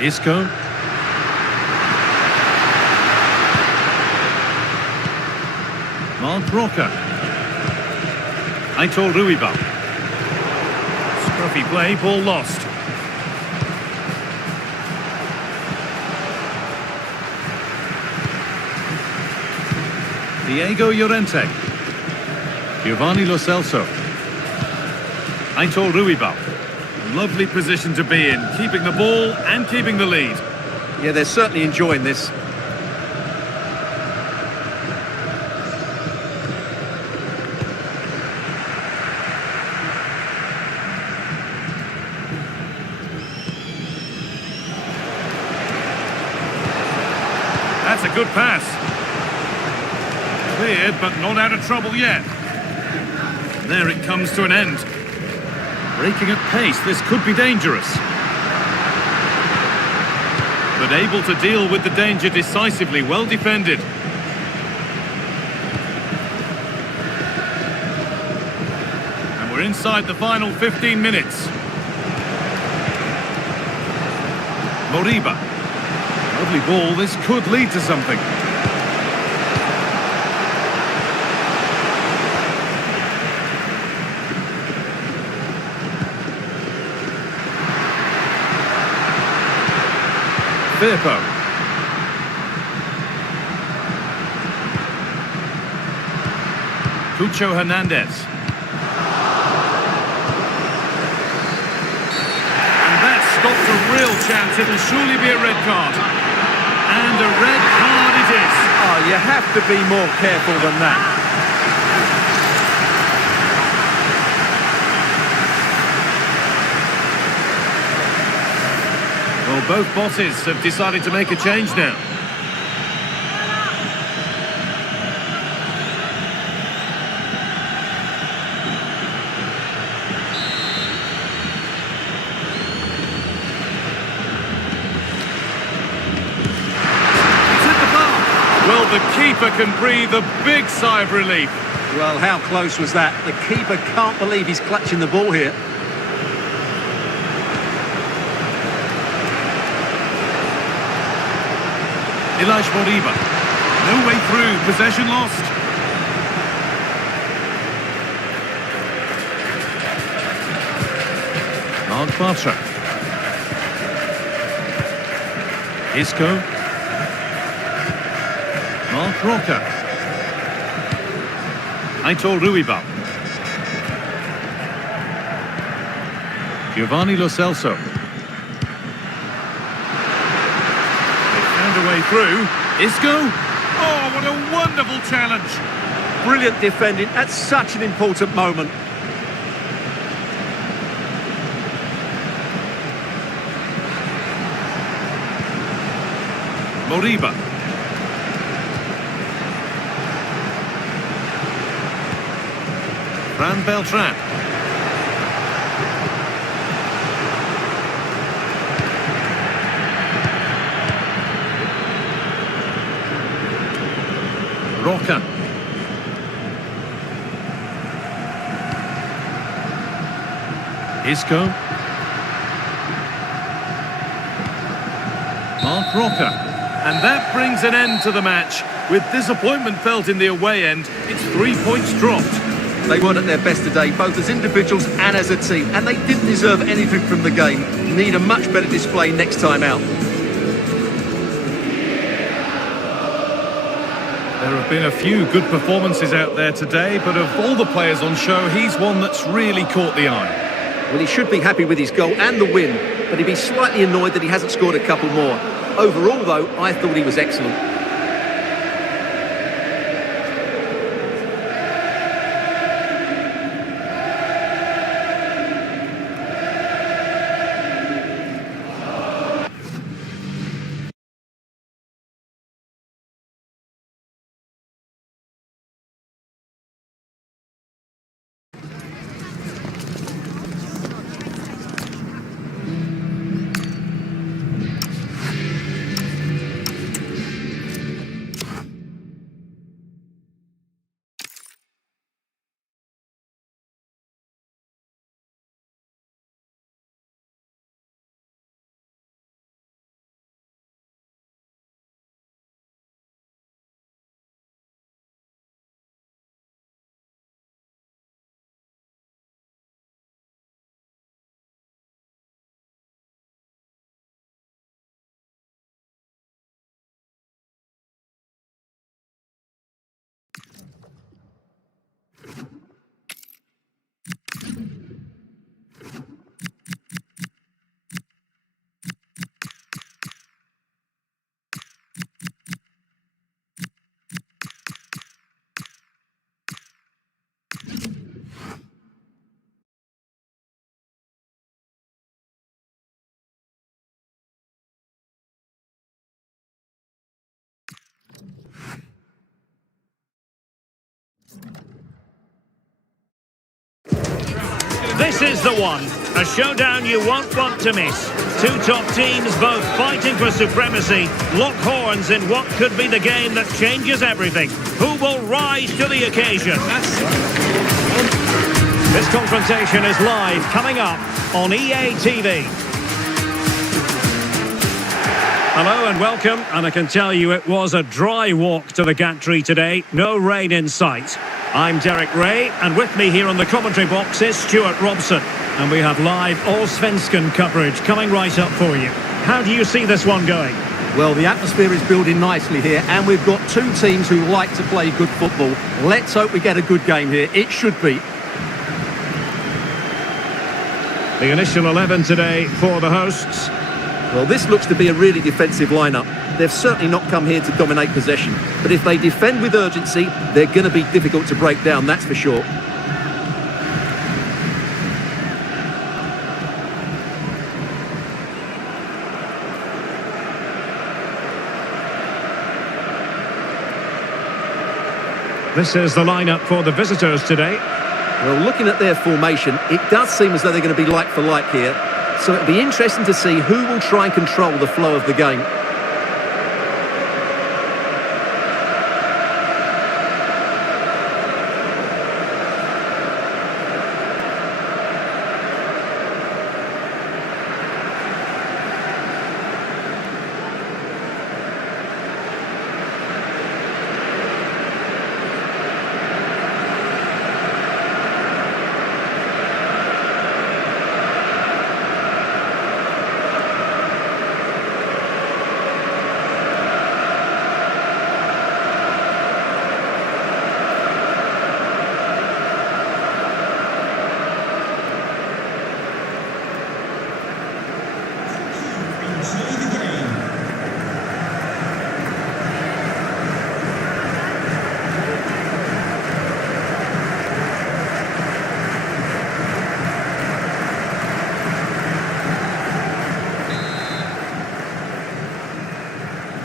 Isco. Marc Roca. Aitor Ruibal. Scruffy play, ball lost. Diego Llorente. Giovanni Lo Celso. Aitor Ruibal. Lovely position to be in, keeping the ball and keeping the lead. Yeah, they're certainly enjoying this. That's a good pass. Cleared, but not out of trouble yet. There it comes to an end. Breaking at pace, this could be dangerous. But able to deal with the danger decisively, well defended. And we're inside the final 15 minutes. Moriba. Lovely ball, this could lead to something. Firpo. Cucho Hernandez. And that stopped a real chance. It'll surely be a red card. And a red card it is. Oh, you have to be more careful than that. Well, both bosses have decided to make a change now. Well, the keeper can breathe a big sigh of relief. Well, how close was that? The keeper can't believe he's clutching the ball here. Ilaix Moriba. No way through. Possession lost. Marc Bartra. Isco. Marc Roca. Aitor Ruibal. Giovanni Lo Celso. They found a way through. Isco. Oh, what a wonderful challenge. Brilliant defending at such an important moment. Moriba. Fran Beltran. Roca. Isco. Marc Roca. And that brings an end to the match. With disappointment felt in the away end, it's 3 points dropped. They weren't at their best today, both as individuals and as a team, and they didn't deserve anything from the game. Need a much better display next time out. There have been a few good performances out there today, but of all the players on show, he's one that's really caught the eye. Well, he should be happy with his goal and the win, but he'd be slightly annoyed that he hasn't scored a couple more. Overall, though, I thought he was excellent. This is the one. A showdown you won't want to miss. Two top teams both fighting for supremacy. Lock horns in what could be the game that changes everything. Who will rise to the occasion? This confrontation is live, coming up on EA TV. Hello and welcome, and I can tell you it was a dry walk to the gantry today. No rain in sight. I'm Derek Ray, and with me here on the commentary box is Stuart Robson. And we have live Allsvenskan coverage coming right up for you. How do you see this one going? Well, the atmosphere is building nicely here, and we've got two teams who like to play good football. Let's hope we get a good game here. It should be. The initial 11 today for the hosts. Well, this looks to be a really defensive lineup. They've certainly not come here to dominate possession. But if they defend with urgency, they're going to be difficult to break down, that's for sure. This is the lineup for the visitors today. Well, looking at their formation, it does seem as though they're going to be like for like here. So it'll be interesting to see who will try and control the flow of the game.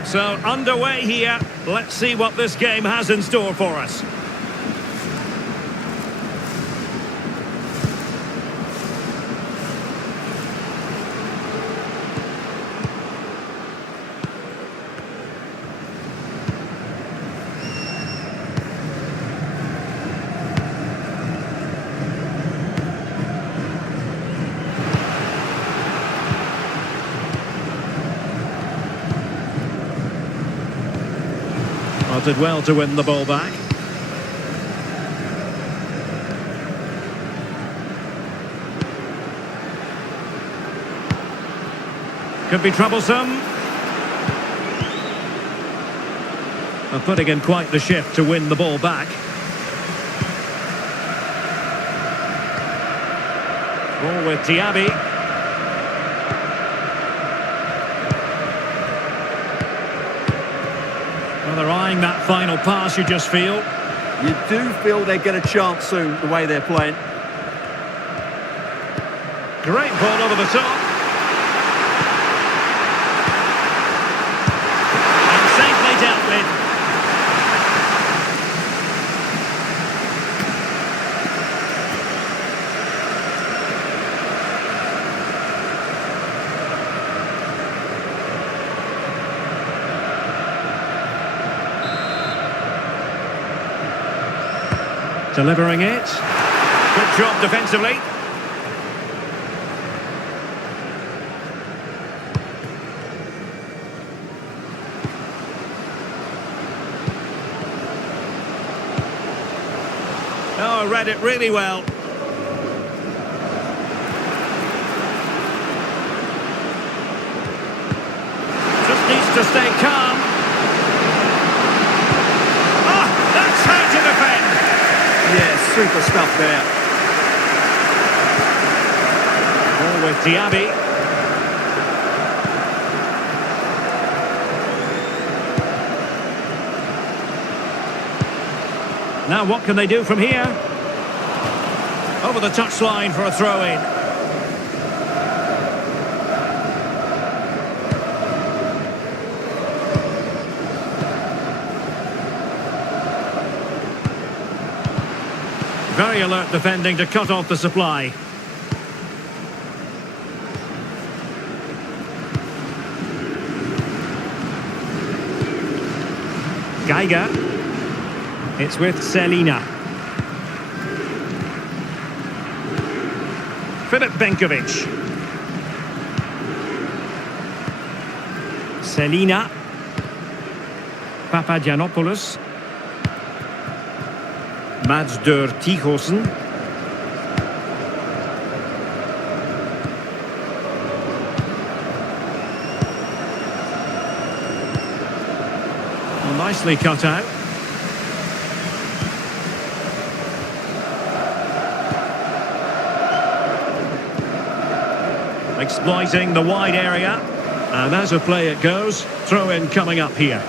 So, underway here. Let's see what this game has in store for us. Did well to win the ball back. Could be troublesome. Putting in quite the shift to win the ball back. Ball with Diaby. They're eyeing that final pass, you just feel. You do feel they get a chance soon, the way they're playing. Great ball over the top. And safely dealt with. Delivering it. Good job defensively. Oh, read it really well. Just needs to stay calm. Oh, that's how to defend. Yeah, super stuff there. Ball with Diaby. Now what can they do from here? Over the touchline for a throw-in. Very alert defending to cut off the supply. Geiger. It's with Selina. Filip Benkovic. Selina. Papagiannopoulos. Mads Deur Tigosen. Well, nicely cut out. Exploiting the wide area. And as a play it goes, throw in coming up here.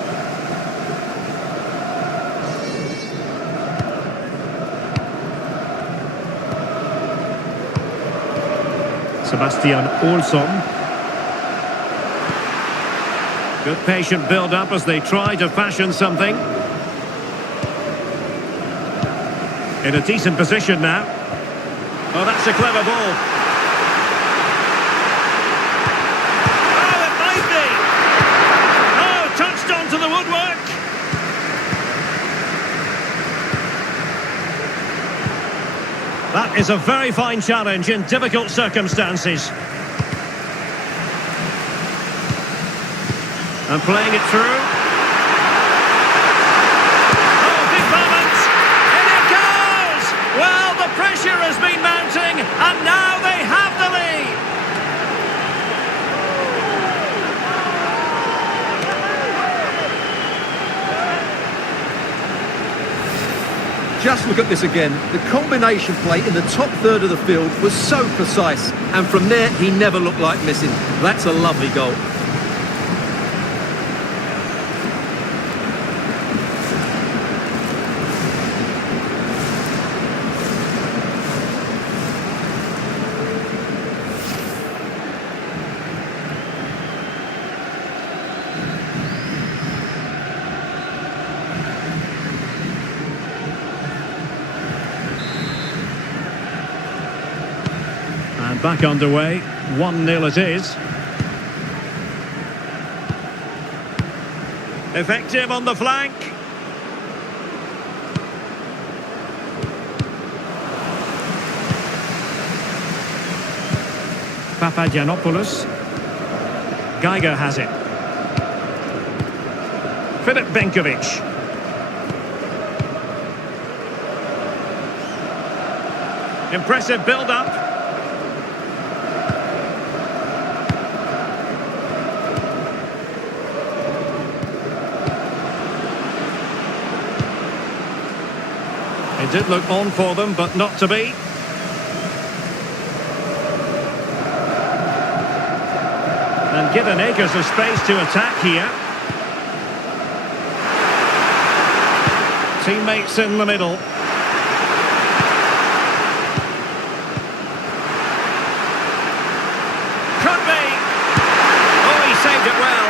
Sebastian Olsson. Good patient build-up as they try to fashion something. In a decent position now. Oh, that's a clever ball. Oh, it might be. Oh, touched onto the woodwork. That is a very fine challenge in difficult circumstances. And playing it through. Oh, big moment! In it goes! Well, the pressure has been mounting, and now they have the lead! Just look at this again. The combination play in the top third of the field was so precise, and from there he never looked like missing. That's a lovely goal. And back underway, 1-0 it is. Effective on the flank. Papagiannopoulos. Geiger has it. Filip Benkovic. Impressive build-up. It did look on for them, but not to be. And given acres of space to attack here. Teammates in the middle. Could be. Oh, he saved it well.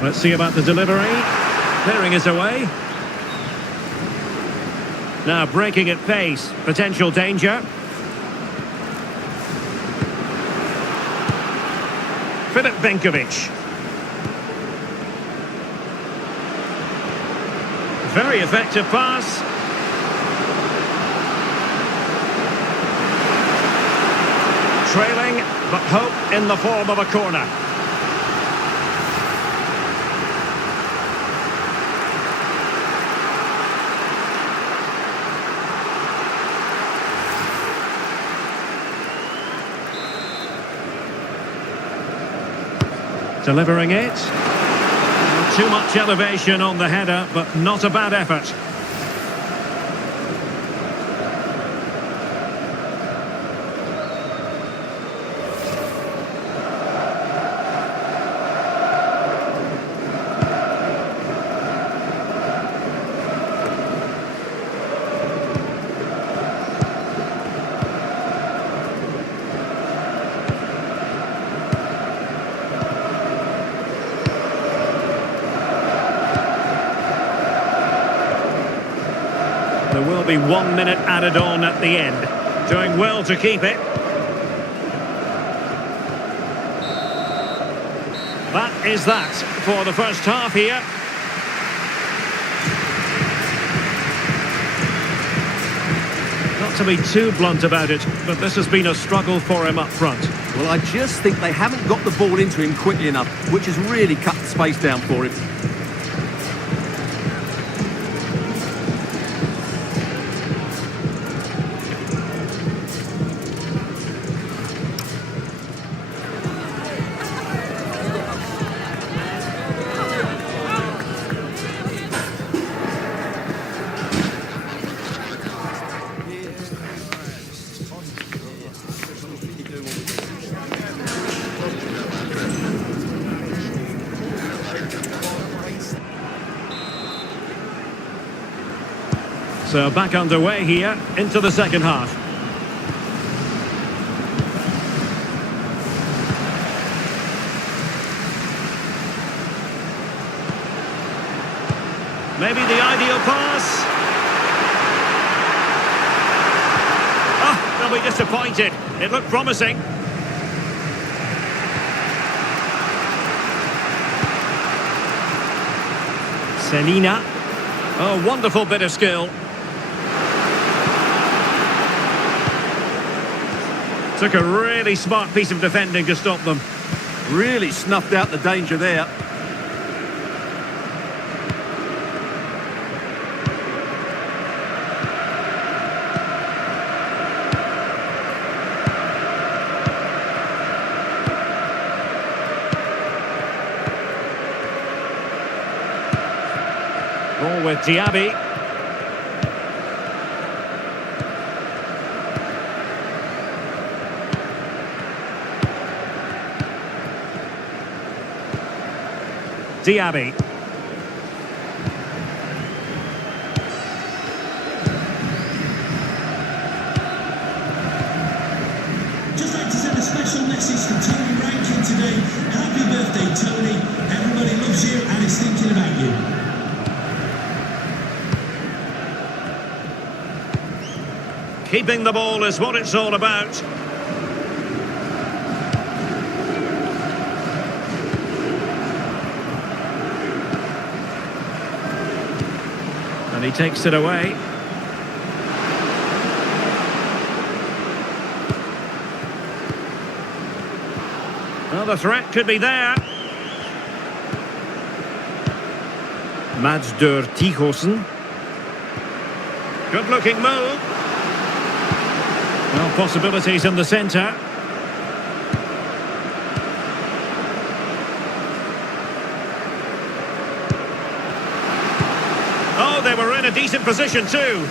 Let's see about the delivery. Clearing is away. Now breaking at pace. Potential danger. Filip Benkovic. Very effective pass. Trailing, but hope in the form of a corner. Delivering it. Too much elevation on the header, but not a bad effort. There will be 1 minute added on at the end. Doing well to keep it. That is that for the first half here. Not to be too blunt about it, but this has been a struggle for him up front. Well, I just think they haven't got the ball into him quickly enough, which has really cut the space down for him. So back underway here into the second half. Maybe the ideal pass. Oh, they'll be disappointed. It looked promising. Selina. Oh, wonderful bit of skill. Took a really smart piece of defending to stop them. Really snuffed out the danger there. Ball with Diaby. Diaby. Just like to send a special message to Tony Rankin today. Happy birthday, Tony. Everybody loves you and is thinking about you. Keeping the ball is what it's all about. And he takes it away. Well, the threat could be there. Mads Dur Tigosen. Good looking move. Well, possibilities in the centre. Oh, they were in a decent position too.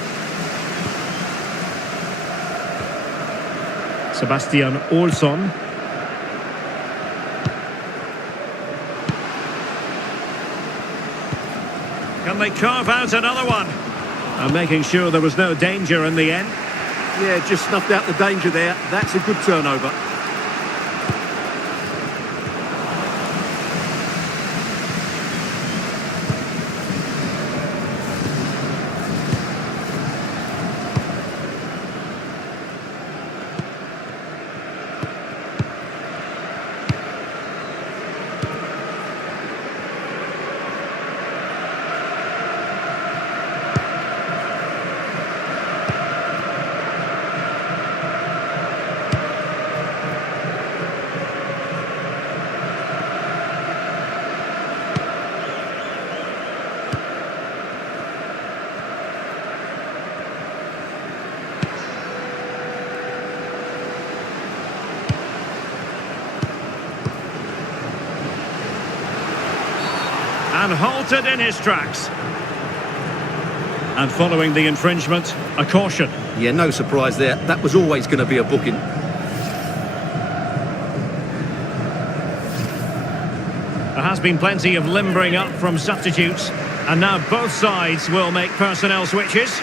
Sebastian Olsson. Can they carve out another one? And making sure there was no danger in the end. Yeah, just snuffed out the danger there. That's a good turnover. And halted in his tracks. And following the infringement, a caution. Yeah, no surprise there. That was always going to be a booking. There has been plenty of limbering up from substitutes, and now both sides will make personnel switches.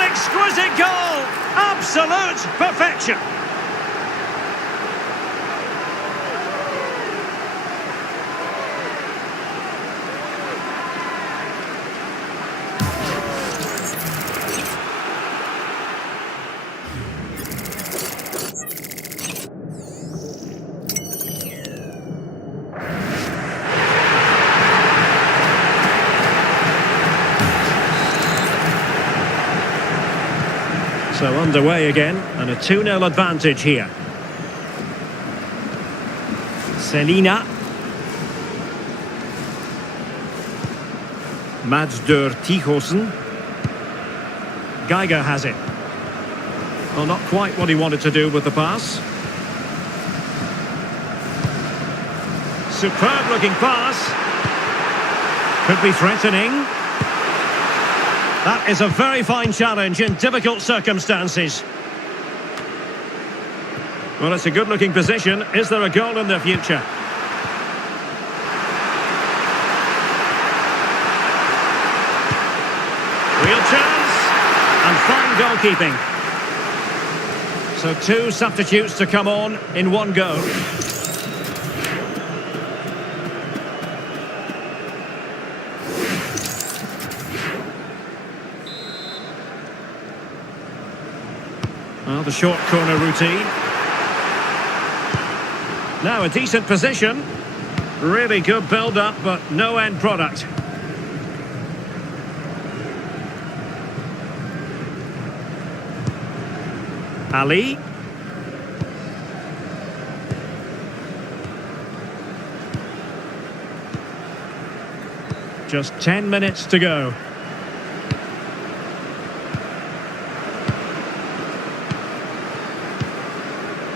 Exquisite goal! Absolute perfection! pressure. So underway again, and a 2-0 advantage here. Selina. Mads Deur Tichorsen. Geiger has it. Well, not quite what he wanted to do with the pass. Superb looking pass. Could be threatening. That is a very fine challenge in difficult circumstances. Well, it's a good-looking position. Is there a goal in the future? Real chance. And fine goalkeeping. So 2 substitutes to come on in one go. Well, the short corner routine. Now a decent position. Really good build-up, but no end product. Ali. Just 10 minutes to go.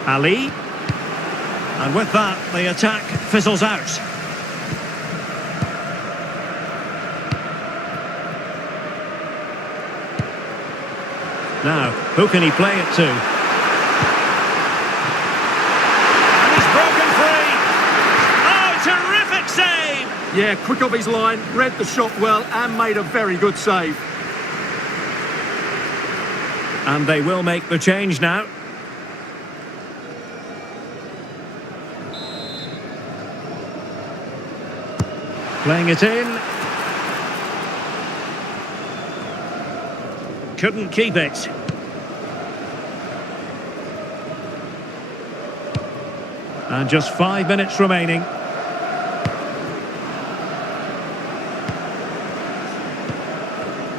Ali. And with that, the attack fizzles out. Now, who can he play it to? And he's broken free. Oh, terrific save! Yeah, quick off his line, read the shot well and made a very good save. And they will make the change now. Playing it in. Couldn't keep it. And just 5 minutes remaining.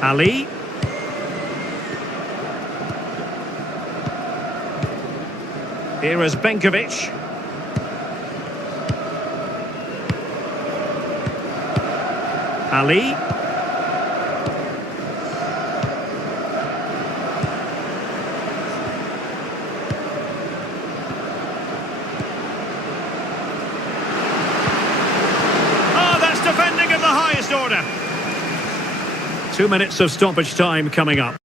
Ali. Here is Benkovic. Ali. Oh, that's defending of the highest order. 2 minutes of stoppage time coming up.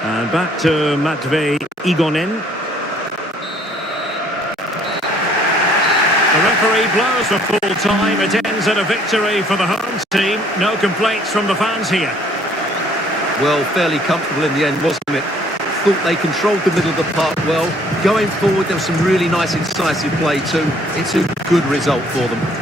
And back to Matvei Igonin. The referee blows for full time. It ends in a victory for the home team. No complaints from the fans here. Well, fairly comfortable in the end, wasn't it? Thought they controlled the middle of the park well. Going forward, there was some really nice incisive play too. It's a good result for them.